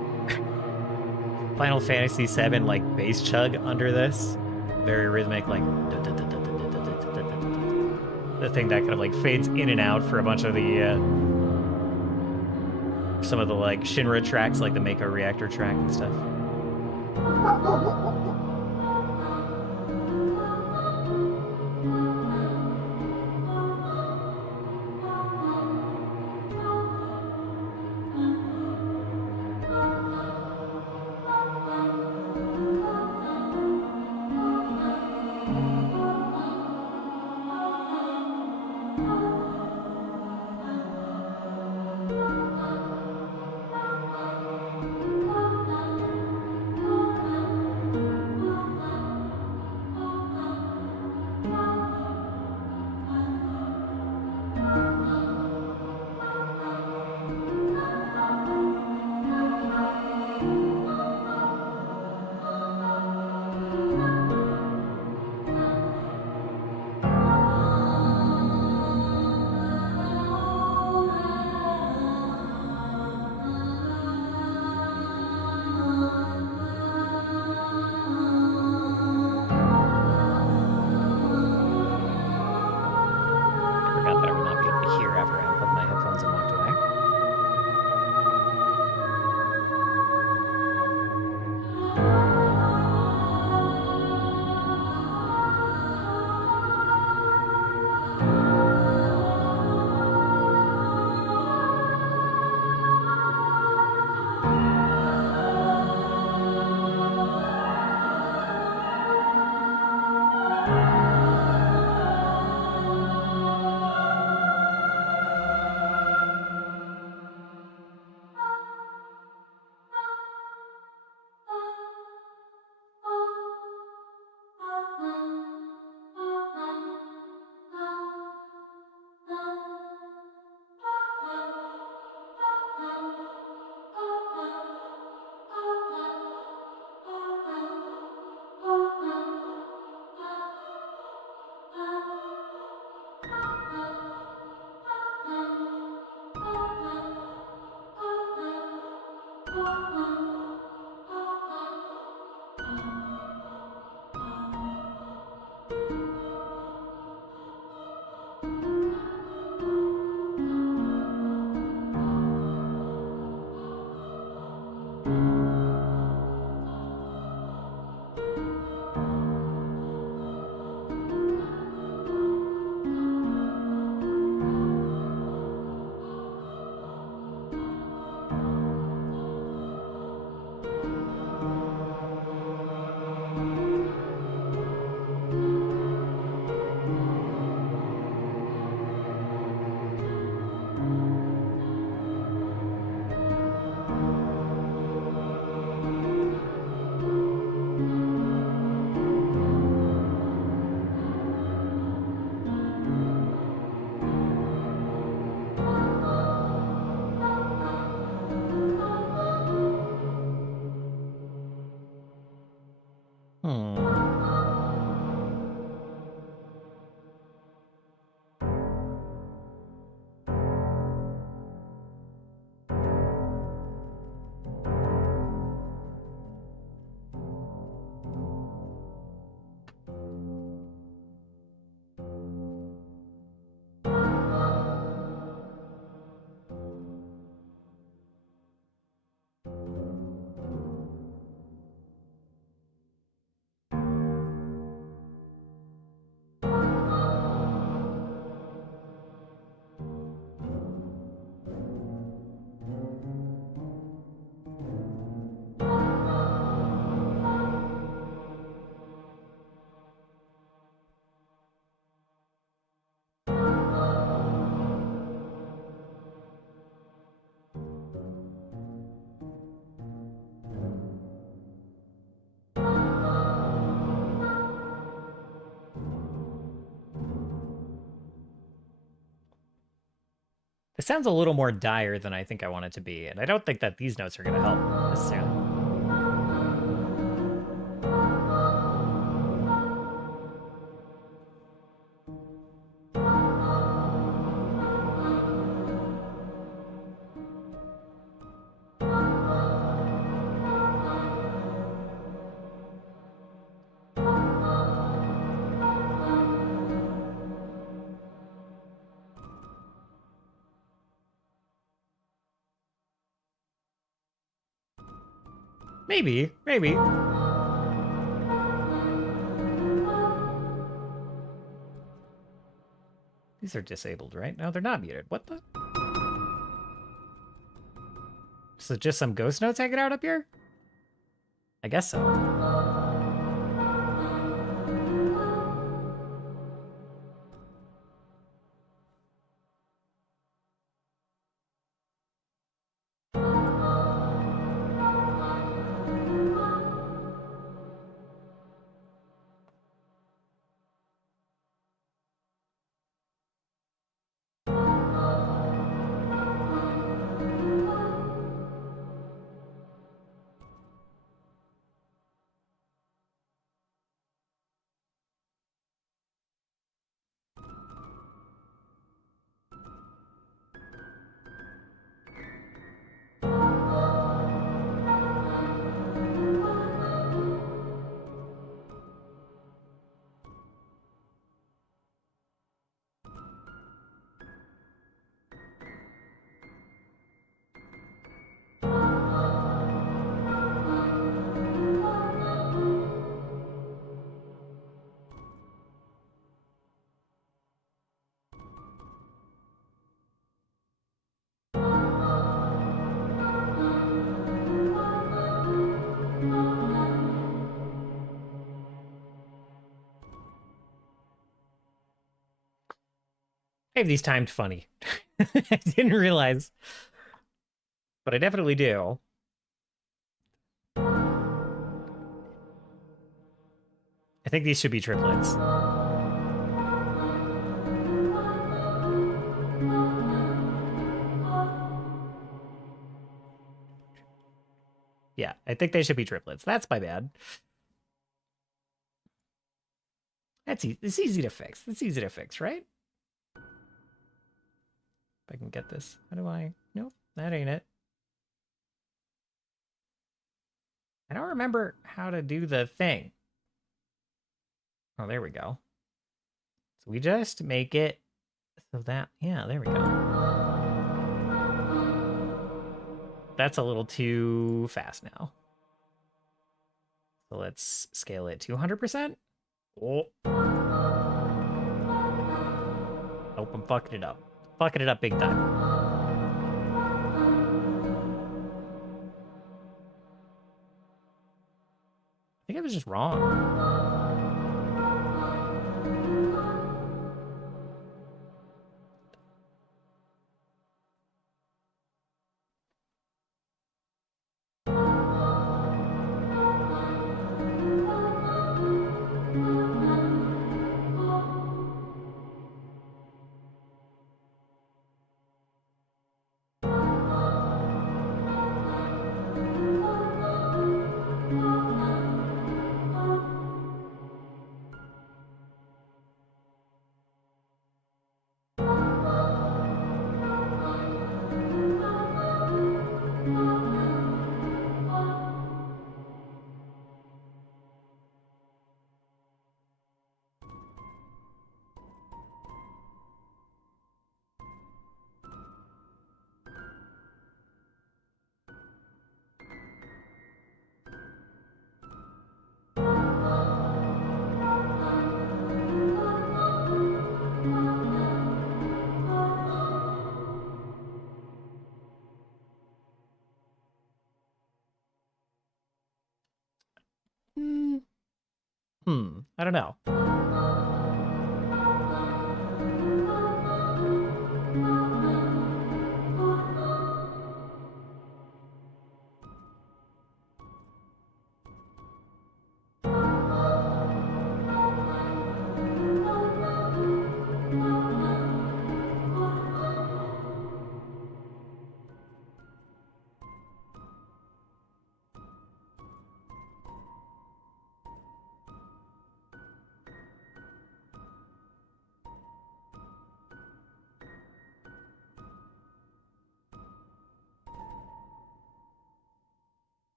Final Fantasy VII like bass chug under this, very rhythmic, like the thing that kind of like fades in and out for a bunch of the some of the like Shinra tracks, like the Mako Reactor track and stuff. It sounds a little more dire than I think I want it to be, and I don't think that these notes are going to help necessarily. Maybe, maybe. These are disabled, right? No, they're not muted. What the? So just some ghost notes hanging out up here? I guess so. I have these timed funny. I didn't realize. But I definitely do. I think these should be triplets. Yeah, I think they should be triplets. That's my bad. It's easy to fix. It's easy to fix, right? If I can get this. How do I? Nope, that ain't it. I don't remember how to do the thing. Oh, there we go. So we just make it so that, yeah, there we go. That's a little too fast now. So let's scale it to 100%. Oh. Nope, I'm fucking it up. Fucking it up big time. I think I was just wrong. I don't know.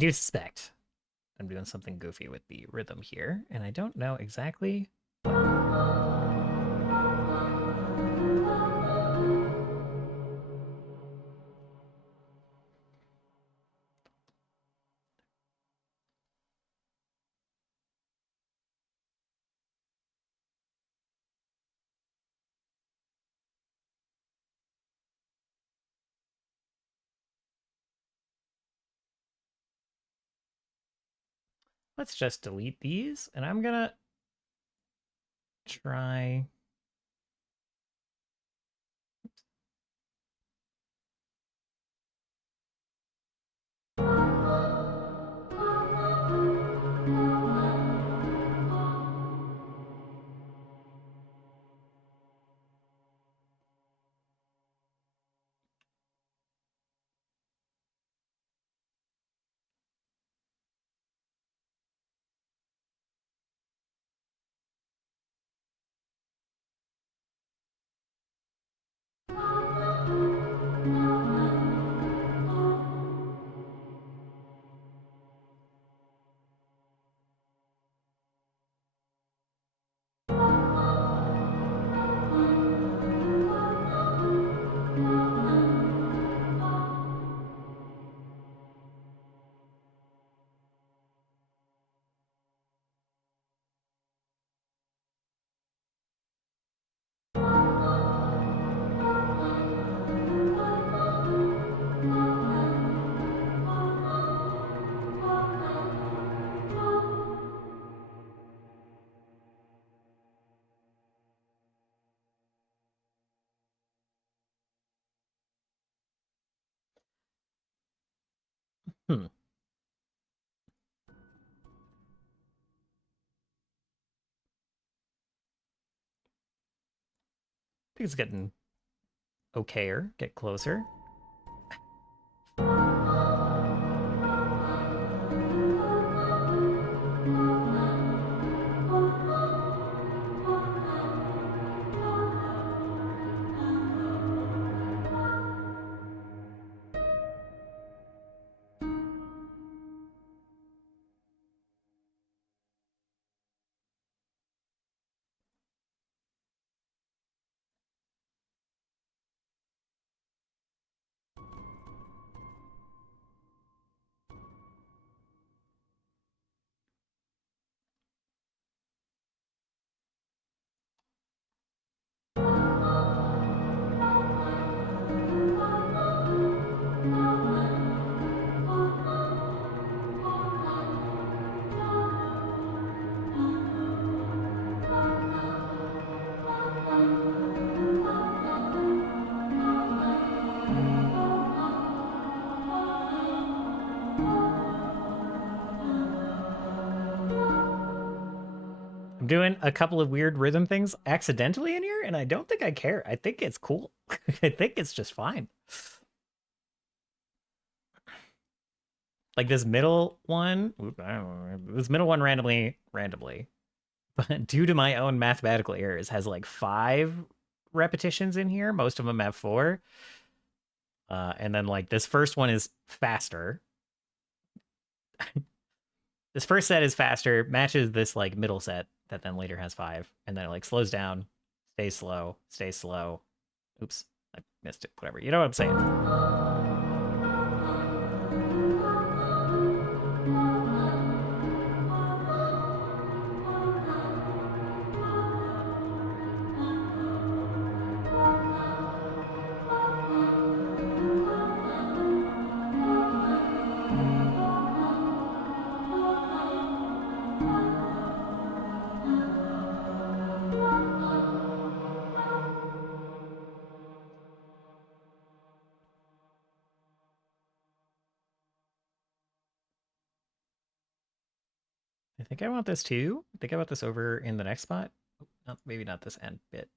do suspect I'm doing something goofy with the rhythm here, and I don't know exactly what. Let's just delete these, and I'm gonna try. Hmm. I think it's getting okayer, get closer. I'm doing a couple of weird rhythm things accidentally in here, and I don't think I care. I think it's cool. I think it's just fine. Like this middle one, randomly, but due to my own mathematical errors, has like 5 repetitions in here. Most of them have 4. And then like this first one is faster. This first set is faster, matches this like middle set that then later has 5, and then it like slows down, stays slow, stays slow. Oops, I missed it. Whatever. You know what I'm saying? I think I want this too. I think I want this over in the next spot. Maybe not this end bit.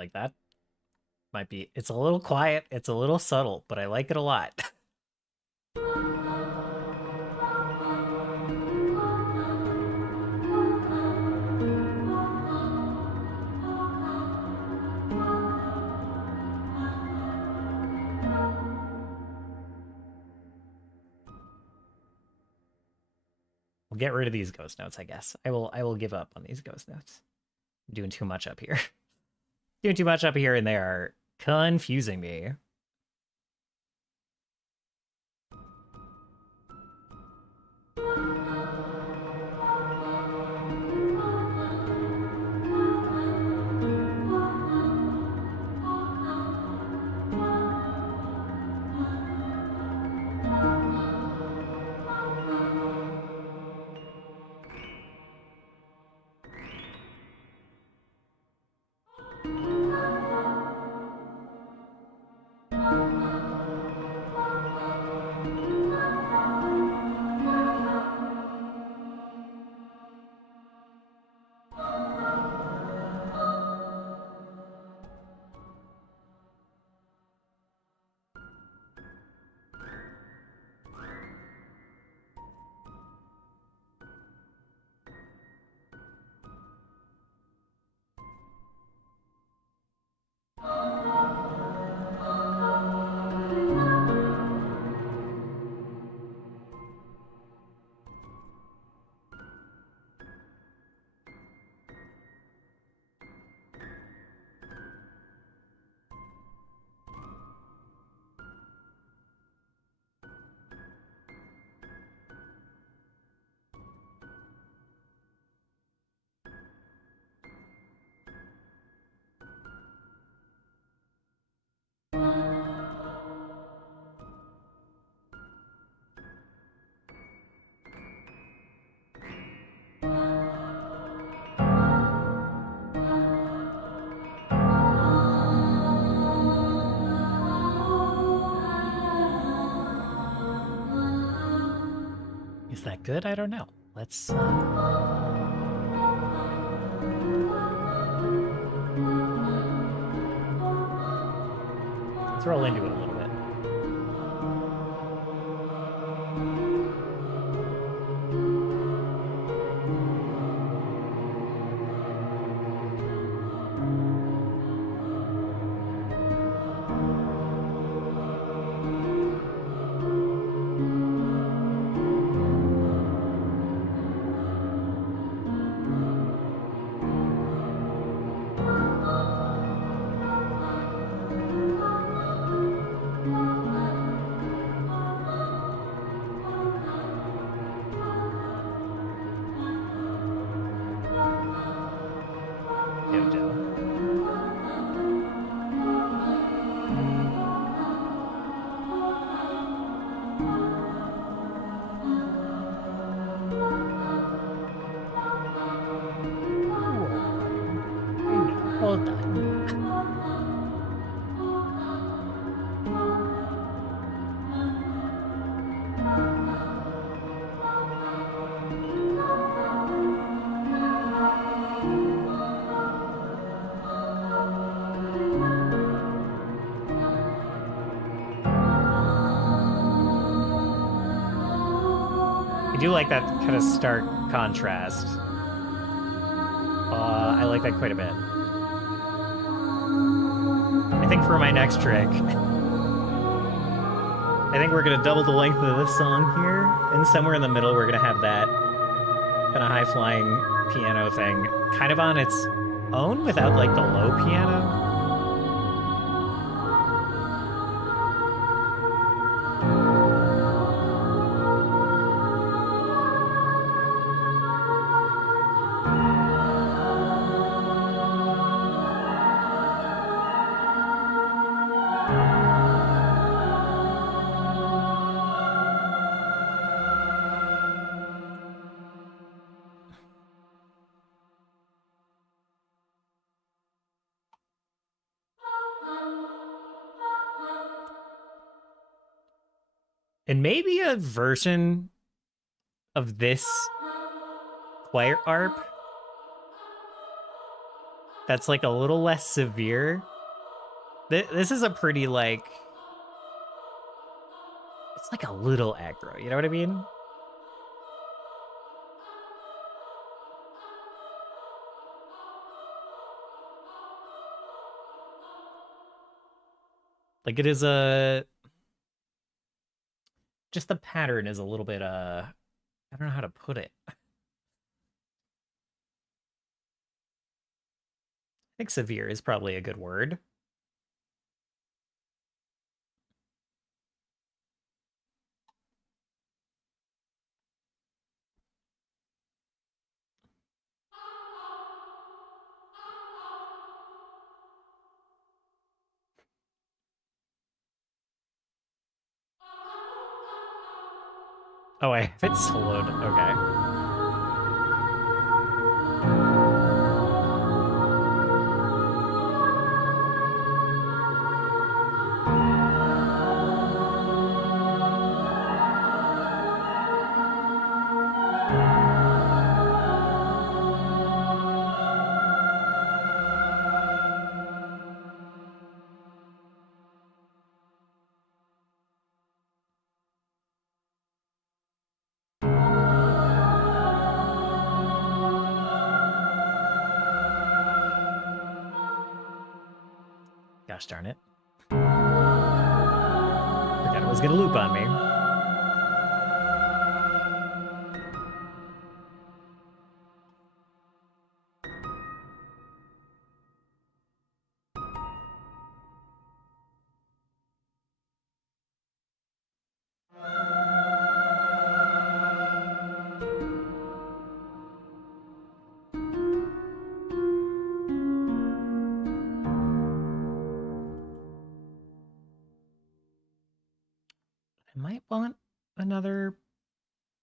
like that. Might be, it's a little quiet, it's a little subtle, but I like it a lot. We'll get rid of these ghost notes, I guess. I will give up on these ghost notes. I'm doing too much up here. Doing too much up here, and they are confusing me. Is that good? I don't know. Let's roll into it a little bit. Hold on. I do like that kind of stark contrast. I like that quite a bit. I think for my next trick, I think we're gonna double the length of this song here, and somewhere in the middle we're gonna have that kind of high-flying piano thing kind of on its own without like the low piano. And maybe a version of this choir arp that's like a little less severe. This is a pretty like, it's like a little aggro, you know what I mean? Like it is just the pattern is a little bit I don't know how to put it. I think severe is probably a good word. Oh, I have it slowed. Okay. Gosh darn it. Forgot it was gonna loop on me. I might want another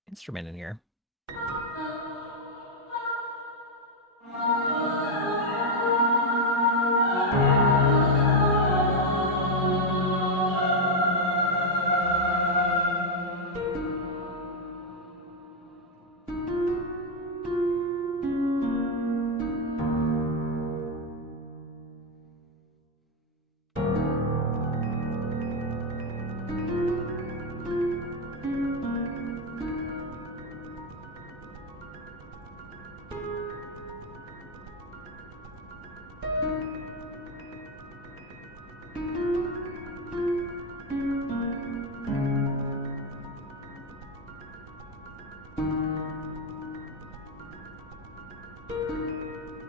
instrument in here.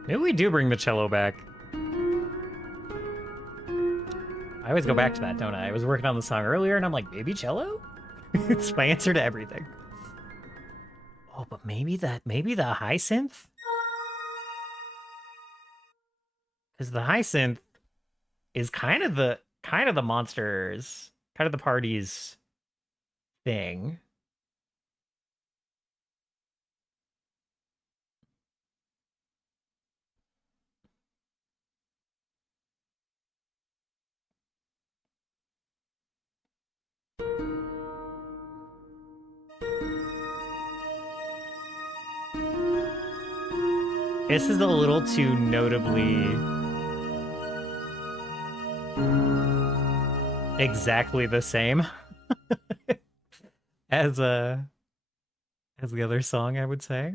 Maybe we do bring the cello back. I always go back to that, don't I? I was working on the song earlier, and I'm like, maybe cello? It's my answer to everything. Oh, but maybe the high synth? Because the high synth is kind of the monsters, kind of the party's thing. This is a little too notably exactly the same as the other song, I would say.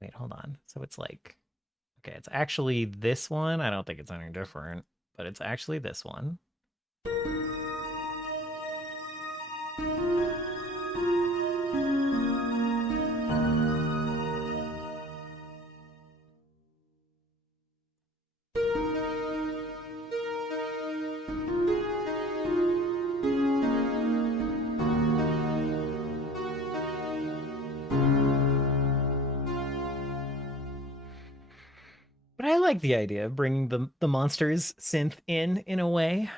Wait, hold on. So it's like, okay, it's actually this one. I don't think it's anything different, but it's actually this one. But I like the idea of bringing the monsters synth in a way.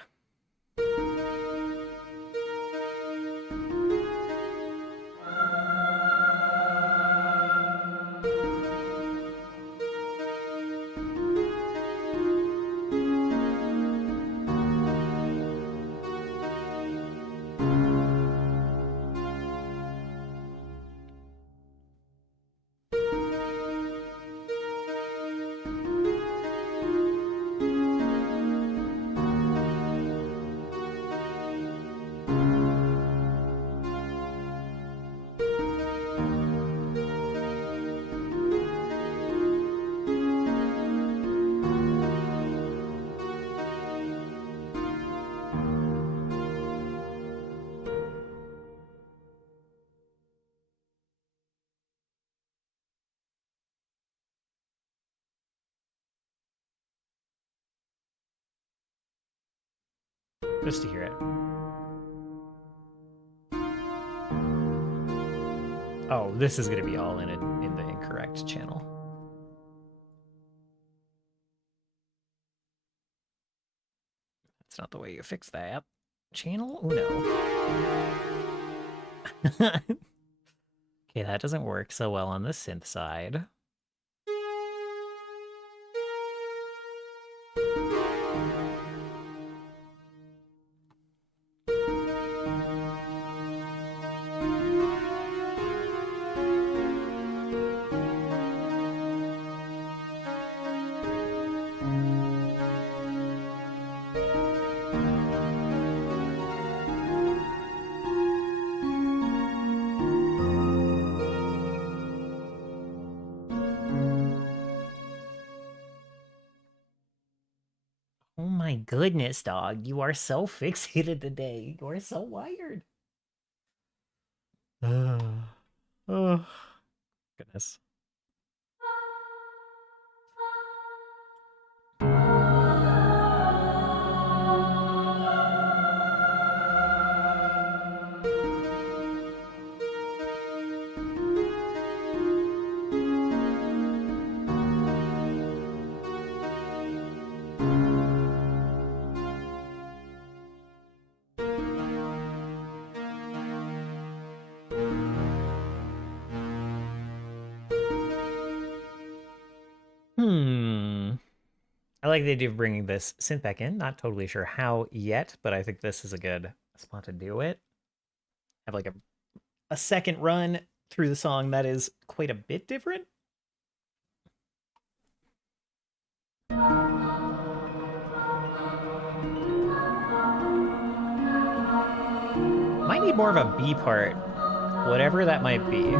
just to hear it. Oh, this is going to be all in the incorrect channel. That's not the way you fix that. Channel Uno. Okay, that doesn't work so well on the synth side. Oh my goodness, dog. You are so fixated today. You are so wired. Oh, goodness. I like the idea of bringing this synth back in. Not totally sure how yet, but I think this is a good spot to do it. Have like a second run through the song that is quite a bit different. Might need more of a B part, whatever that might be.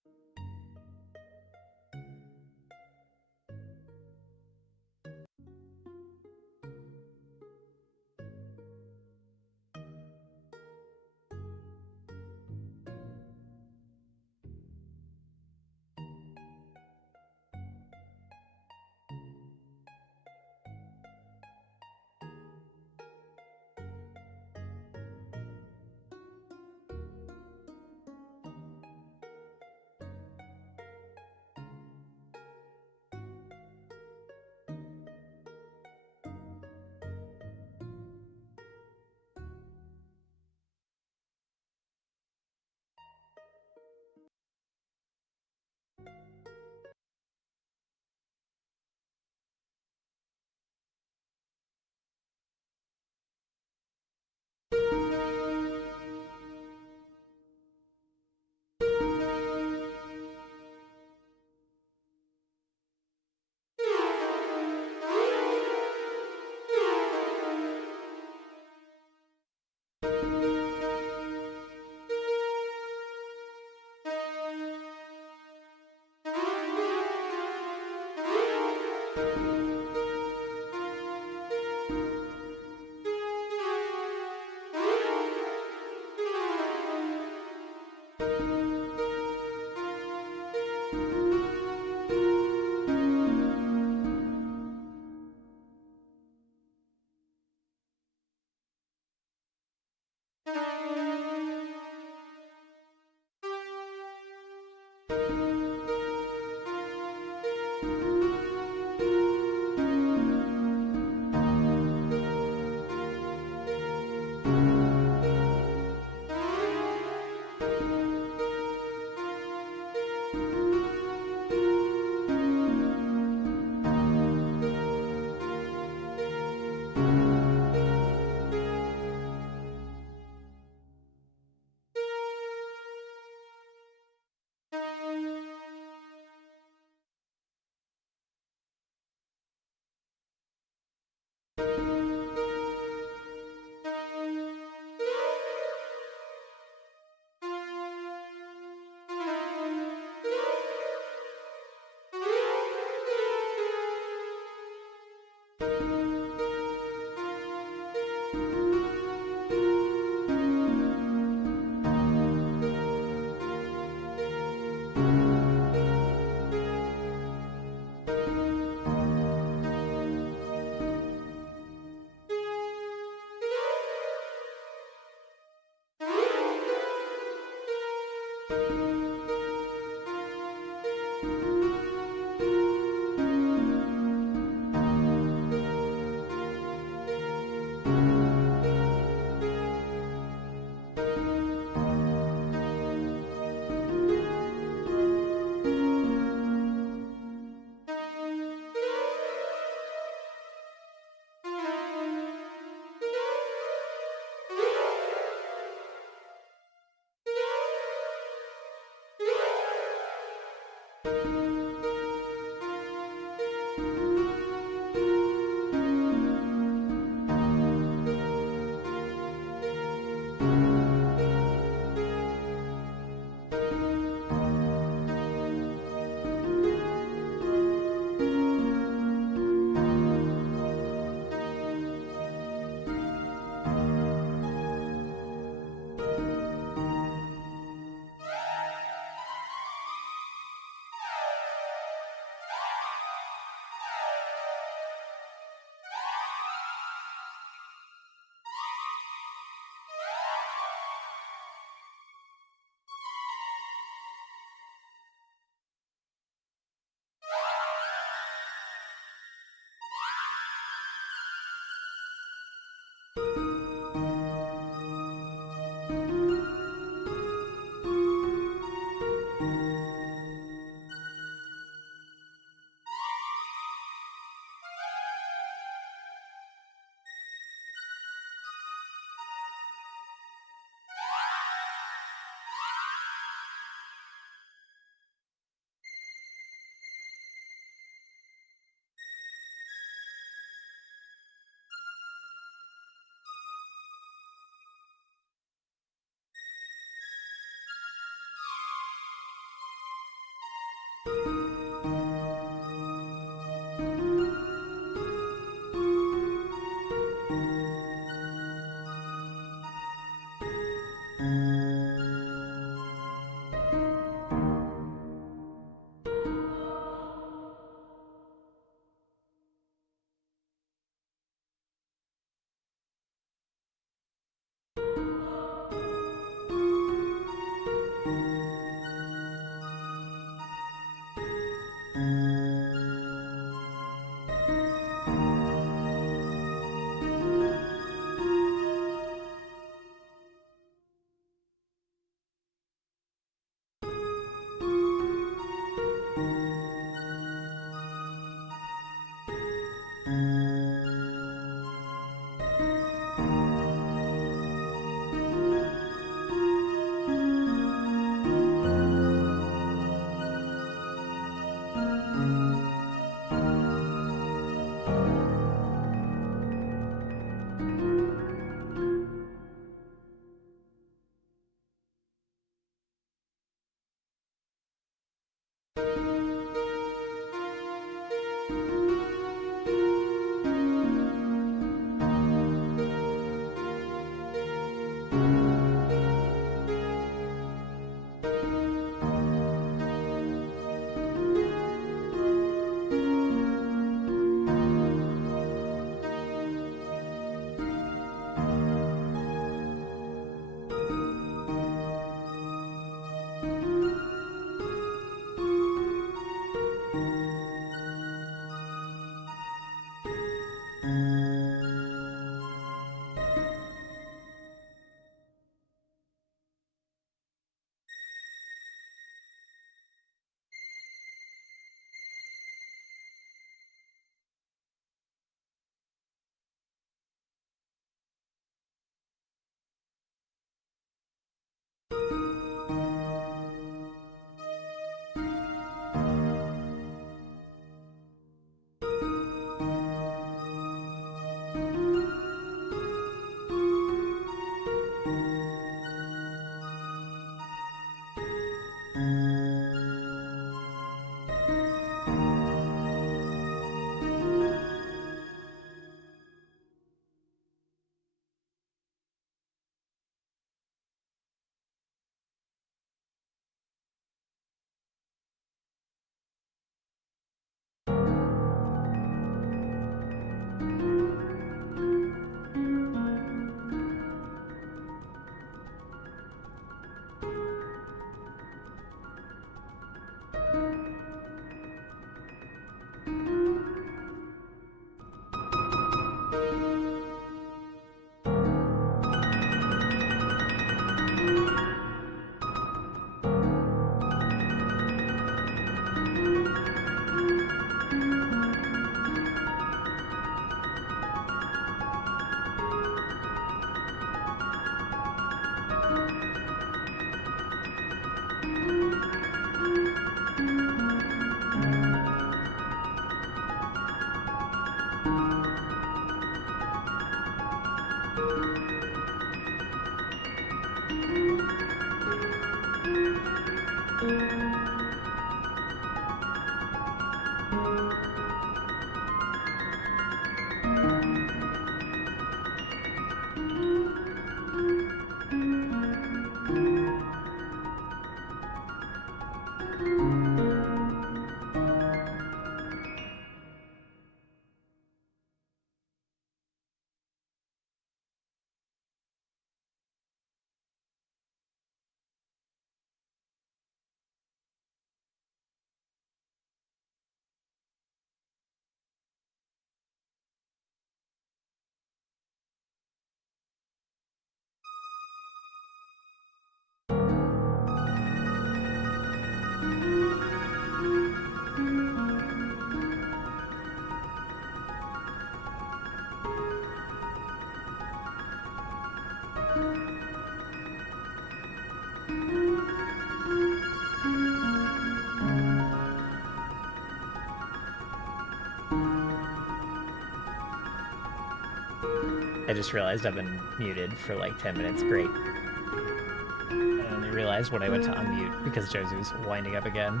I just realized I've been muted for like 10 minutes. Great. I only realized when I went to unmute because Josu's winding up again.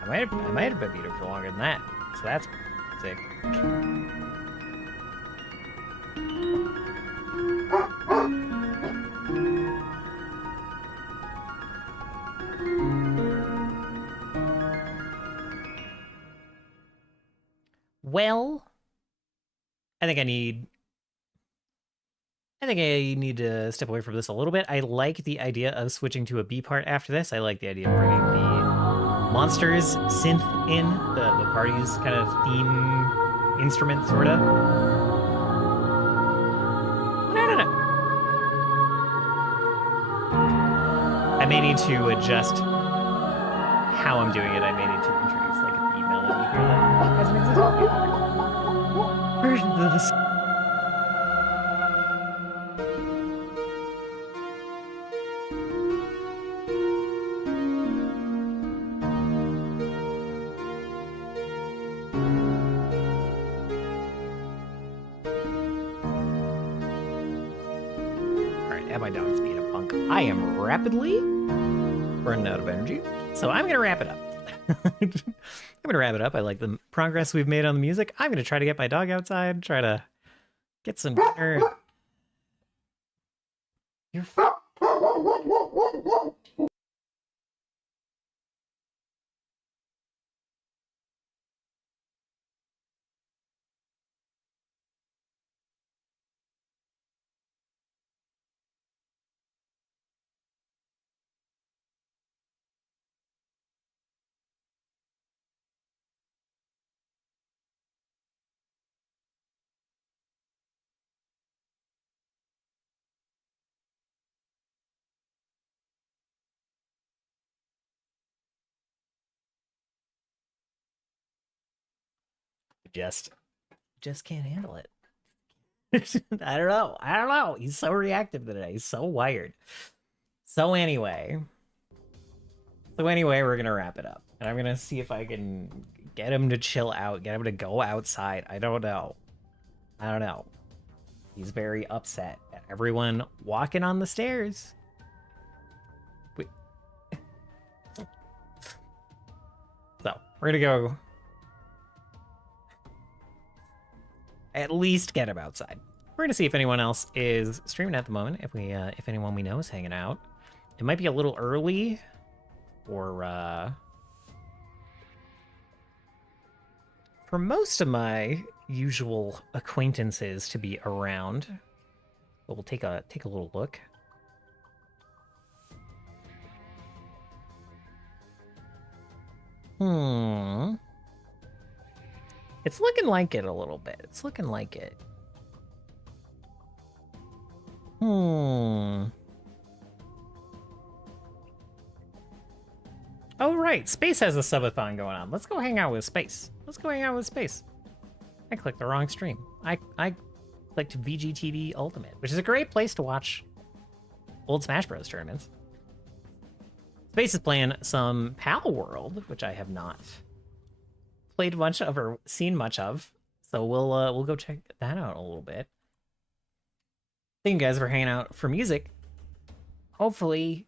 I might have been muted for longer than that. So that's sick. Well, I think I need to step away from this a little bit. I like the idea of switching to a B part after this. I like the idea of bringing the monsters synth in, the party's kind of theme instrument, sort of. I don't know. I may need to adjust how I'm doing it. I may need to introduce like a beat melody here that has an existing version of this. My dog's being a punk. I am rapidly running out of energy, so I'm gonna wrap it up. I like the progress we've made on the music. I'm gonna try to get my dog outside, try to get some dinner. You're just can't handle it. I don't know. He's so reactive today. He's so wired. So anyway, we're gonna wrap it up, and I'm gonna see if I can get him to chill out, get him to go outside. I don't know. He's very upset at everyone walking on the stairs. So we're gonna go at least get him outside. We're gonna see if anyone else is streaming at the moment. If anyone we know is hanging out. It might be a little early for most of my usual acquaintances to be around. But we'll take a little look. It's looking like it a little bit. It's looking like it. Oh, right. Space has a subathon going on. Let's go hang out with Space. I clicked the wrong stream. I clicked VGTV Ultimate, which is a great place to watch old Smash Bros. Tournaments. Space is playing some Pal World, which I have not played much of or seen much of. So we'll go check that out a little bit. Thank you guys for hanging out for music. Hopefully,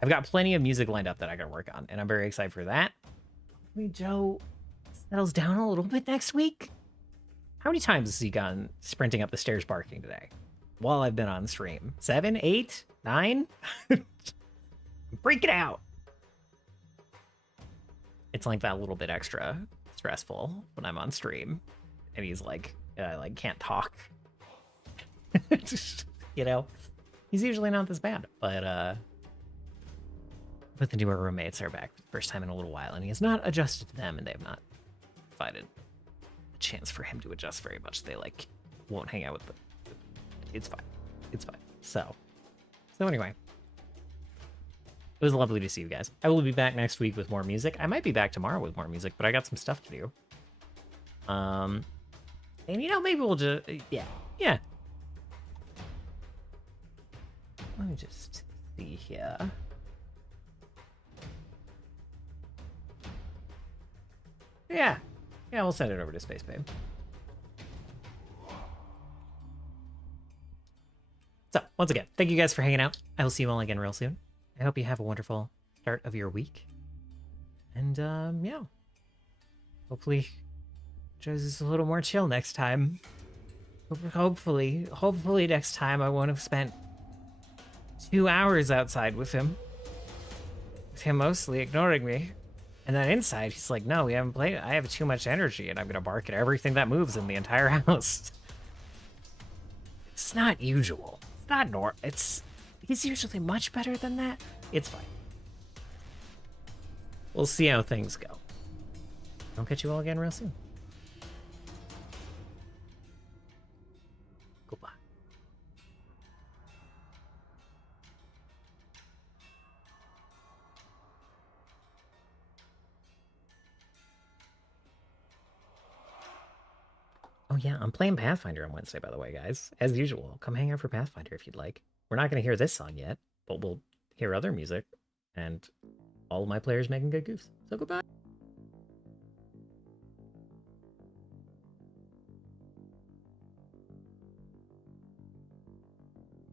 I've got plenty of music lined up that I gotta work on, and I'm very excited for that. Hopefully Joe settles down a little bit next week. How many times has he gone sprinting up the stairs barking today while I've been on stream? 7, 8, 9? Freak it out. It's like that little bit extra stressful when I'm on stream and he's like, I like can't talk. You know, he's usually not this bad, but the newer roommates are back for the first time in a little while and he has not adjusted to them and they have not provided a chance for him to adjust very much. They like won't hang out with them. It's fine. It's fine. So anyway, it was lovely to see you guys. I will be back next week with more music. I might be back tomorrow with more music, but I got some stuff to do. And you know, maybe we'll just, yeah. Let me just see here. Yeah, we'll send it over to Space Babe. So, once again, thank you guys for hanging out. I will see you all again real soon. I hope you have a wonderful start of your week. And, yeah. Hopefully, Joe's is a little more chill next time. Hopefully next time I won't have spent 2 hours outside with him. With him mostly ignoring me. And then inside, he's like, no, we haven't played. I have too much energy, and I'm going to bark at everything that moves in the entire house. It's not usual. It's not normal. He's usually much better than that. It's fine. We'll see how things go. I'll catch you all again real soon. Goodbye. Oh yeah, I'm playing Pathfinder on Wednesday, by the way, guys. As usual, come hang out for Pathfinder if you'd like. We're not going to hear this song yet, but we'll hear other music, and all of my players making good goofs. So goodbye.